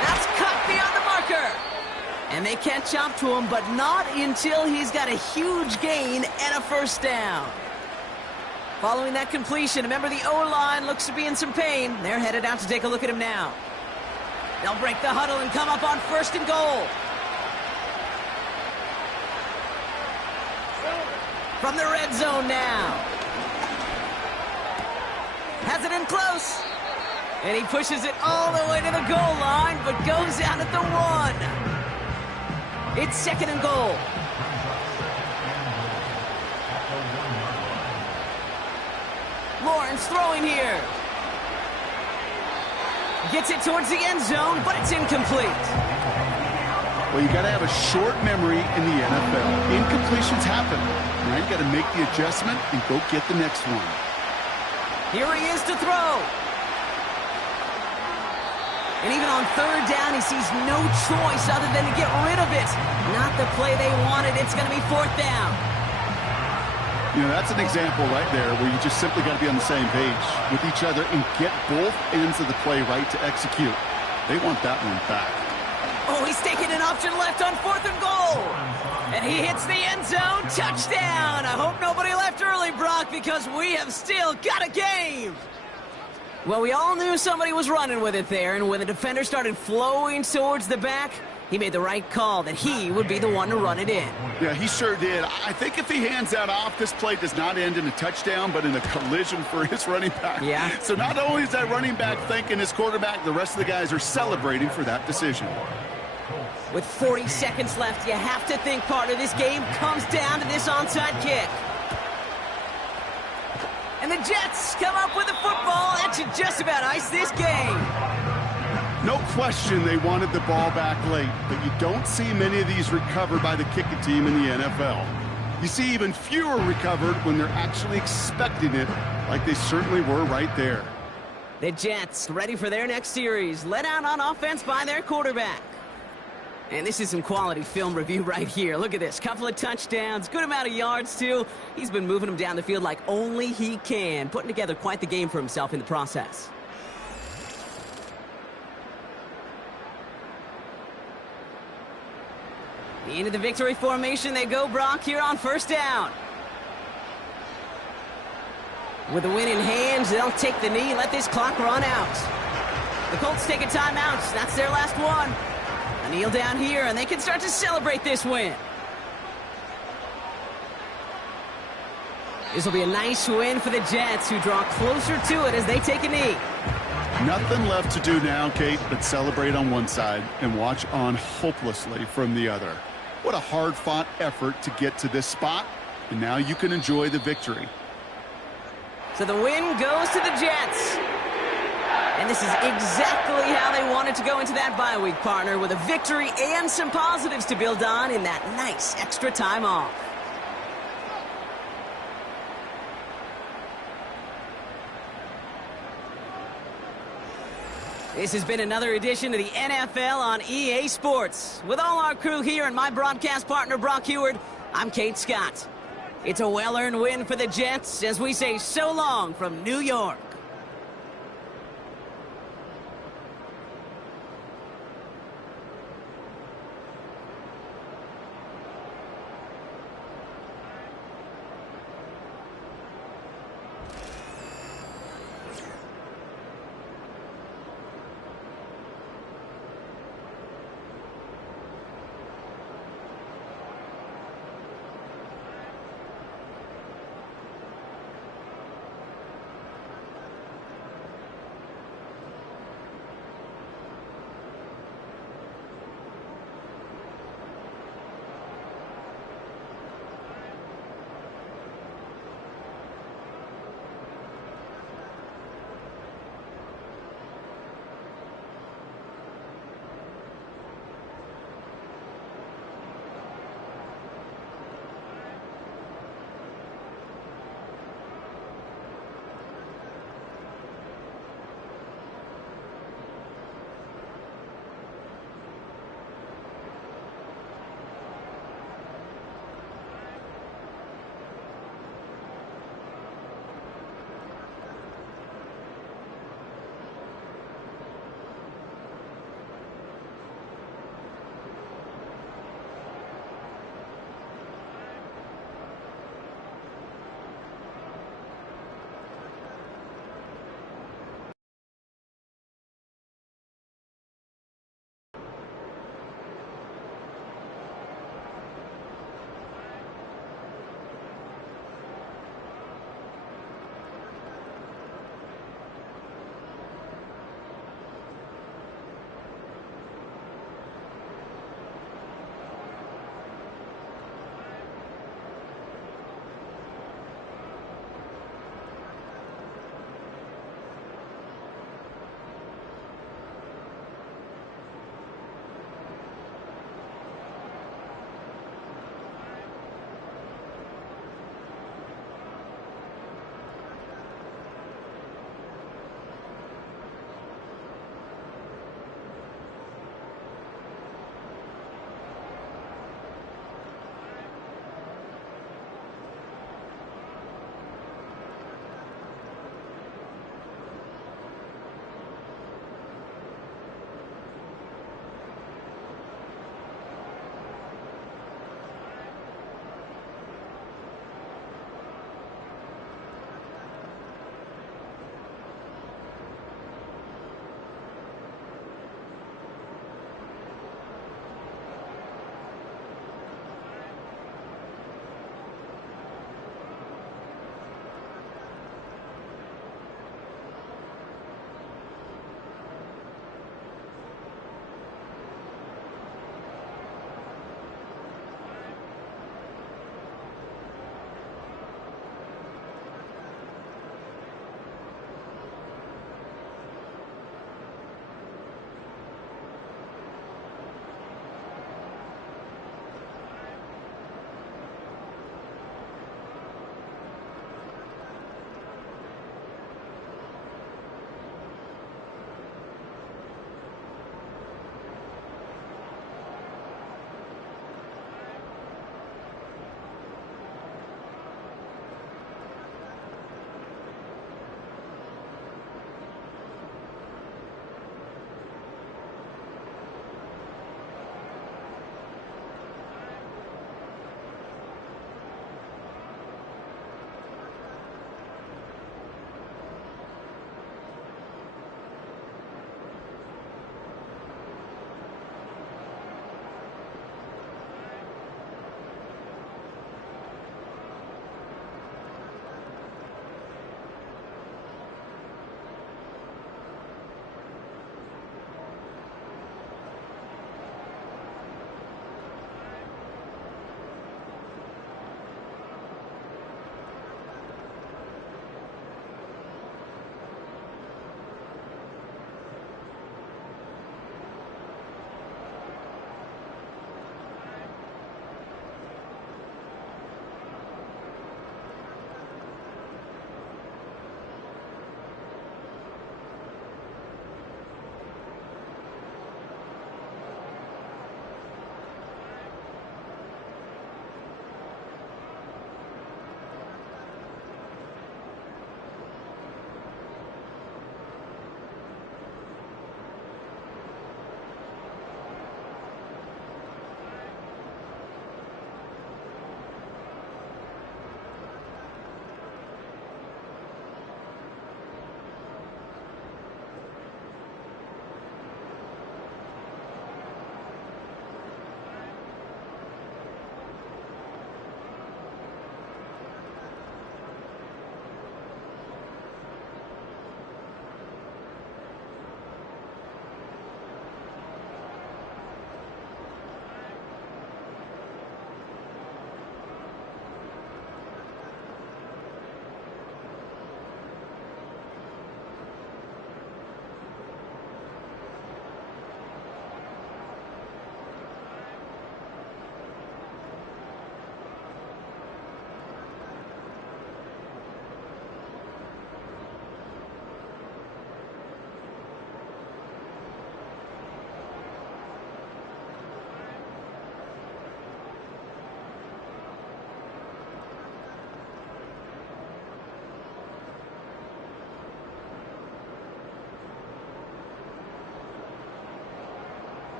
That's cut beyond the marker. And they catch up to him, but not until he's got a huge gain and a 1st down. Following that completion, remember the O-line looks to be in some pain. They're headed out to take a look at him now. They'll break the huddle and come up on 1st and goal. From the red zone now. Has it in close. And he pushes it all the way to the goal line, but goes out at the 1. It's 2nd and goal. Lawrence throwing here. Gets it towards the end zone, but it's incomplete. Well, you got to have a short memory in the NFL. Incompletions happen. Now you got to make the adjustment and go get the next one. Here he is to throw. And even on 3rd down, he sees no choice other than to get rid of it. Not the play they wanted. It's going to be 4th down. You know, that's an example right there where you just simply got to be on the same page with each other and get both ends of the play right to execute. They want that one back. Oh, he's taking an option left on 4th and goal. And he hits the end zone. Touchdown. I hope nobody left early, Brock, because we have still got a game. Well, we all knew somebody was running with it there, and when the defender started flowing towards the back, he made the right call that he would be the one to run it in. Yeah, he sure did. I think if he hands that off, this play does not end in a touchdown, but in a collision for his running back. Yeah. So not only is that running back thanking his quarterback, the rest of the guys are celebrating for that decision. With 40 seconds left, you have to think part of this game comes down to this onside kick. And the Jets come up with a football that should just about ice this game. No question they wanted the ball back late, but you don't see many of these recovered by the kicking team in the NFL. You see even fewer recovered when they're actually expecting it, like they certainly were right there. The Jets ready for their next series, led out on offense by their quarterback. And this is some quality film review right here. Look at this. Couple of touchdowns, good amount of yards, too. He's been moving them down the field like only he can, putting together quite the game for himself in the process. Into the victory formation they go, Brock, here on 1st down. With the win in hand, they'll take the knee, let this clock run out. The Colts take a timeout. That's their last one. A kneel down here, and they can start to celebrate this win. This will be a nice win for the Jets, who draw closer to it as they take a knee. Nothing left to do now, Kate, but celebrate on one side and watch on hopelessly from the other. What a hard-fought effort to get to this spot, and now you can enjoy the victory. So the win goes to the Jets. And this is exactly how they wanted to go into that bye week, partner, with a victory and some positives to build on in that nice extra time off. This has been another edition of the NFL on EA Sports. With all our crew here and my broadcast partner, Brock Heward, I'm Kate Scott. It's a well-earned win for the Jets as we say so long from New York.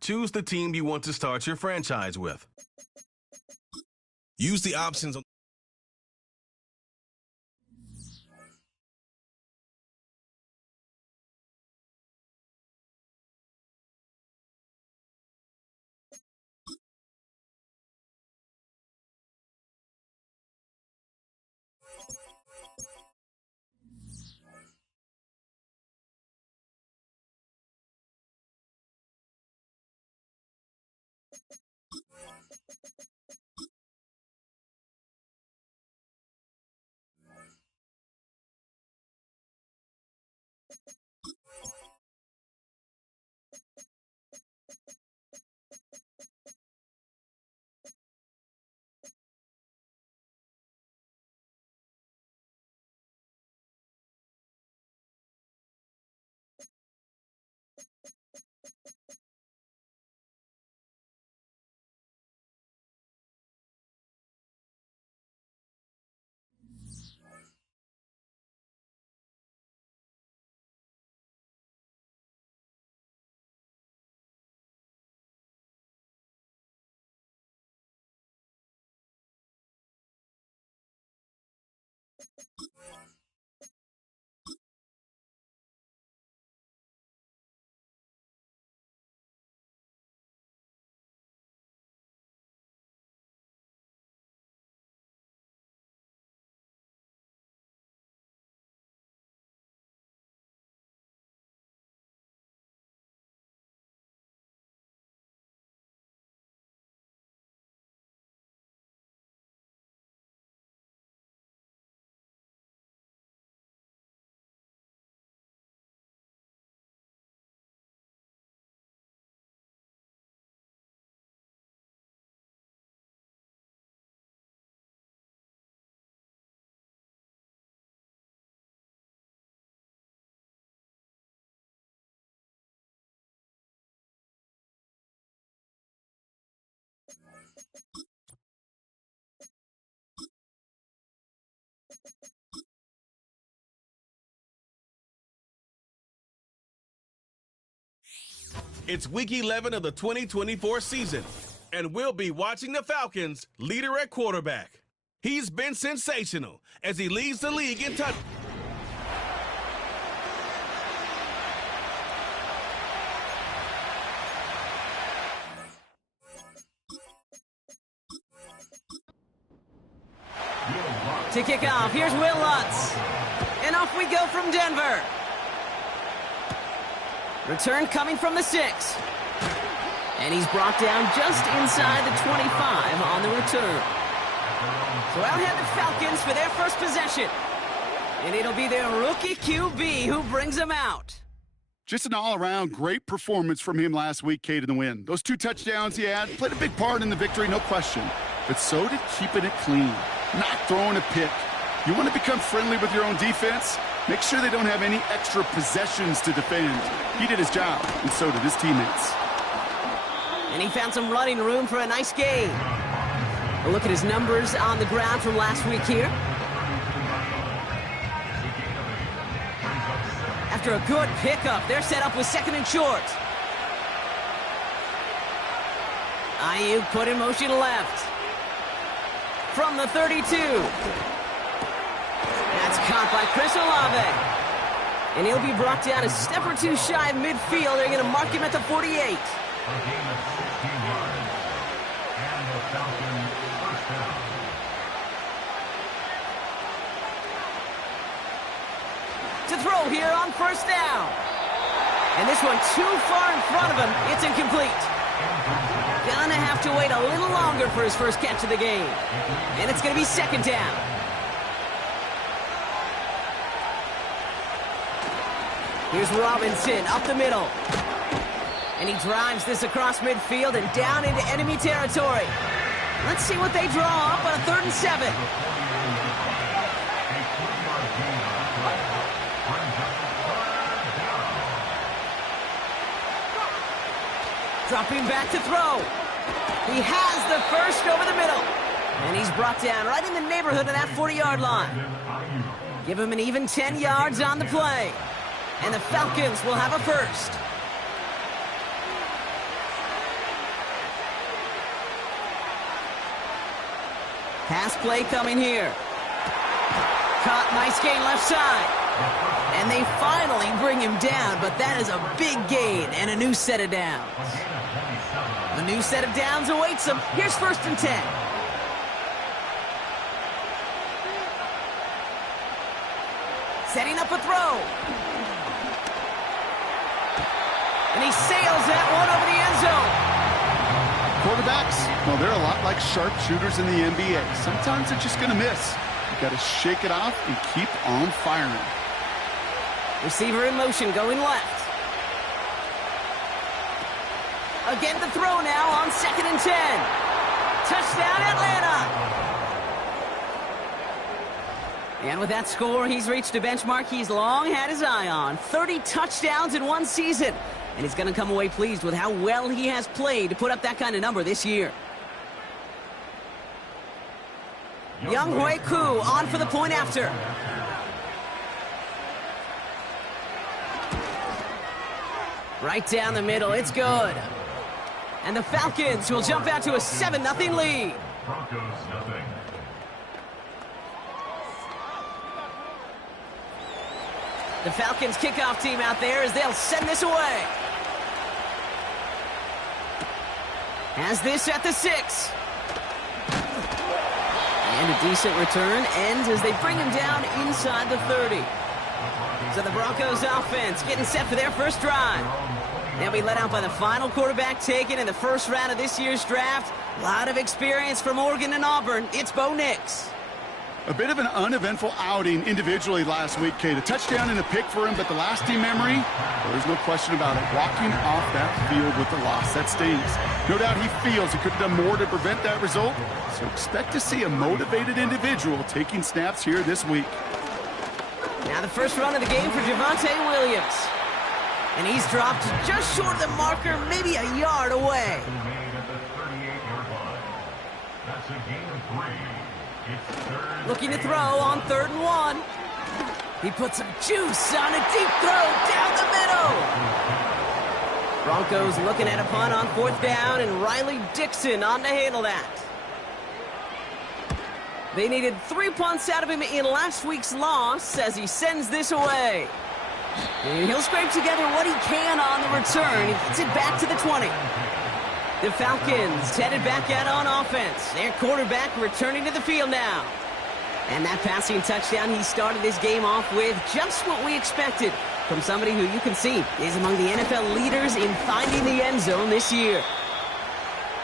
Choose the team you want to start your franchise with. Use the options on It's week 11 of the 2024 season, and we'll be watching the Falcons' leader at quarterback. He's been sensational as he leads the league in touch. To kick off, here's Will Lutz. And off we go from Denver. Return coming from the 6. And he's brought down just inside the 25 on the return. So out head the Falcons for their first possession. And it'll be their rookie QB who brings them out. Just an all-around great performance from him last week, Kate, in the win. Those 2 touchdowns he had played a big part in the victory, no question. But so did keeping it clean, not throwing a pick. You want to become friendly with your own defense? Make sure they don't have any extra possessions to defend. He did his job, and so did his teammates. And he found some running room for a nice gain. A look at his numbers on the ground from last week here. After a good pickup, they're set up with second and short. Ayuk put in motion left. From the 32. That's caught by Chris Olave. And he'll be brought down a step or two shy of midfield. They're going to mark him at the 48. A gain of 16 yards. And the Falcons first down. To throw here on first down. And this one too far in front of him. It's incomplete. Gonna have to wait a little longer for his first catch of the game. And it's gonna be second down. Here's Robinson up the middle. And he drives this across midfield and down into enemy territory. Let's see what they draw up on a 3rd and 7. Dropping back to throw. He has the first over the middle. And he's brought down right in the neighborhood of that 40-yard line. Give him an even 10 yards on the play. And the Falcons will have a first. Pass play coming here. Caught, nice gain left side. And they finally bring him down, but that is a big gain and a new set of downs. A new set of downs awaits him. Here's 1st and 10. Setting up a throw. And he sails that one over the end zone. Quarterbacks, well, they're a lot like sharpshooters in the NBA. Sometimes they're just going to miss. You got to shake it off and keep on firing. Receiver in motion, going left. Again the throw now on 2nd and 10. Touchdown, Atlanta! And with that score, he's reached a benchmark he's long had his eye on. 30 touchdowns in one season. And he's going to come away pleased with how well he has played to put up that kind of number this year. Younghoe Koo on for the point after. Right down the middle, it's good. And the Falcons will jump out to a 7-0 lead. Broncos nothing. The Falcons kickoff team out there as they'll send this away. Has this at the 6. And a decent return ends as they bring him down inside the 30. So the Broncos offense getting set for their first drive. They'll be let out by the final quarterback taken in the first round of this year's draft. A lot of experience from Oregon and Auburn. It's Bo Nix. A bit of an uneventful outing individually last week, Kate. A touchdown and a pick for him, but the lasting memory, well, there's no question about it. Walking off that field with the loss, that stings. No doubt he feels he could have done more to prevent that result. So expect to see a motivated individual taking snaps here this week. Now the first run of the game for Javonte Williams. And he's dropped just short of the marker, maybe a yard away. That's a gain of 3. It's 3rd. Looking to throw on 3rd and 1. He puts some juice on a deep throw down the middle. Broncos looking at a punt on 4th down, and Riley Dixon on to handle that. They needed 3 punts out of him in last week's loss as he sends this away. And he'll scrape together what he can on the return. He gets it back to the 20. The Falcons headed back out on offense. Their quarterback returning to the field now. And that passing touchdown he started this game off with, just what we expected from somebody who you can see is among the NFL leaders in finding the end zone this year.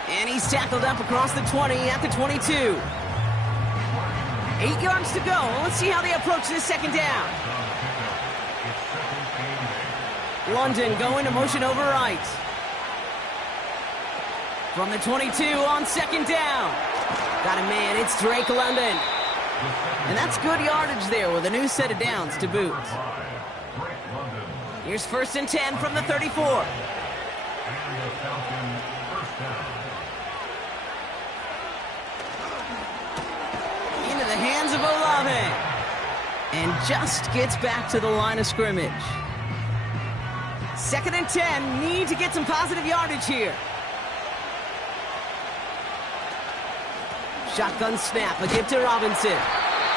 And he's tackled up across the 20 at the 22. 8 yards to go. Let's see how they approach this second down. London going to motion over right. From the 22 on 2nd down. Got a man, it's Drake London. And that's good yardage there with a new set of downs to boot. Here's 1st and 10 from the 34. down. Into the hands of Olave. And just gets back to the line of scrimmage. 2nd and 10. Need to get some positive yardage here. Shotgun snap. A give to Robinson.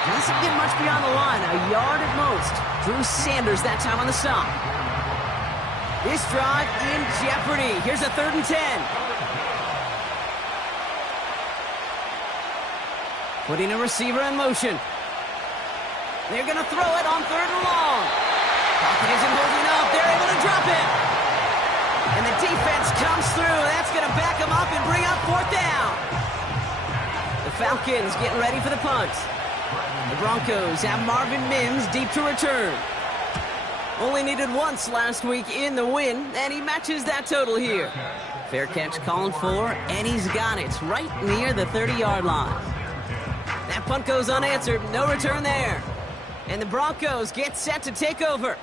Doesn't get much beyond the line. A yard at most. Drew Sanders that time on the stop. This drive in jeopardy. Here's a 3rd and 10. Putting a receiver in motion. They're going to throw it on 3rd and long. Pocket isn't holding up. They're able to drop it. And the defense comes through. That's going to back them up and bring up 4th down. The Falcons getting ready for the punt. The Broncos have Marvin Mims deep to return. Only needed once last week in the win, and he matches that total here. Fair catch calling for, and he's got it right near the 30-yard line. That punt goes unanswered. No return there. And the Broncos get set to take over.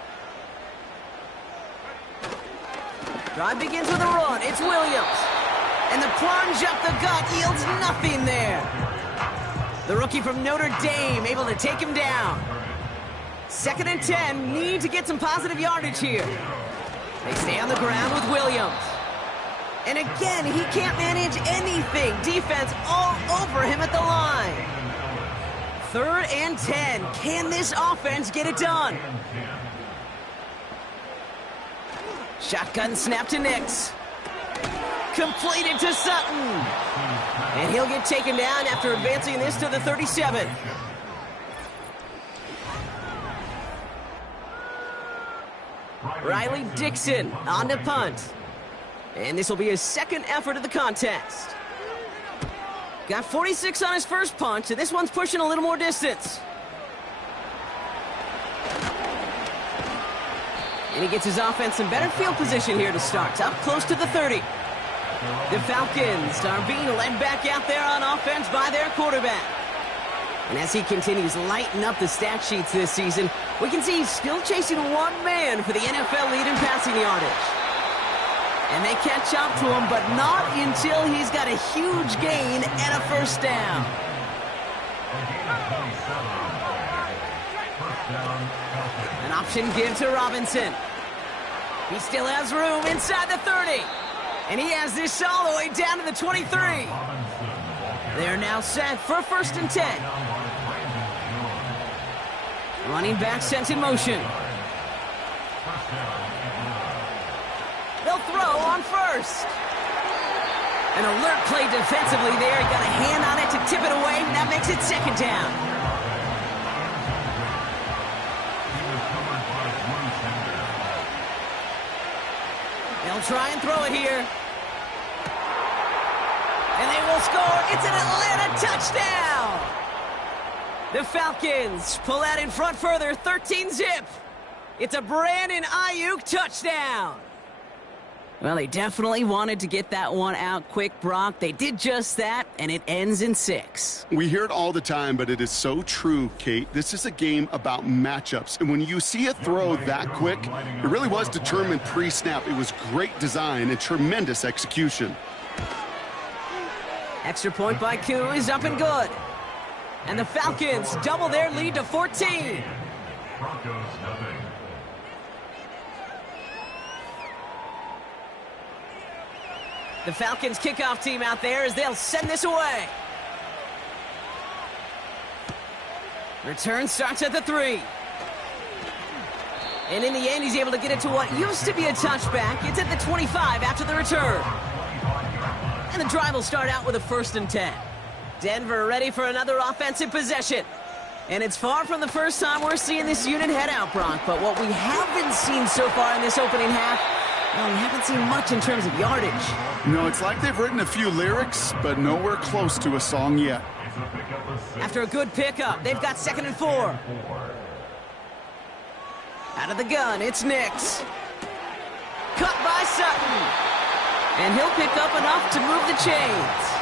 Drive begins with a run. It's Williams. And the plunge up the gut yields nothing there. The rookie from Notre Dame able to take him down. 2nd and 10. Need to get some positive yardage here. They stay on the ground with Williams. And again, he can't manage anything. Defense all over him at the line. 3rd and 10. Can this offense get it done? Shotgun snap to Nix. Completed to Sutton. And he'll get taken down after advancing this to the 37. Riley Dixon on the punt. And this will be his 2nd effort of the contest. Got 46 on his first punch, and this one's pushing a little more distance. And he gets his offense in better field position here to start. Up close to the 30. The Falcons are being led back out there on offense by their quarterback. And as he continues lighting up the stat sheets this season, we can see he's still chasing one man for the NFL lead in passing yardage. And they catch up to him, but not until he's got a huge gain and a 1st down. An option give to Robinson. He still has room inside the 30. And he has this all the way down to the 23. They're now set for 1st and 10. Running back sent in motion. They'll throw on 1st. An alert play defensively there. He got a hand on it to tip it away. That makes it 2nd down. They'll try and throw it here. And they will score. It's an Atlanta touchdown. The Falcons pull out in front further, 13-zip. It's a Brandon Ayuk touchdown. Well, they definitely wanted to get that one out quick, Brock. They did just that, and it ends in 6. We hear it all the time, but it is so true, Kate. This is a game about matchups, and when you see a throw that quick, it really was determined pre-snap. It was great design and tremendous execution. Extra point by Koo is up and good. And the Falcons double their lead to 14. Broncos nothing. The Falcons kickoff team out there as they'll send this away. Return starts at the 3. And in the end, he's able to get it to what used to be a touchback. It's at the 25 after the return. And the drive will start out with a 1st and 10. Denver ready for another offensive possession. And it's far from the first time we're seeing this unit head out, Brock. But what we haven't seen so far in this opening half, well, we haven't seen much in terms of yardage. No, it's like they've written a few lyrics, but nowhere close to a song yet. After a good pickup, they've got 2nd and 4. Out of the gun, it's Nix. Cut by Sutton. And he'll pick up enough to move the chains.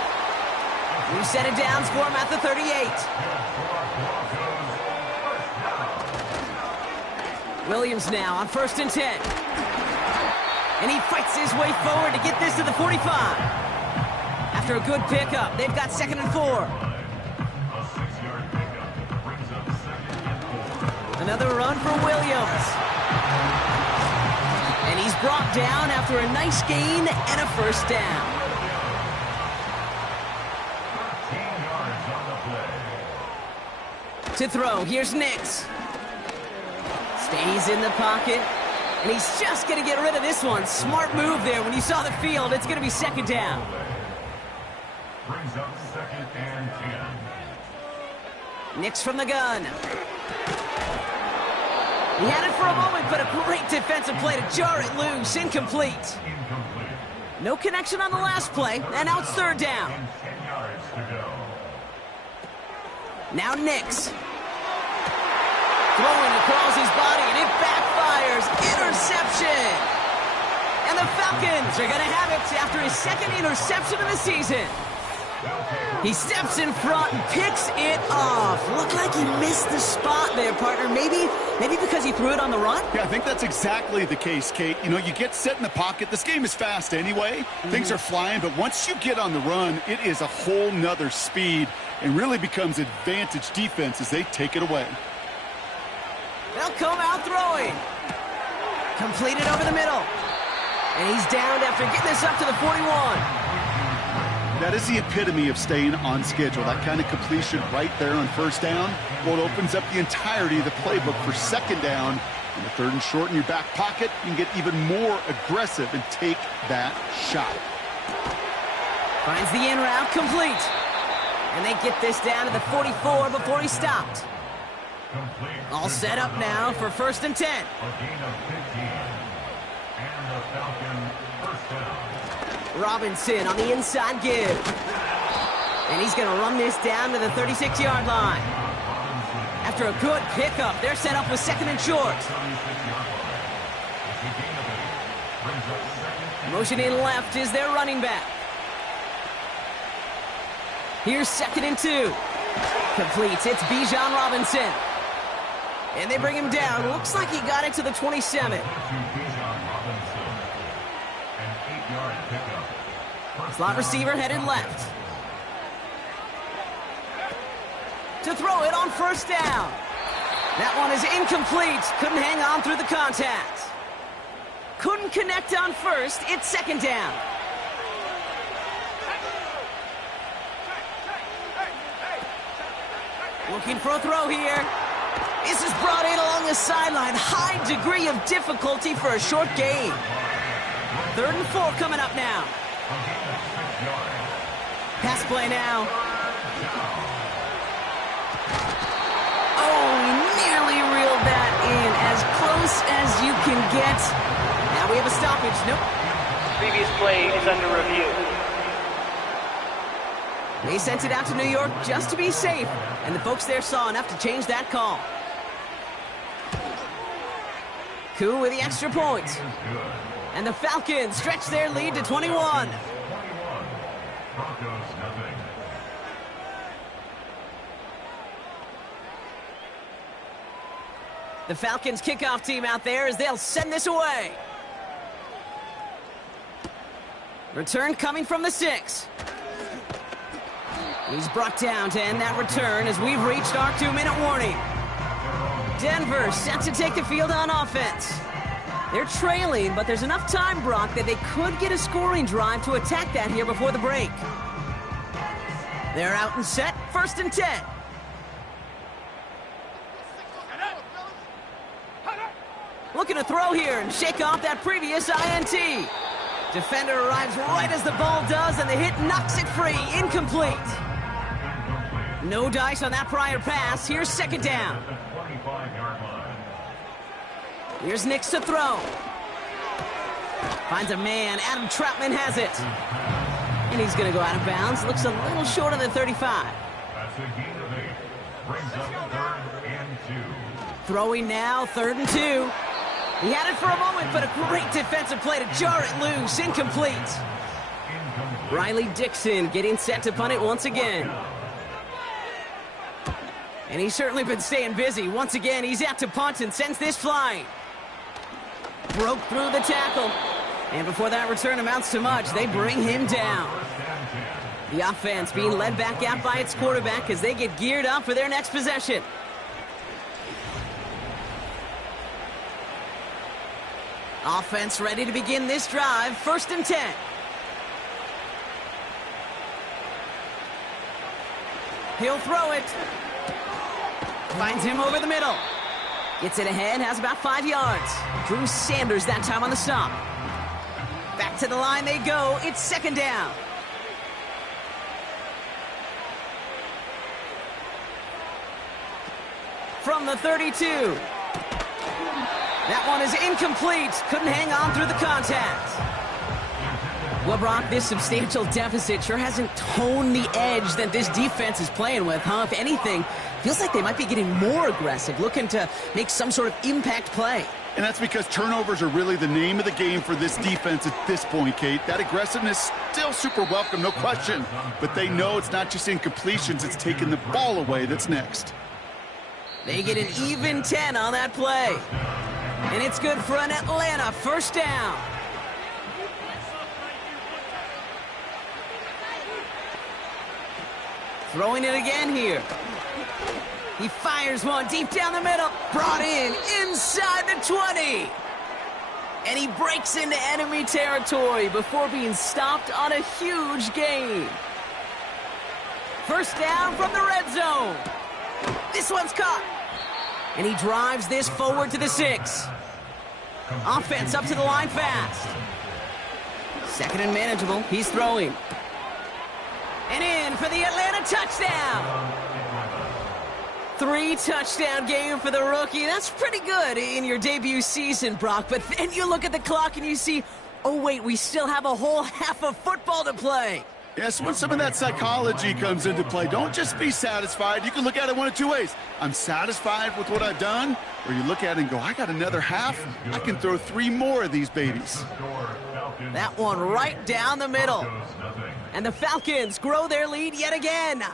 We've set it down for him at the 38. Williams now on 1st and 10. And he fights his way forward to get this to the 45. After a good pickup, they've got 2nd and 4. A 6-yard pickup brings up 2nd and 4. Another run for Williams. And he's brought down after a nice gain and a first down. 13 yards on the play. To throw, here's Nix. Stays in the pocket, and he's just going to get rid of this one. Smart move there. When you saw the field, it's going to be 2nd down. Brings up 2nd and 10. Nix from the gun. He had it for a moment, but a great defensive play to jar it loose. Incomplete. Incomplete. No connection on the last play, and now it's 3rd down. And 10 yards to go. Now Nix. Throwing across his body, and it backfires. Interception. And the Falcons are going to have it after his 2nd interception of the season. He steps in front and picks it off. Looked like he missed the spot there, partner. Maybe because he threw it on the run? Yeah, I think that's exactly the case, Kate. You know, you get set in the pocket. This game is fast anyway. Things are flying, but once you get on the run, it is a whole nother speed and really becomes advantage defense as they take it away. They'll come out throwing. Completed over the middle. And he's downed after getting this up to the 41. That is the epitome of staying on schedule. That kind of completion right there on 1st down. Well, it opens up the entirety of the playbook for 2nd down. And the 3rd and short in your back pocket, you can get even more aggressive and take that shot. Finds the in route complete. And they get this down to the 44 before he stopped. All set up now for 1st and 10. A gain of 15. And the Falcon first down. Robinson on the inside give. And he's going to run this down to the 36-yard line. After a good pickup, they're set up with 2nd and short. Motioning left is their running back. Here's 2nd and 2. Completes. It's Bijan Robinson. And they bring him down. Looks like he got it to the 27. Slot receiver headed left. To throw it on 1st down. That one is incomplete. Couldn't hang on through the contact. Couldn't connect on 1st. It's 2nd down. Looking for a throw here. This is brought in along the sideline. High degree of difficulty for a short gain. 3rd and 4 coming up now. Pass play now. Oh, he nearly reeled that in. As close as you can get. Now we have a stoppage. Nope. Previous play is under review. They sent it out to New York just to be safe, and the folks there saw enough to change that call. Koo with the extra point. And the Falcons stretch their lead to 21. The Falcons kickoff team out there as they'll send this away. Return coming from the 6. He's brought down to end that return as we've reached our 2-minute warning. Denver set to take the field on offense. They're trailing, but there's enough time, Brock, that they could get a scoring drive to attack that here before the break. They're out and set, 1st and 10. Looking to throw here and shake off that previous INT. Defender arrives right as the ball does, and the hit knocks it free. Incomplete. No dice on that prior pass. Here's 2nd down. Here's Nix to throw. Finds a man. Adam Troutman has it. And he's going to go out of bounds. Looks a little short of the 35. That's a gain of 8. Brings up 3rd and 2. Throwing now, 3rd and 2. He had it for a moment, but a great defensive play to jar it loose. Incomplete. Riley Dixon getting set to punt it once again. And he's certainly been staying busy. Once again, he's out to punt and sends this flying. Broke through the tackle. And before that return amounts to much, they bring him down. The offense being led back out by its quarterback as they get geared up for their next possession. Offense ready to begin this drive. 1st and 10. He'll throw it. Finds him over the middle. Gets it ahead, has about 5 yards. Drew Sanders that time on the stop. Back to the line they go. It's 2nd down. From the 32. That one is incomplete. Couldn't hang on through the contact. Well, Brock, this substantial deficit sure hasn't toned the edge that this defense is playing with, huh? If anything, feels like they might be getting more aggressive, looking to make some sort of impact play. And that's because turnovers are really the name of the game for this defense at this point, Kate. That aggressiveness still super welcome, no question. But they know it's not just incompletions, it's taking the ball away that's next. They get an even 10 on that play. And it's good for an Atlanta 1st down. Throwing it again here. He fires one deep down the middle. Brought in inside the 20. And he breaks into enemy territory before being stopped on a huge gain. 1st down from the red zone. This one's caught. And he drives this forward to the 6. Offense up to the line fast. 2nd and manageable. He's throwing. And in for the Atlanta touchdown. 3-touchdown game for the rookie. That's pretty good in your debut season, Brock. But then you look at the clock and you see, oh, wait, we still have a whole half of football to play. Yes, when some of that psychology comes into play, don't just be satisfied. You can look at it one of 2 ways. I'm satisfied with what I've done, or you look at it and go, I got another half. I can throw 3 more of these babies. That one right down the middle. And the Falcons grow their lead yet again.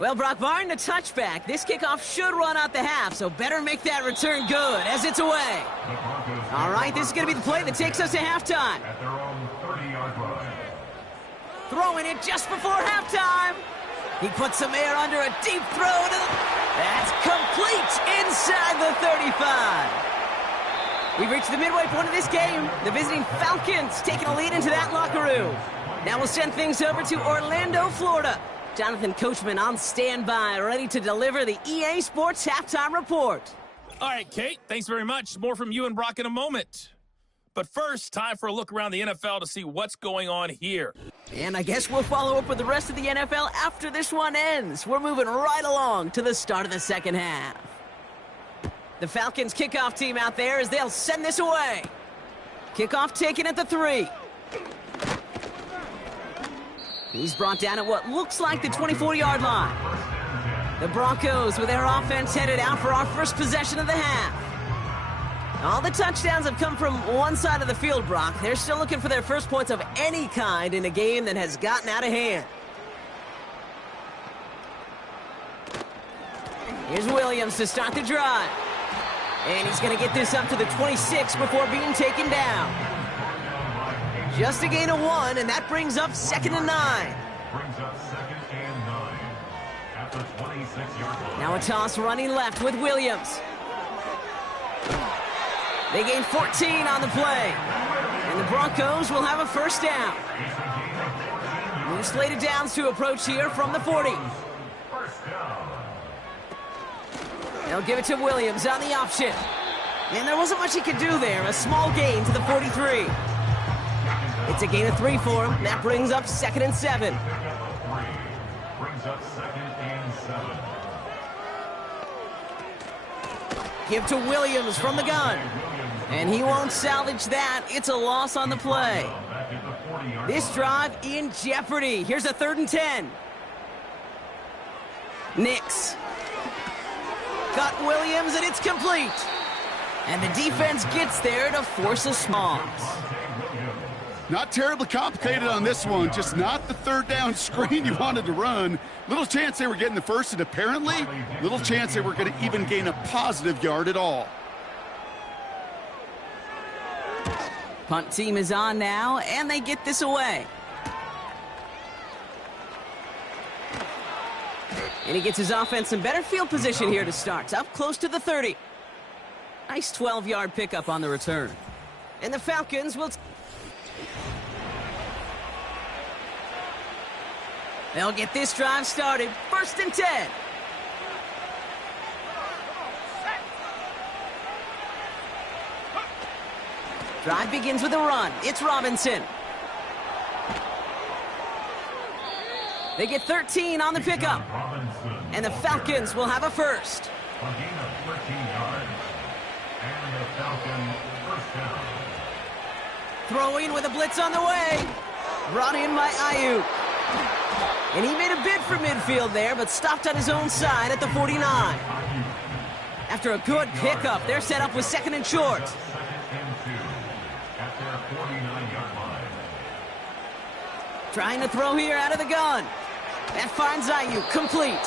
Well, Brock, barring the touchback, this kickoff should run out the half, so better make that return good as it's away. All right, this is going to be the play that takes us to halftime. At their own 30-yard line. Throwing it just before halftime. He puts some air under a deep throw. That's complete inside the 35. We've reached the midway point of this game. The visiting Falcons taking a lead into that locker room. Now we'll send things over to Orlando, Florida. Jonathan Coachman on standby, ready to deliver the EA Sports Halftime Report. All right, Kate, thanks very much. More from you and Brock in a moment. But first, time for a look around the NFL to see what's going on here. And I guess we'll follow up with the rest of the NFL after this one ends. We're moving right along to the start of the 2nd half. The Falcons kickoff team out there as they'll send this away. Kickoff taken at the 3. He's brought down at what looks like the 24-yard line. The Broncos with their offense headed out for our first possession of the half. All the touchdowns have come from one side of the field, Brock. They're still looking for their first points of any kind in a game that has gotten out of hand. Here's Williams to start the drive. And he's going to get this up to the 26 before being taken down. Just a gain of 1, and that brings up 2nd and 9. Brings up 2nd and 9. At the 26-yard line. Now a toss running left with Williams. They gain 14 on the play. And the Broncos will have a 1st down. New slated downs to approach here from the 40. They'll give it to Williams on the option. And there wasn't much he could do there. A small gain to the 43. It's a gain of 3 for him. That brings up 2nd and 7. Brings up 2nd and 7. Give to Williams from the gun. And he won't salvage that. It's a loss on the play. This drive in jeopardy. Here's a 3rd and 10. Nix. Got Williams, and it's complete. And the defense gets there to force a Smalls. Not terribly complicated on this one, just not the 3rd down screen you wanted to run. Little chance they were getting the first, and apparently, little chance they were going to even gain a positive yard at all. Punt team is on now, and they get this away. And he gets his offense in better field position here to start. Up close to the 30. Nice 12-yard pickup on the return. And the Falcons will... They'll get this drive started. 1st and 10. Drive begins with a run. It's Robinson. They get 13 on the pickup. And the Falcons will have a first. A gain of 13 yards. And the Falcon first down. Throwing with a blitz on the way. Brought in by Ayuk. And he made a bid for midfield there, but stopped on his own side at the 49. After a good pickup, they're set up with 2nd and short. 2nd and 2 at their 49-yard line. Trying to throw here out of the gun. That finds Ayuk complete.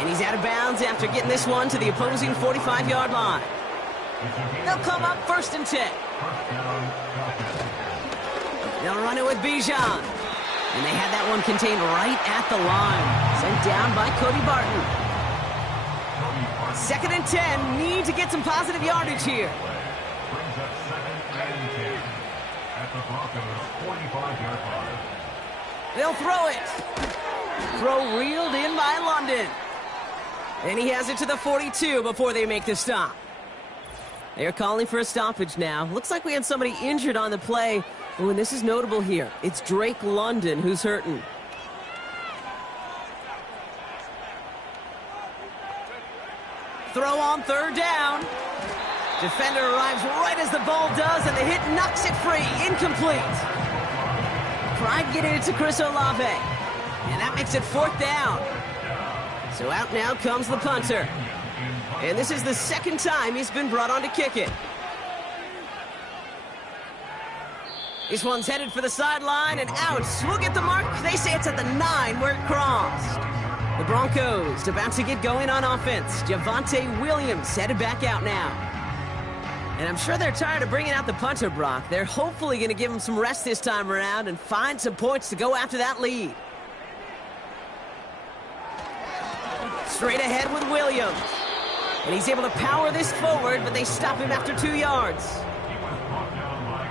And he's out of bounds after getting this one to the opposing 45-yard line. They'll come up 1st and 10. They'll run it with Bijan. And they had that one contained right at the line. Sent down by Cody Barton. 2nd and 10. Need to get some positive yardage here. Brings up 2nd and 10 at the Broncos' 45-yard line. They'll throw it. Throw reeled in by London. And he has it to the 42 before they make the stop. They're calling for a stoppage now. Looks like we had somebody injured on the play. Oh, and this is notable here. It's Drake London who's hurting. Throw on 3rd down. Defender arrives right as the ball does, and the hit knocks it free. Incomplete. Tried getting it to Chris Olave. And that makes it 4th down. So out now comes the punter. And this is the 2nd time he's been brought on to kick it. This one's headed for the sideline and out. We'll get the mark. They say it's at the 9 where it crossed. The Broncos about to get going on offense. Javonte Williams headed back out now. And I'm sure they're tired of bringing out the punter, Brock. They're hopefully going to give him some rest this time around and find some points to go after that lead. Straight ahead with Williams. And he's able to power this forward, but they stop him after 2 yards.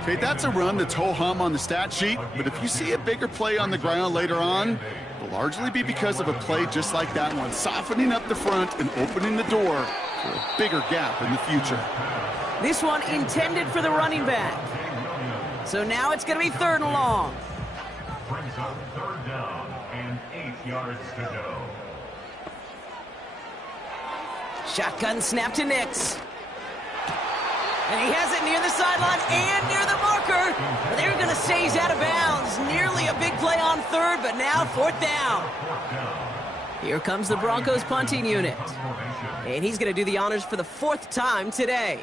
Okay, that's a run that's ho-hum on the stat sheet, but if you see a bigger play on the ground later on, it'll largely be because of a play just like that one, softening up the front and opening the door for a bigger gap in the future. This one intended for the running back. So now it's going to be 3rd and long. Brings up 3rd down and 8 yards to go. Shotgun snap to Nix. And he has it near the sideline and near the marker. But they're going to say he's out of bounds. Nearly a big play on 3rd, but now 4th down. Here comes the Broncos punting unit. And he's going to do the honors for the 4th time today.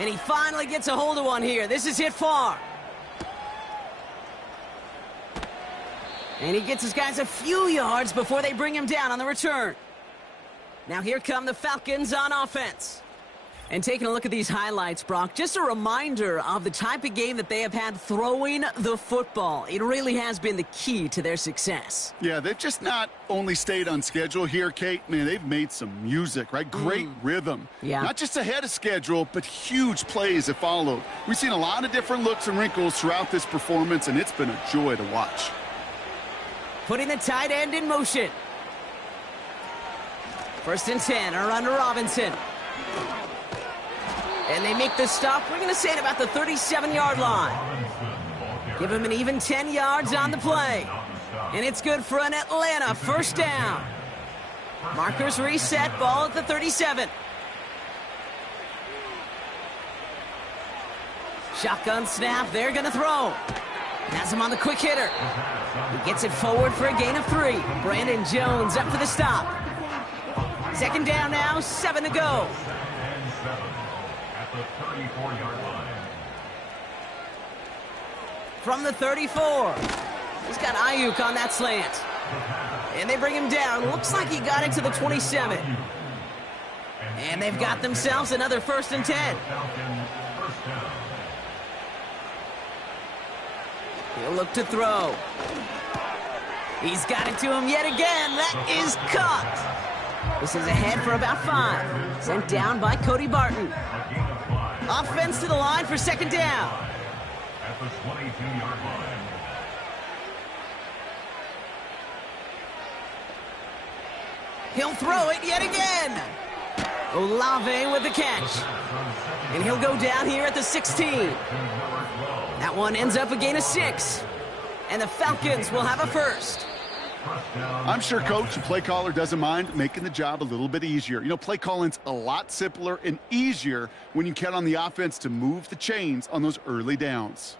And he finally gets a hold of one here. This is hit far. And he gets his guys a few yards before they bring him down on the return. Now here come the Falcons on offense. And taking a look at these highlights, Brock, just a reminder of the type of game that they have had throwing the football. It really has been the key to their success. Yeah, they've just not only stayed on schedule here, Kate. Man, they've made some music, right? Great rhythm. Yeah. Not just ahead of schedule, but huge plays have followed. We've seen a lot of different looks and wrinkles throughout this performance, and it's been a joy to watch. Putting the tight end in motion. 1st and 10, a run to Robinson. And they make the stop, we're going to say, at about the 37-yard line. Give him an even 10 yards on the play. And it's good for an Atlanta 1st down. Markers reset, ball at the 37. Shotgun snap, they're going to throw. Has him on the quick hitter. He gets it forward for a gain of 3. Brandon Jones up for the stop. 2nd down now, 7 to go. The 34-yard line. From the 34. He's got Ayuk on that slant. And they bring him down. Looks like he got it to the 27. And they've got themselves another 1st and 10. He'll look to throw. He's got it to him yet again. That is caught. This is ahead for about 5. Sent down by Cody Barton. Offense to the line for second down. At the 22-yard line. He'll throw it yet again. Olave with the catch. And he'll go down here at the 16. That one ends up a gain of 6. And the Falcons will have a first. I'm sure coach and play caller doesn't mind making the job a little bit easier. You know, play calling's a lot simpler and easier when you count on the offense to move the chains on those early downs.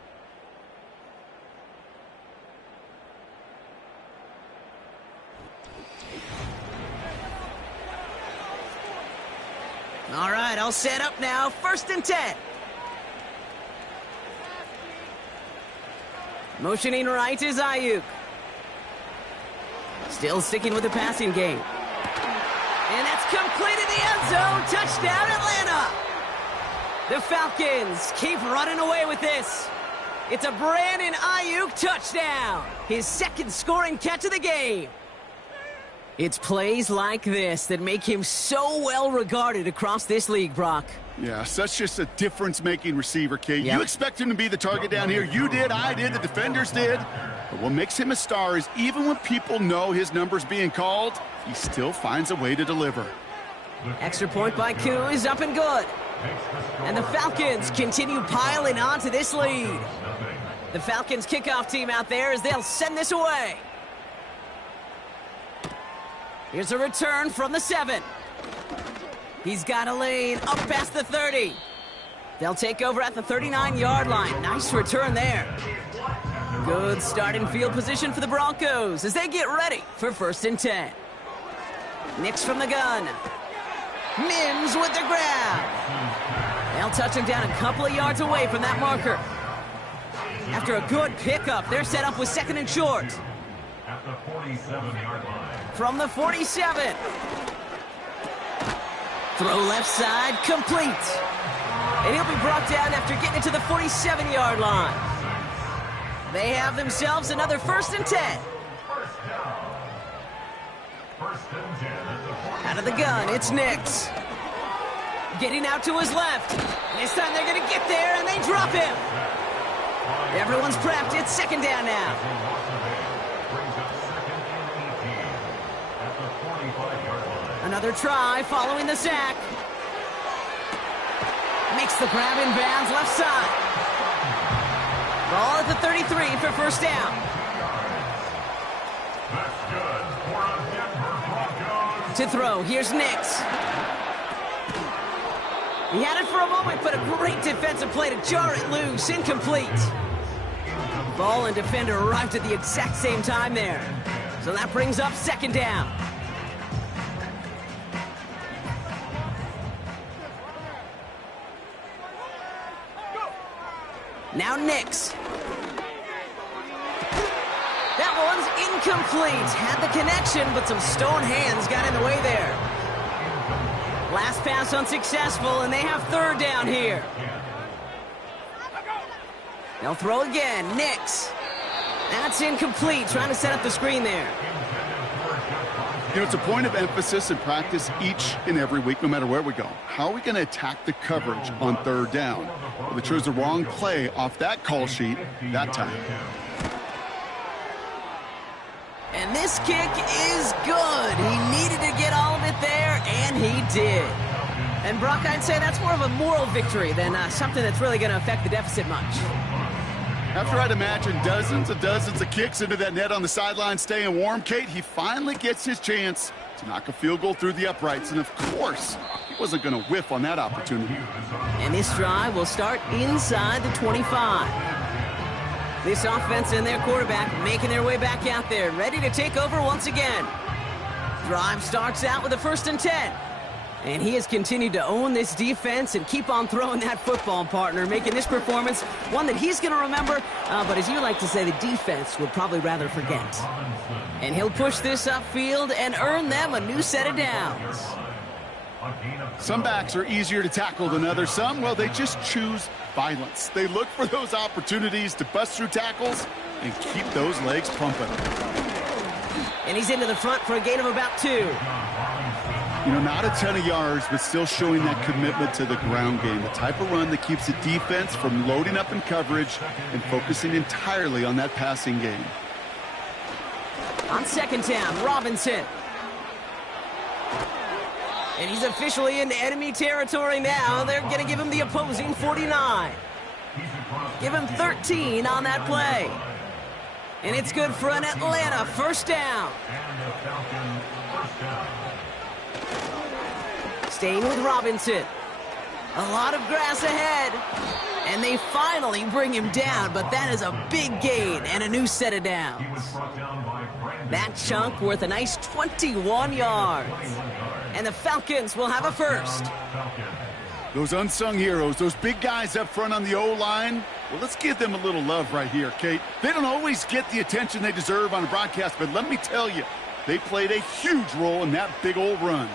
All right, I'll set up now. 1st and 10. Motioning right is Ayuk. Still sticking with the passing game. And that's complete in the end zone. Touchdown, Atlanta. The Falcons keep running away with this. It's a Brandon Ayuk touchdown. His 2nd scoring catch of the game. It's plays like this that make him so well regarded across this league, Brock. Yeah, such just a difference-making receiver, Kate. Yep. You expect him to be the target down here. You did, I did, the defenders did. But what makes him a star is even when people know his number's being called, he still finds a way to deliver. Extra point by Koo is up and good. And the Falcons continue piling on to this lead. The Falcons kickoff team out there as they'll send this away. Here's a return from the 7. He's got a lane up past the 30. They'll take over at the 39-yard line. Nice return there. Good starting field position for the Broncos as they get ready for 1st and 10. Nix from the gun. Mims with the grab. They'll touch him down a couple of yards away from that marker. After a good pickup, they're set up with 2nd and short. At the 47-yard line. From the 47. Throw left side, complete. And he'll be brought down after getting it to the 47-yard line. They have themselves another 1st and 10. Out of the gun, it's Nix. Getting out to his left. This time they're going to get there, and they drop him. Everyone's prepped. It's 2nd down now. Another try following the sack. Makes the grab in bounds left side. Ball at the 33 for 1st down. To throw, here's Nix. He had it for a moment, but a great defensive play to jar it loose. Incomplete. Ball and defender arrived at the exact same time there. So that brings up 2nd down. Now Nix. That one's incomplete. Had the connection, but some stone hands got in the way there. Last pass unsuccessful, and they have 3rd down here. They'll throw again. Nix. That's incomplete. Trying to set up the screen there. You know, it's a point of emphasis in practice each and every week, no matter where we go. How are we going to attack the coverage on 3rd down? Well, they chose the wrong play off that call sheet that time. And this kick is good. He needed to get all of it there, and he did. And Brock, I'd say that's more of a moral victory than something that's really going to affect the deficit much. After I'd imagine dozens of kicks into that net on the sideline staying warm, Kate, he finally gets his chance to knock a field goal through the uprights. And, of course, he wasn't going to whiff on that opportunity. And this drive will start inside the 25. This offense and their quarterback making their way back out there, ready to take over once again. Drive starts out with a 1st and 10. And he has continued to own this defense and keep on throwing that football, partner, making this performance one that he's going to remember, but as you like to say, the defense would probably rather forget. And he'll push this upfield and earn them a new set of downs. Some backs are easier to tackle than others. Some, well, they just choose violence. They look for those opportunities to bust through tackles and keep those legs pumping. And he's into the front for a gain of about 2. You know, not a ton of yards, but still showing that commitment to the ground game. The type of run that keeps the defense from loading up in coverage and focusing entirely on that passing game. On second down, Robinson. And he's officially into enemy territory now. They're going to give him the opposing 49. Give him 13 on that play. And it's good for an Atlanta first down. Staying with Robinson. A lot of grass ahead. And they finally bring him down, but that is a big gain and a new set of downs. That chunk worth a nice 21 yards. And the Falcons will have a first. Those unsung heroes, those big guys up front on the O-line, well, let's give them a little love right here, Kate. They don't always get the attention they deserve on a broadcast, but let me tell you, they played a huge role in that big old run.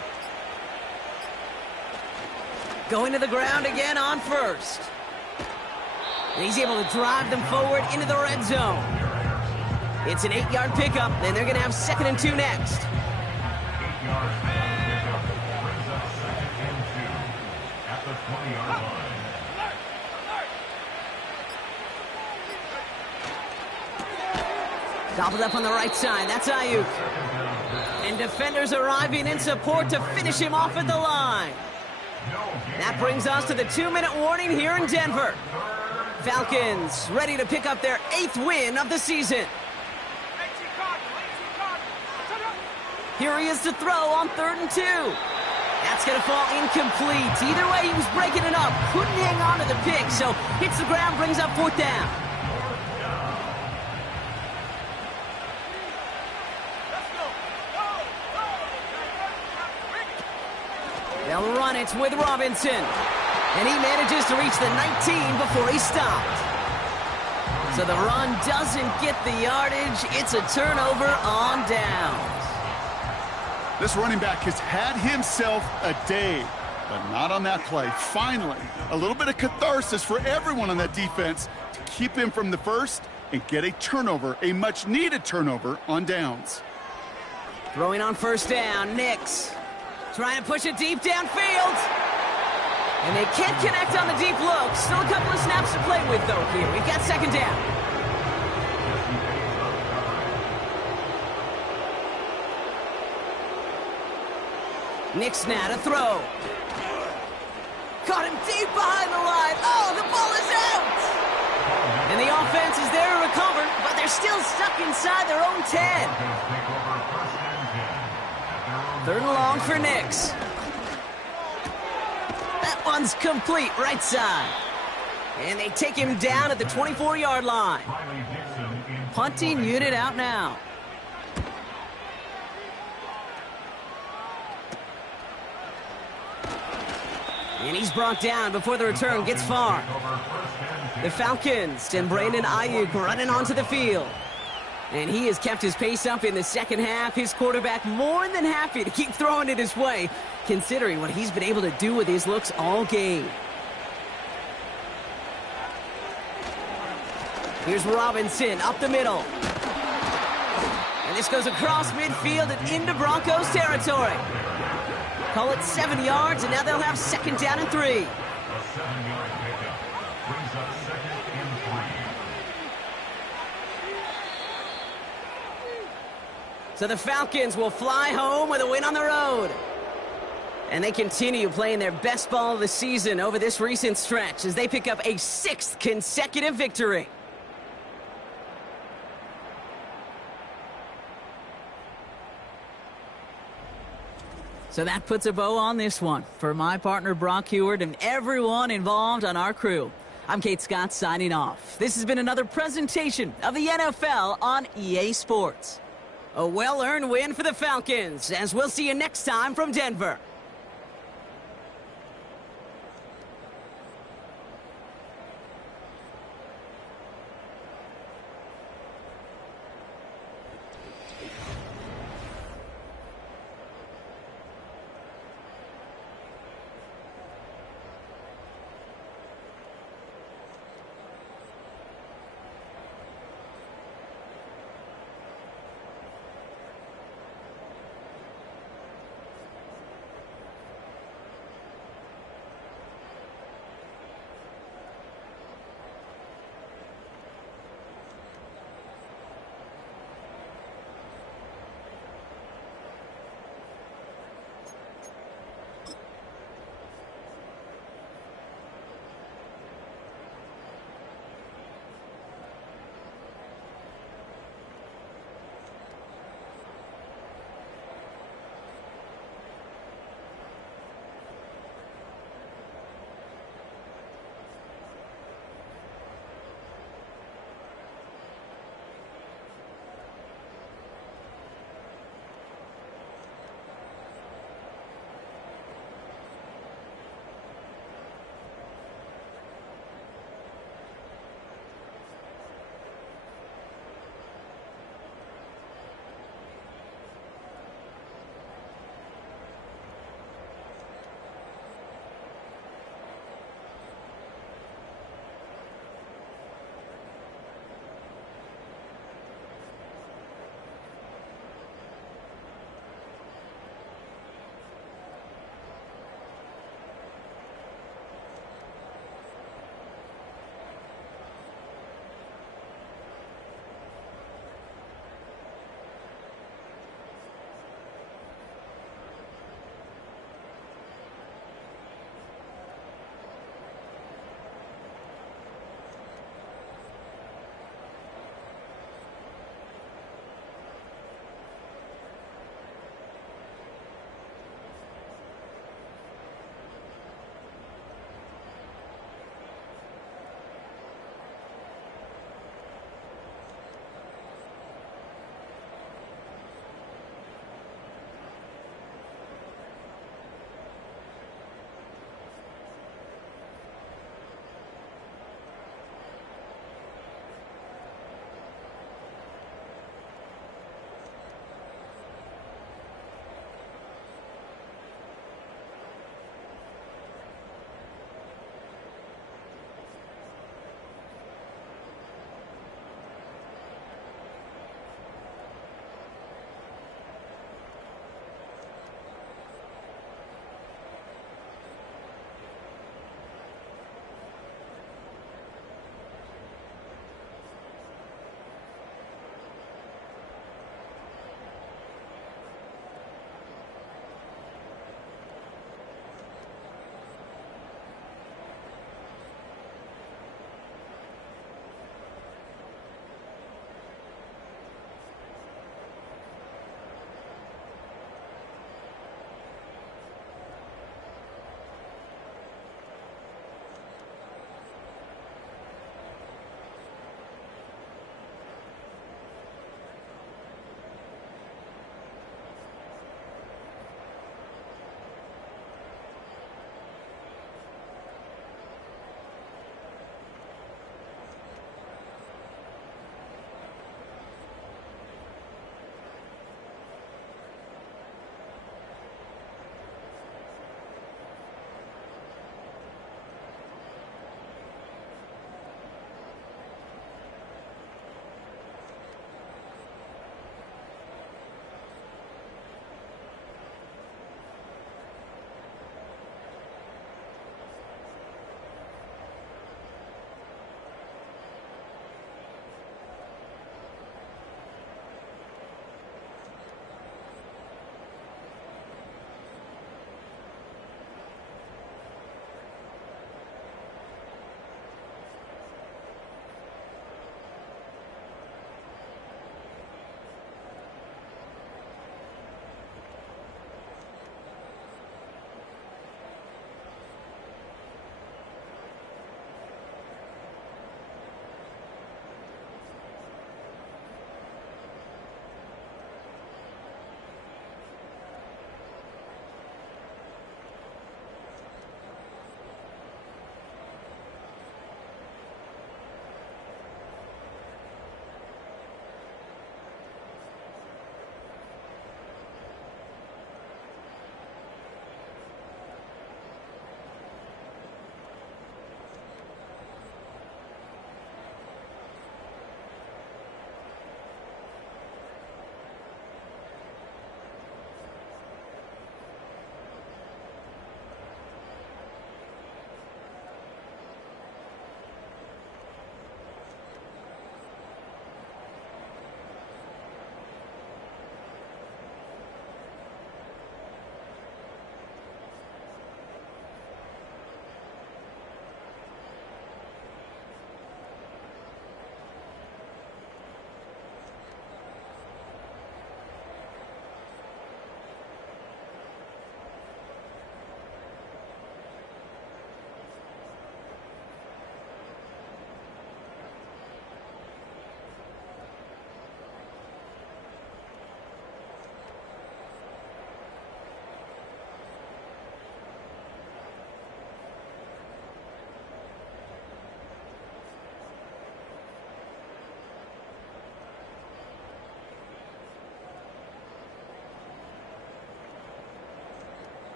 Going to the ground again on first. And he's able to drive them forward into the red zone. It's an 8-yard pickup, and they're going to have 2nd and 2 next. Gobbled up on the right side. That's Ayuk. And defenders arriving in support to finish him off at the line. That brings us to the 2-minute warning here in Denver. Falcons ready to pick up their 8th win of the season. Here he is to throw on 3rd and 2. That's going to fall incomplete. Either way, he was breaking it up. Couldn't hang on to the pick, so hits the ground, brings up 4th down. They'll run it with Robinson. And he manages to reach the 19 before he stopped. So the run doesn't get the yardage. It's a turnover on downs. This running back has had himself a day, but not on that play. Finally, a little bit of catharsis for everyone on that defense to keep him from the first and get a turnover, a much-needed turnover on downs. Throwing on first down, Nix. Trying to push it deep downfield. And they can't connect on the deep look. Still a couple of snaps to play with, though, here. We've got 2nd down. Nix now to throw. Caught him deep behind the line. Oh, the ball is out! And the offense is there to recover, but they're still stuck inside their own 10. 3rd and long for Nix. That one's complete right side. And they take him down at the 24-yard line. Punting unit out now. And he's brought down before the return gets far. The Falcons and Brandon Ayuk running onto the field. And he has kept his pace up in the second half. His quarterback more than happy to keep throwing it his way, considering what he's been able to do with his looks all game. Here's Robinson up the middle. And this goes across midfield and into Broncos territory. Call it 7 yards, and now they'll have 2nd down and 3. A 7-yard pickup brings up 2nd and 3. So the Falcons will fly home with a win on the road. And they continue playing their best ball of the season over this recent stretch as they pick up a 6th consecutive victory. So that puts a bow on this one. For my partner Brock Heward and everyone involved on our crew, I'm Kate Scott signing off. This has been another presentation of the NFL on EA Sports. A well-earned win for the Falcons, as we'll see you next time from Denver.